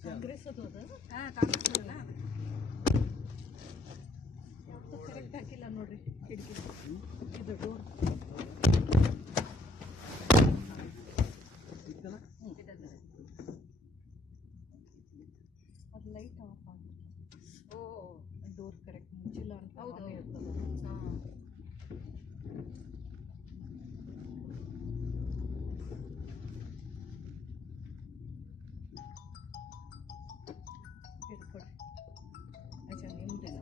ಕಾಂಗ್ರೆಸ್ ಅದು ಅದ ಕರೆಕ್ಟ್ ಹಾಕಿಲ್ಲ ನೋಡ್ರಿ ಕಿಟಕಿ ಇದು ಡೋರ್ ಅದು ಲೈಟ್ ಆಫ್ ಆಗುತ್ತೆ. ಓ ಡೋರ್ ಕರೆಕ್ಟ್ ಮುಚ್ಚಿಲ್ಲ ಅಂತ ಹೌದು ಇರ್ತದೆ. ಇಟ್ಕೊಡಿ ಅಚ್ಚಾ ನಿಮ್ದಿಲ್ಲ.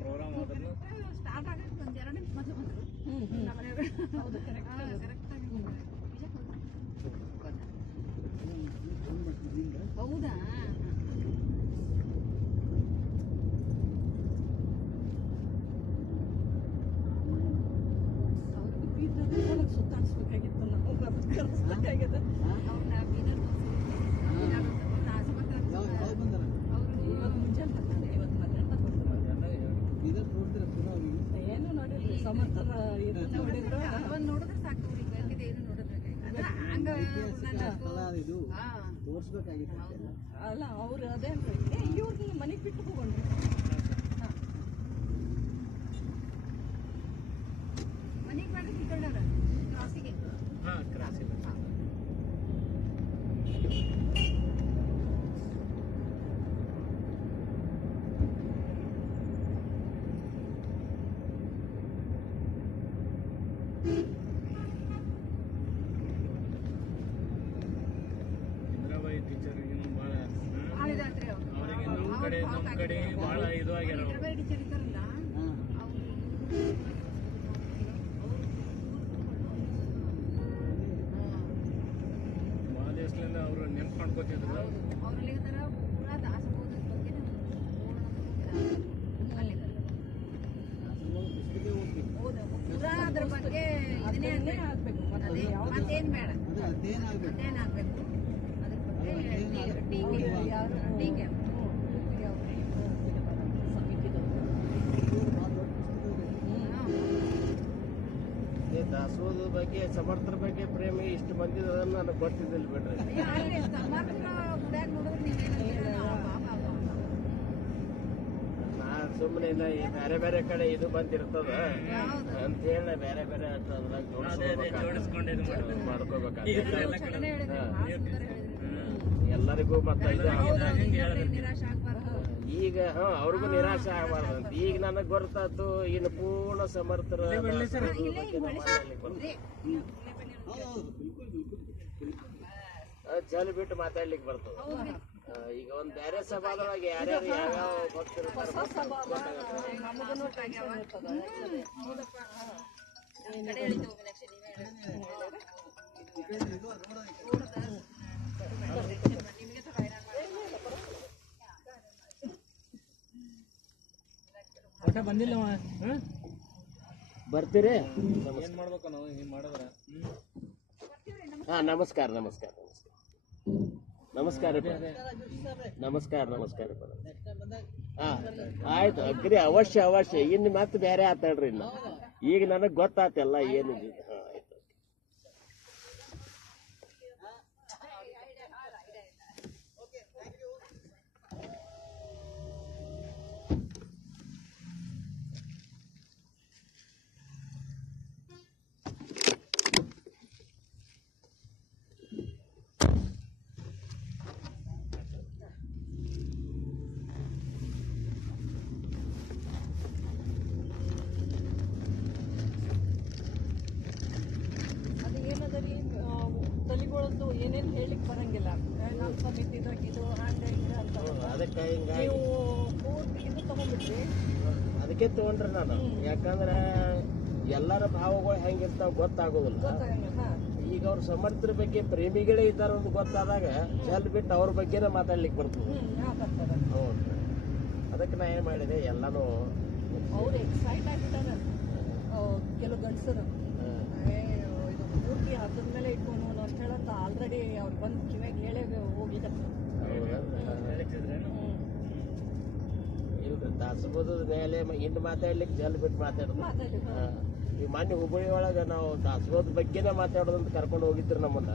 ಪ್ರೋಗ್ರಾಮ್ ಆದ್ರೂ ಸ್ಟಾರ್ಟ್ ಆಗಕ್ಕೆ ಒಂದು 2 ನಿಮಿಷ ಮೊದಲು ಬಂದರು. ಹೌದು ಕರೆಕ್ಟಾಗಿ ಹೌದಾ ಸುತ್ತಾಡಿಸ್ಬೇಕಾಗಿತ್ತು ನಾವು ಕಲಿಸ್ಬೇಕಾಗಿದೆ ಅವ್ರನ್ನ ಬೀದರ್ ಇವಾಗ ಮುಂಜಾನೆ ಬರ್ತಾರೆ, ಇವತ್ತು ಮಧ್ಯಾಹ್ನ ಏನು ನೋಡಿರಿ ಸಮರ್ಥನ ನೋಡಿದ್ರು ಒಂದು ನೋಡಿದ್ರೆ ಸಾಕು ಅವ್ರಿಗೆ ಬೇಕಿದೆ ಏನು ನೋಡೋದ್ಬೇಕಾಗಿತ್ತು ಅಲ್ಲ ಅವ್ರು ಅದೇನ್ರಿ ಇವ್ರನ್ನ ಮನೆಗೆ ಬಿಟ್ಟು ಹೋಗೋಣ್ರಿ. ಮನೆಗೆ ಬೇಡ ಕಿತ್ತಣ್ಣವ್ರ ಕ್ರಾಸಿಗೆ ಹಾಂ ಕ್ರಾಸಿಗೆ ಇಂದ್ರಾಬಾಯಿ ಟೀಚರ್ಗಿನ್ನು ಭಾಳ ಆಳಿದಾತ್ರಿ ಅವ್ರು ಅವರಿಗೆ ನಮ್ಮ ಕಡೆ ಭಾಳ ಇದು ಆಗ್ಯಾರ. ಇಂದ್ರಾಬಾಯಿ ಟೀಚರ್ ಇದ್ದಾರಲ್ಲ ಭಾಳ ದಿವಸದಿಂದ ಅವರು ನೆನ್ಪು ಮಾಡ್ಕೋತಿದ್ರು. ಅವ್ರಲ್ಲಿ ಥರ ಪೂರಾ ದಾಸಬೋಧದ ಬಗ್ಗೆ ಹೌದು ಪೂರಾ ಅದ್ರ ಬಗ್ಗೆ ಇದನ್ನೇ ಆಗ್ಬೇಕು. ಮತ್ತೇನು ಬೇಡ ಅದೇನು ಆಗ್ಬೇಕು ಅದ್ರ ಬಗ್ಗೆ ಟೀಕೆ ದಾಸೋಹದ ಬಗ್ಗೆ ಸಮರ್ಥರ ಬಗ್ಗೆ ಪ್ರೇಮಿ ಇಷ್ಟು ಬಂದಿದ್ದನ್ನು ನನಗೆ ಗೊತ್ತಿದ್ದಿಲ್ಲ ಬಿಡ್ರಿ. ಯಾರೇ ಸಮರ್ಥ ಗುಡ್ಯಾಗ ನೋಡಿದ್ರೆ ನೀವೇನಂತೀರ? ನಾ ಸುಮ್ಮನೆ ಬೇರೆ ಬೇರೆ ಕಡೆ ಇದು ಬಂದಿರ್ತದ ಹೌದು. ಅಂತ ಹೇಳಿ ಬೇರೆ ಬೇರೆ ಅದ್ರಾಗ ಜೋಡಿಸ್ಕೊಂಡು ಇದು ಮಾಡ್ಕೋಬೇಕಾದ್ರೆ ಚಲನೆ ಹೇಳಿದ್ರಿ, ಭಾಳ ಸುಂದರ ಹೇಳಿದ್ರಿ. ಎಲ್ಲರಿಗೂ ಮತ್ತೆ ಇದು ನಿರಾಶೆ ಆಗ್ಬಾರ್ದು. ಈಗ ಅವ್ರಿಗೂ ನಿರಾಶೆ ಆಗಬಾರ್ದಂತ. ಈಗ ನನಗೆ ಗೊತ್ತಾಯ್ತು ಇನ್ನು ಪೂರ್ಣ ಸಮರ್ಥರ ಜಲ್ ಬಿಟ್ಟು ಮಾತಾಡ್ಲಿಕ್ಕೆ ಬರ್ತದ. ಈಗ ಒಂದ್ ಬೇರೆ ಸಭಾದೊಳಗೆ ಯಾರ್ಯಾರು ಯಾವ್ಯಾವ ಭಕ್ತರಿರ್ತಾರೆ ನಮಗೂನು ಟೆನ್ಷನ್ ಇರ್ತದ. ಹೌದಪ್ಪ. ಕಡೆ ಹೇಳಿದ್ದು ಮೀನಾಕ್ಷಿ, ನೀವೇ ಹೇಳಿ. ನಿಮಗೆ ತರ ಹೈರಾಣ ಒಟ್ಟ ಬಂದಿಲ್ಲ ಬರ್ತೀರಿ? ಏನ್ ಮಾಡ್ಬೇಕು ನಾವು ಹಿಂಗ್ ಮಾಡಿದ್ರ? ಹಾ, ನಮಸ್ಕಾರ ನಮಸ್ಕಾರ ನಮಸ್ಕಾರ ನಮಸ್ಕಾರ ನಮಸ್ಕಾರ. ಹಾ ಆಯ್ತು, ಅಗ್ರಿ, ಅವಶ್ಯ ಅವಶ್ಯ. ಇನ್ನು ಮತ್ತೆ ಬೇರೆ ಆತಾಡ್ರಿ. ಇನ್ನು ಈಗ ನನಗೆ ಗೊತ್ತಾತೆಲ್ಲ ಏನಿದೆ. ಹಾ ಆಯ್ತು. ಅದು ಏನದರಿ ತಲೆಗಳದ್ದು ಏನೇನು ಹೇಳಿಕ್ ಬರಂಗಿಲ್ಲ. ನಮ್ಮ ಸಮಿತಿದಾಗ ಇದು ಹಂಗೆ ಹಿಂಗೆ ಅಂತ ಅದಕ್ಕೆ ಹಿಂಗಾಗಿ ನೀವು ಪೂರ್ತಿ ಇದು ತಗೊಂಡ್ಬಿಟ್ರಿ. ಅದಕ್ಕೆ ತಗೊಂಡ್ರೆ ನಾನು, ಯಾಕಂದ್ರೆ ಎಲ್ಲರ ಭಾವಗಳು ಹೆಂಗಿರ್ತಾವ ಗೊತ್ತಾಗೋದಿಲ್ಲ. ಗೊತ್ತಾಗಂಗಿಲ್ಲ. ಹಾ. ಈಗ ಅವ್ರ ಸಮರ್ಥರ ಬಗ್ಗೆ ಪ್ರೇಮಿಗಳೇ ಇದ್ದಾರೆ ಅಂತ ಗೊತ್ತಾದಾಗ ಜಲ್ ಬಿಟ್ಟು ಅವ್ರ ಬಗ್ಗೆನೇ ಮಾತಾಡ್ಲಿಕ್ಕೆ ಬರ್ತದೆ. ಬರ್ತದ. ಹೌದು. ಅದಕ್ಕೆ ನಾ ಏನ್ ಮಾಡಿದೆ, ಎಲ್ಲಾನು ಅವ್ರು ಎಕ್ಸೈಟ್ ಆಗಿಬಿಟ್ಟಾರ ಕೆಲವು ಗಂಡಸರು. ಇದು ಪೂರ್ತಿ ಹಬ್ಬದ ಮೇಲೆ ಇಟ್ಕೊಂಡು ಅಂತ ಹೇಳಂತ ಆಲ್ರೆಡಿ ಅವ್ರು ಬಂದು ಕಿವ್ಯಾಗ ಹೇಳೇ ಹೋಗಿದ್ದಾರೆ. ಇಲ್ರಿ, ದಾಸಬೋಧದ ಮೇಲೆ ಇನ್ನು ಮಾತಾಡ್ಲಿಕ್ಕೆ ಜಲ್ ಬಿಟ್ಟು ಮಾತಾಡೋದು. ಈ ಮಾನ್ಯ ಹುಬ್ಬಳ್ಳಿ ಒಳಗ ನಾವು ದಾಸಬೋಧ ಬಗ್ಗೆನೇ ಮಾತಾಡೋದಂತ ಕರ್ಕೊಂಡು ಹೋಗಿದ್ರು ನಮ್ಮನ್ನ.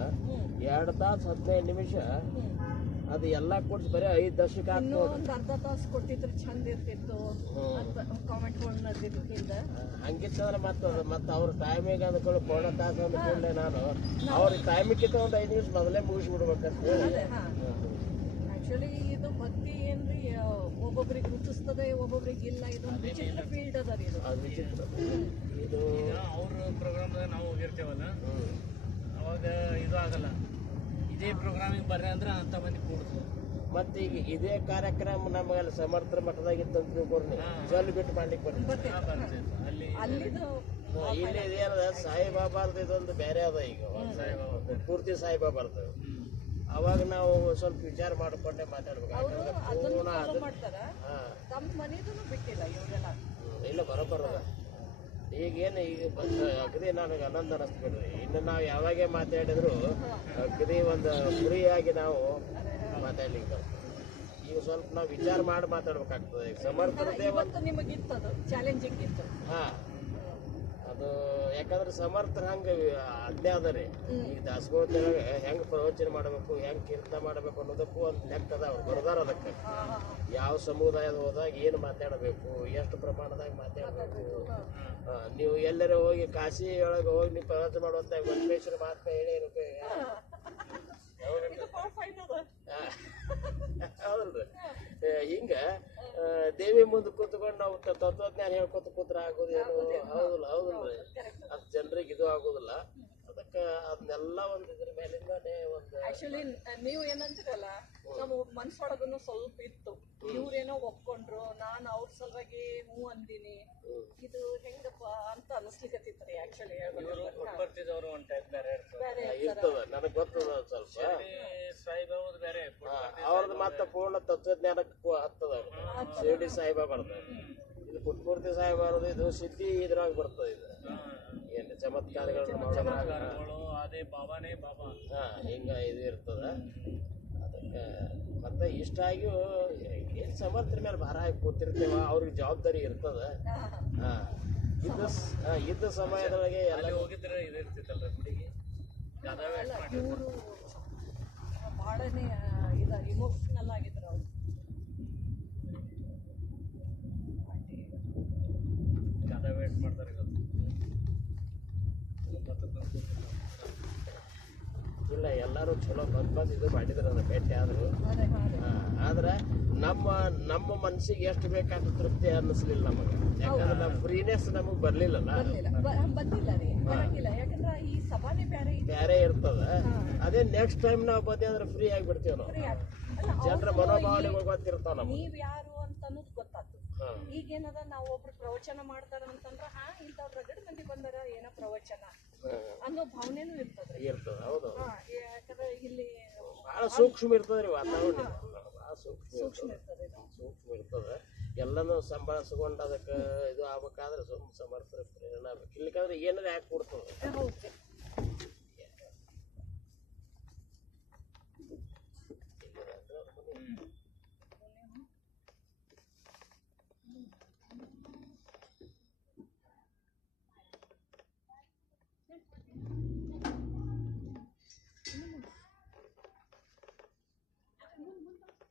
2 ತಾಸು 15 ನಿಮಿಷ ಅದು ಎಲ್ಲಾ ಕೊಡ್ಸಿ ಬರೀ 5 ದಶಕ ಇನ್ನೂ ಒಂದು ಅರ್ಧ ತಾಸು ಕೊಟ್ಟಿದ್ರೆ ಚಂದ ಇರ್ತಿತ್ತು ಅಂತ ಕಾಮೆಂಟ್ಗಳನ್ನ ಹಿಂದೆ. ಹಂಗಿತ್ತಂದ್ರೆ ಮತ್ತೆ ಅವ್ರ ಟೈಮಿಗೆ ಅಂದ್ಕೊಂಡು ಪೂರ್ಣ ತಾಸು ಅಂದ್ಕೊಂಡೆ ನಾನು. ಅವ್ರ ಟೈಮಿಗಿಂತ ಒಂದು 5 ನಿಮಿಷ ಮೊದಲೇ ಮುಗಿಸ್ಬಿಡ್ಬೇಕಂತ ಹೇಳಿ. ಆಕ್ಚುಲಿ ಇದು ಭಕ್ತಿ ಏನ್ರಿ ಒಬ್ಬೊಬ್ರಿಗೆ ರುಚಿಸ್ತದೆ, ಒಬ್ಬೊಬ್ರಿಗೆ ಇಲ್ಲ. ಇದು ವಿಚಿತ್ರ ಫೀಲ್ಡ್ ಅದ ರೀ ಇದು. ಅದು ವಿಚಿತ್ರ. ಇದು ಅವ್ರ ಪ್ರೋಗ್ರಾಮ್ದಾಗ ನಾವು ಹೋಗಿರ್ತೇವಲ್ಲ, ಅವಾಗ ಇದು ಆಗಲ್ಲ. ಇದೇ ಪ್ರೋಗ್ರಾಮಿಗೆ ಬರ್ರಿ ಅಂದ್ರೆ ಅಂತ ಮಂದಿ ಕೂಡ್ತದೆ. ಮತ್ತೆ ಈಗ ಇದೇ ಕಾರ್ಯಕ್ರಮ ನಮಗೆಲ್ಲ ಸಮರ್ಥರ ಮಠದಾಗಿತ್ತು ಅಂತ ತಿಳ್ಕೊಡ್ರಿ, ಜಲ್ ಬಿಟ್ಟು ಮಾಡ್ಲಿಕ್ಕೆ ಬರ್ತದೆ. ಅಲ್ಲಿ ಅಲ್ಲಿದು ಇಲ್ಲಿ ಇದೇನದ ಸಾಯಿಬಾಬಾರ್ದು ಇದೊಂದು ಬೇರೆ ಅದ. ಈಗ ಪೂರ್ತಿ ಸಾಯಿಬಾಬಾರ್ದು. ಅವಾಗ ನಾವು ಸ್ವಲ್ಪ ವಿಚಾರ ಮಾಡಿಕೊಂಡೆ ಮಾತಾಡ್ಬೇಕು. ಮಾಡ್ತಾರ. ತಮ್ಮ ಮನೆದೂ ಬಿಟ್ಟಿಲ್ಲ ಇವರೆಲ್ಲ. ಇಲ್ಲ, ಬರೋಬ್ಬರ ಈಗೇನು ಈಗ ಅಗದಿ ನನಗೆ ಆನಂದ ಅನಿಸ್ಬಿಡ್ರಿ. ಇನ್ನು ನಾವು ಯಾವಾಗೇ ಮಾತಾಡಿದ್ರು ಅಗದಿ ಒಂದು ಫ್ರೀಯಾಗಿ ನಾವು ಮಾತಾಡ್ಲಿಕ್ಕೆ ಬರ್ತದೆ. ಈಗ ಸ್ವಲ್ಪ ನಾವು ವಿಚಾರ ಮಾಡಿ ಮಾತಾಡ್ಬೇಕಾಗ್ತದೆ. ಈಗ ಸಮರ್ಥರದೇ ಇವತ್ತು ನಿಮಗಿತ್ತು ಅದು ಚಾಲೆಂಜಿಂಗ್ ಇತ್ತು. ಹಾ, ಅದು ಯಾಕಂದ್ರೆ ಸಮರ್ಥರ ಹಂಗೆ ಅಜ್ಞೆ ಅದ ರೀ. ಈಗ ದಾಸಬೋಧದೊಳಗೆ ಹೆಂಗ್ ಪ್ರವಚನ ಮಾಡಬೇಕು, ಹೆಂಗ್ ಕೀರ್ತನ ಮಾಡಬೇಕು ಅನ್ನೋದಕ್ಕೂ ಒಂದು ಲೆಕ್ಕ ಅದ. ಅವ್ರು ಬರ್ದಾರ ಅದಕ್ಕೆ ಯಾವ ಸಮುದಾಯದ ಹೋದಾಗ ಏನು ಮಾತಾಡಬೇಕು, ಎಷ್ಟು ಪ್ರಮಾಣದಾಗ ಮಾತಾಡಬೇಕು. ನೀವು ಎಲ್ಲರೂ ಹೋಗಿ ಕಾಶಿ ಒಳಗೆ ಹೋಗಿ ನೀವು ಪ್ರವಚನ ಮಾಡುವಂತ ವೆಂಕಟೇಶ್ವರ ಮಹಾತ್ಮ ಹೇಳಿ ಹೌದಲ್ರಿ. ಹಿಂಗ ದೇವಿ ಮುಂದೆ ಕೂತ್ಕೊಂಡು ನಾವು ತತ್ವಜ್ಞಾನ ಹೇಳ್ಕೊತ ಕೂತ್ರ ಆಗೋದೇನು? ಹೌದಿಲ್ಲ ಹೌದಲ್ರಿ. ಅದು ಜನರಿಗೆ ಇದು ಆಗೋದಿಲ್ಲ. ಅದಕ್ಕೆ ಅದನ್ನೆಲ್ಲ ಒಂದು ಇದ್ರ ಮೇಲಿಂದಾನೆ ಒಂದು ಆಕ್ಚುಲಿ ನೀವು ಏನಂತೀರಲ್ಲ, ನಮ್ಮ ಮನ್ಸೊಳಗನು ಸ್ವಲ್ಪ ಇತ್ತು. ಇವ್ರೇನೋ ಒಪ್ಕೊಂಡ್ರು, ನಾನು ಅವ್ರ ಸಲುವಾಗಿ ಹ್ಞೂ ಅಂದಿನಿ, ಇದು ಹೆಂಗಪ್ಪ ಅಂತ ಅನಿಸ್ಲಿಕ್ಕತ್ತಿತ್ರಿ. ಆಕ್ಚುಲಿ ಬರ್ತಿದ್ದವ್ರು ಒಂದು ಟೈಪ್ ಬೇರೆ ಇರ್ತದ. ನನಗೆ ಗೊತ್ತದ ಸ್ವಲ್ಪ ಸಾಯಿಬಾಬಾದ್ ಬೇರೆ. ಅವ್ರದ್ದು ಮತ್ತೆ ಪೂರ್ಣ ತತ್ವಜ್ಞಾನಕ್ಕೆ ಹತ್ತದ. ಶಿರ್ಡಿ ಸಾಯಿಬಾಬಾರ್ದು ಇದು ಪುಟ್ಪೂರ್ತಿ ಸಾಯಿಬಾರ್ದು. ಇದು ಸಿದ್ಧಿ ಇದ್ರಾಗ ಬರ್ತದೆ. ಇದು ಏನು ಚಮತ್ಕಾರಗಳನ್ನ ಮಾಡೋದ್ರಾಗ ಅದೇ ಬಾಬಾನೇ ಬಾಬಾ. ಹಾ, ಹಿಂಗ ಇದು ಇರ್ತದ. ಅದಕ್ಕೆ ಮತ್ತೆ ಇಷ್ಟ ಆಗಿಯೂ ಏನು ಸಮರ್ಥರ ಮೇಲೆ ಭಾರ ಹಾಕಿ ಕೂತಿರ್ತೇವ, ಅವ್ರಿಗೆ ಜವಾಬ್ದಾರಿ ಇರ್ತದ. ಹಾ, ಇದ್ದ ಸಮಯದೊಳಗೆ ಎಲ್ಲ ಅಲ್ಲಿ ಹೋಗಿದ್ರೆ ಇದಿರ್ತಿತ್ತಲ್ಲ ಗುಡಿಗೆ ಗದಾ ಅಲ್ಲ ವೇಟ್ ಮಾಡಿ ಇವರು ಭಾಳನೇ ಇದು ಇಮೋಷ್ನಲ್ ಆಗಿದ್ರು ಅವ್ರು. ಗದಾ ವೇಟ್ ಮಾಡ್ತಾರೆ ಇವತ್ತು ಇಲ್ಲ ಎಲ್ಲರೂ ಚಲೋ ಬಂದು ಇದು ಮಾಡಿದ್ರು ಭೇಟಿ ಆದ್ರು. ಅದೇ ಹಾಗೆ ಆದ್ರೆ ನಮ್ಮ ಮನಸ್ಸಿಗೆ ಎಷ್ಟು ಬೇಕಾದ ತೃಪ್ತಿ ಅನ್ನಿಸ್ಲಿಲ್ಲ ನಮಗೆ. ಯಾಕಂದ್ರೆ ನಮ್ಮ ಫ್ರೀನೆಸ್ ನಮಗೆ ಬರ್ಲಿಲ್ಲಲ್ಲ, ಬಂದಿಲ್ಲ ರೀ, ಬರಂಗಿಲ್ಲ. ಯಾಕಂದ್ರೆ ಈ ಸಭಾನೇ ಬೇರೆ ಇದೆ. ಬೇರೆ ಇರ್ತದ. ಅದೇ ನೆಕ್ಸ್ಟ್ ಟೈಮ್ ನಾವು ಬಂದೆ ಅಂದ್ರೆ ಫ್ರೀ ಆಗಿಬಿಡ್ತೀವಿ ನಾವು. ಜನರ ಮನೋಭಾವನೆಗಳು ಗೊತ್ತಿರ್ತಾವ ನಮ್ಗೆ. ನೀವ್ ಯಾರು ಅಂತ ಅನ್ನೋದು ಗೊತ್ತಾಯ್ತು. ಈಗೇನದ ನಾವು ಒಬ್ರು ಪ್ರವಚನ ಮಾಡ್ತಾರ ಅಂತಂದ್ರ ಇಂಥವ್ರ ರಗಡ್ ಮಂದಿ ಬಂದಾರ ಏನೋ ಪ್ರವಚನ ಅನ್ನೋ ಭಾವನೆನೂ ಇರ್ತದ್ರಿ. ಇರ್ತದ. ಹೌದು, ಯಾಕಂದ್ರೆ ಇಲ್ಲಿ ಬಹಳ ಸೂಕ್ಷ್ಮ ಇರ್ತದ್ರಿ ವಾತಾವರಣ. ಬಹಳ ಸೂಕ್ಷ್ಮ ಇರ್ತದೆ. ಸೂಕ್ಷ್ಮ ಇರ್ತದ. ಎಲ್ಲನೂ ಸಂಭಾಳಿಸ್ಕೊಂಡು ಅದಕ್ಕೆ ಇದು ಆಗ್ಬೇಕಾದ್ರೆ ಸಮರ್ಥ ಪ್ರೇರಣೆ ಆಗ್ಬೇಕು. ಇಲ್ಲಿಕಂದ್ರೆ ಏನಾರ ಯಾಕೆ ಕೊಡ್ತದೆ. ಹೌದು.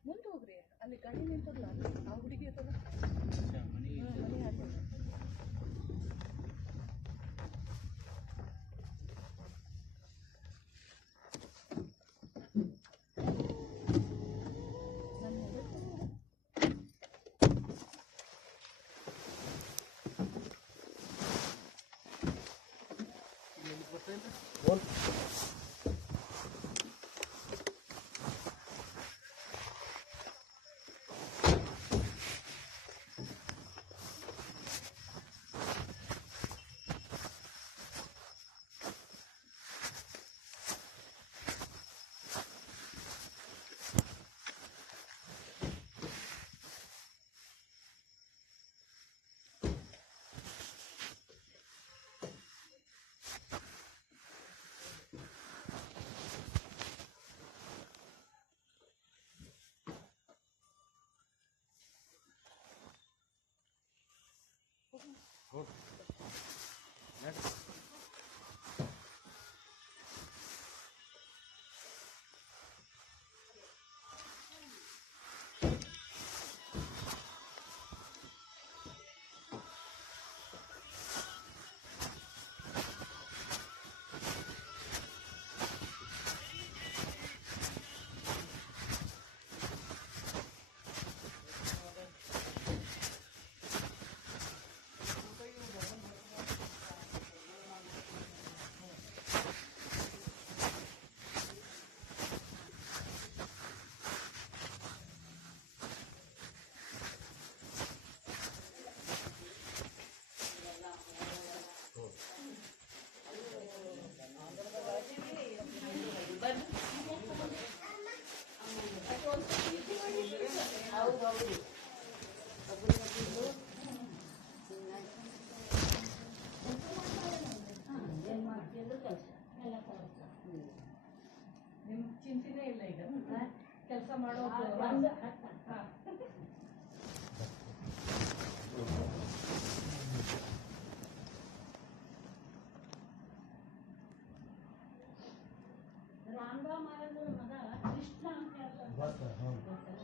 ಮುಂದೆ ಹೋಗ್ರಿ, ಅಲ್ಲಿ ಗಾಡಿ ನಿಂತದಲ್ಲ, ಆ ಹುಡುಗಿ ಇರ್ತದ ಮನೆ ಹಾಕಿಲ್ಲ. ನಿಮ್ ಚಿಂತೆನೇ ಇಲ್ಲ ಈಗ ಕೆಲಸ ಮಾಡೋದು. ರಾಮರಾವ್ ಮಹಾರಾಜರ ಮಗ ಕೃಷ್ಣ ಅಂತ ಹೇಳ್ತಾರೆ,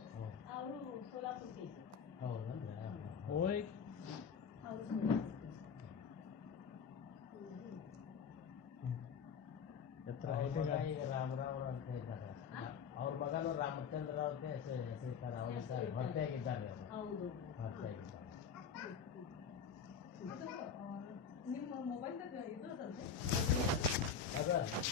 ಅವರು ಸೋಲಾಪುರ ಕೇಸ್. ಹೋಯ್ ಅವರು ಈಗ ರಾಮರಾವ್ ಅಂತ ಇದ್ದಾರೆ. ಅವ್ರ ಮಗನು ರಾಮಚಂದ್ರ ಅಂತ ಹೆಸರಿದ್ದಾರೆ. ಅವರು ಹೊರತೆಯಾಗಿದ್ದಾರೆ. ಹೌದು. ಹೊರತೆಯಾಗಿದ್ದಾರೆ. ನಿಮ್ಮ ಮೊಬೈಲ್ದಾಗ ಇದು ಅದಂತೆ ಅದ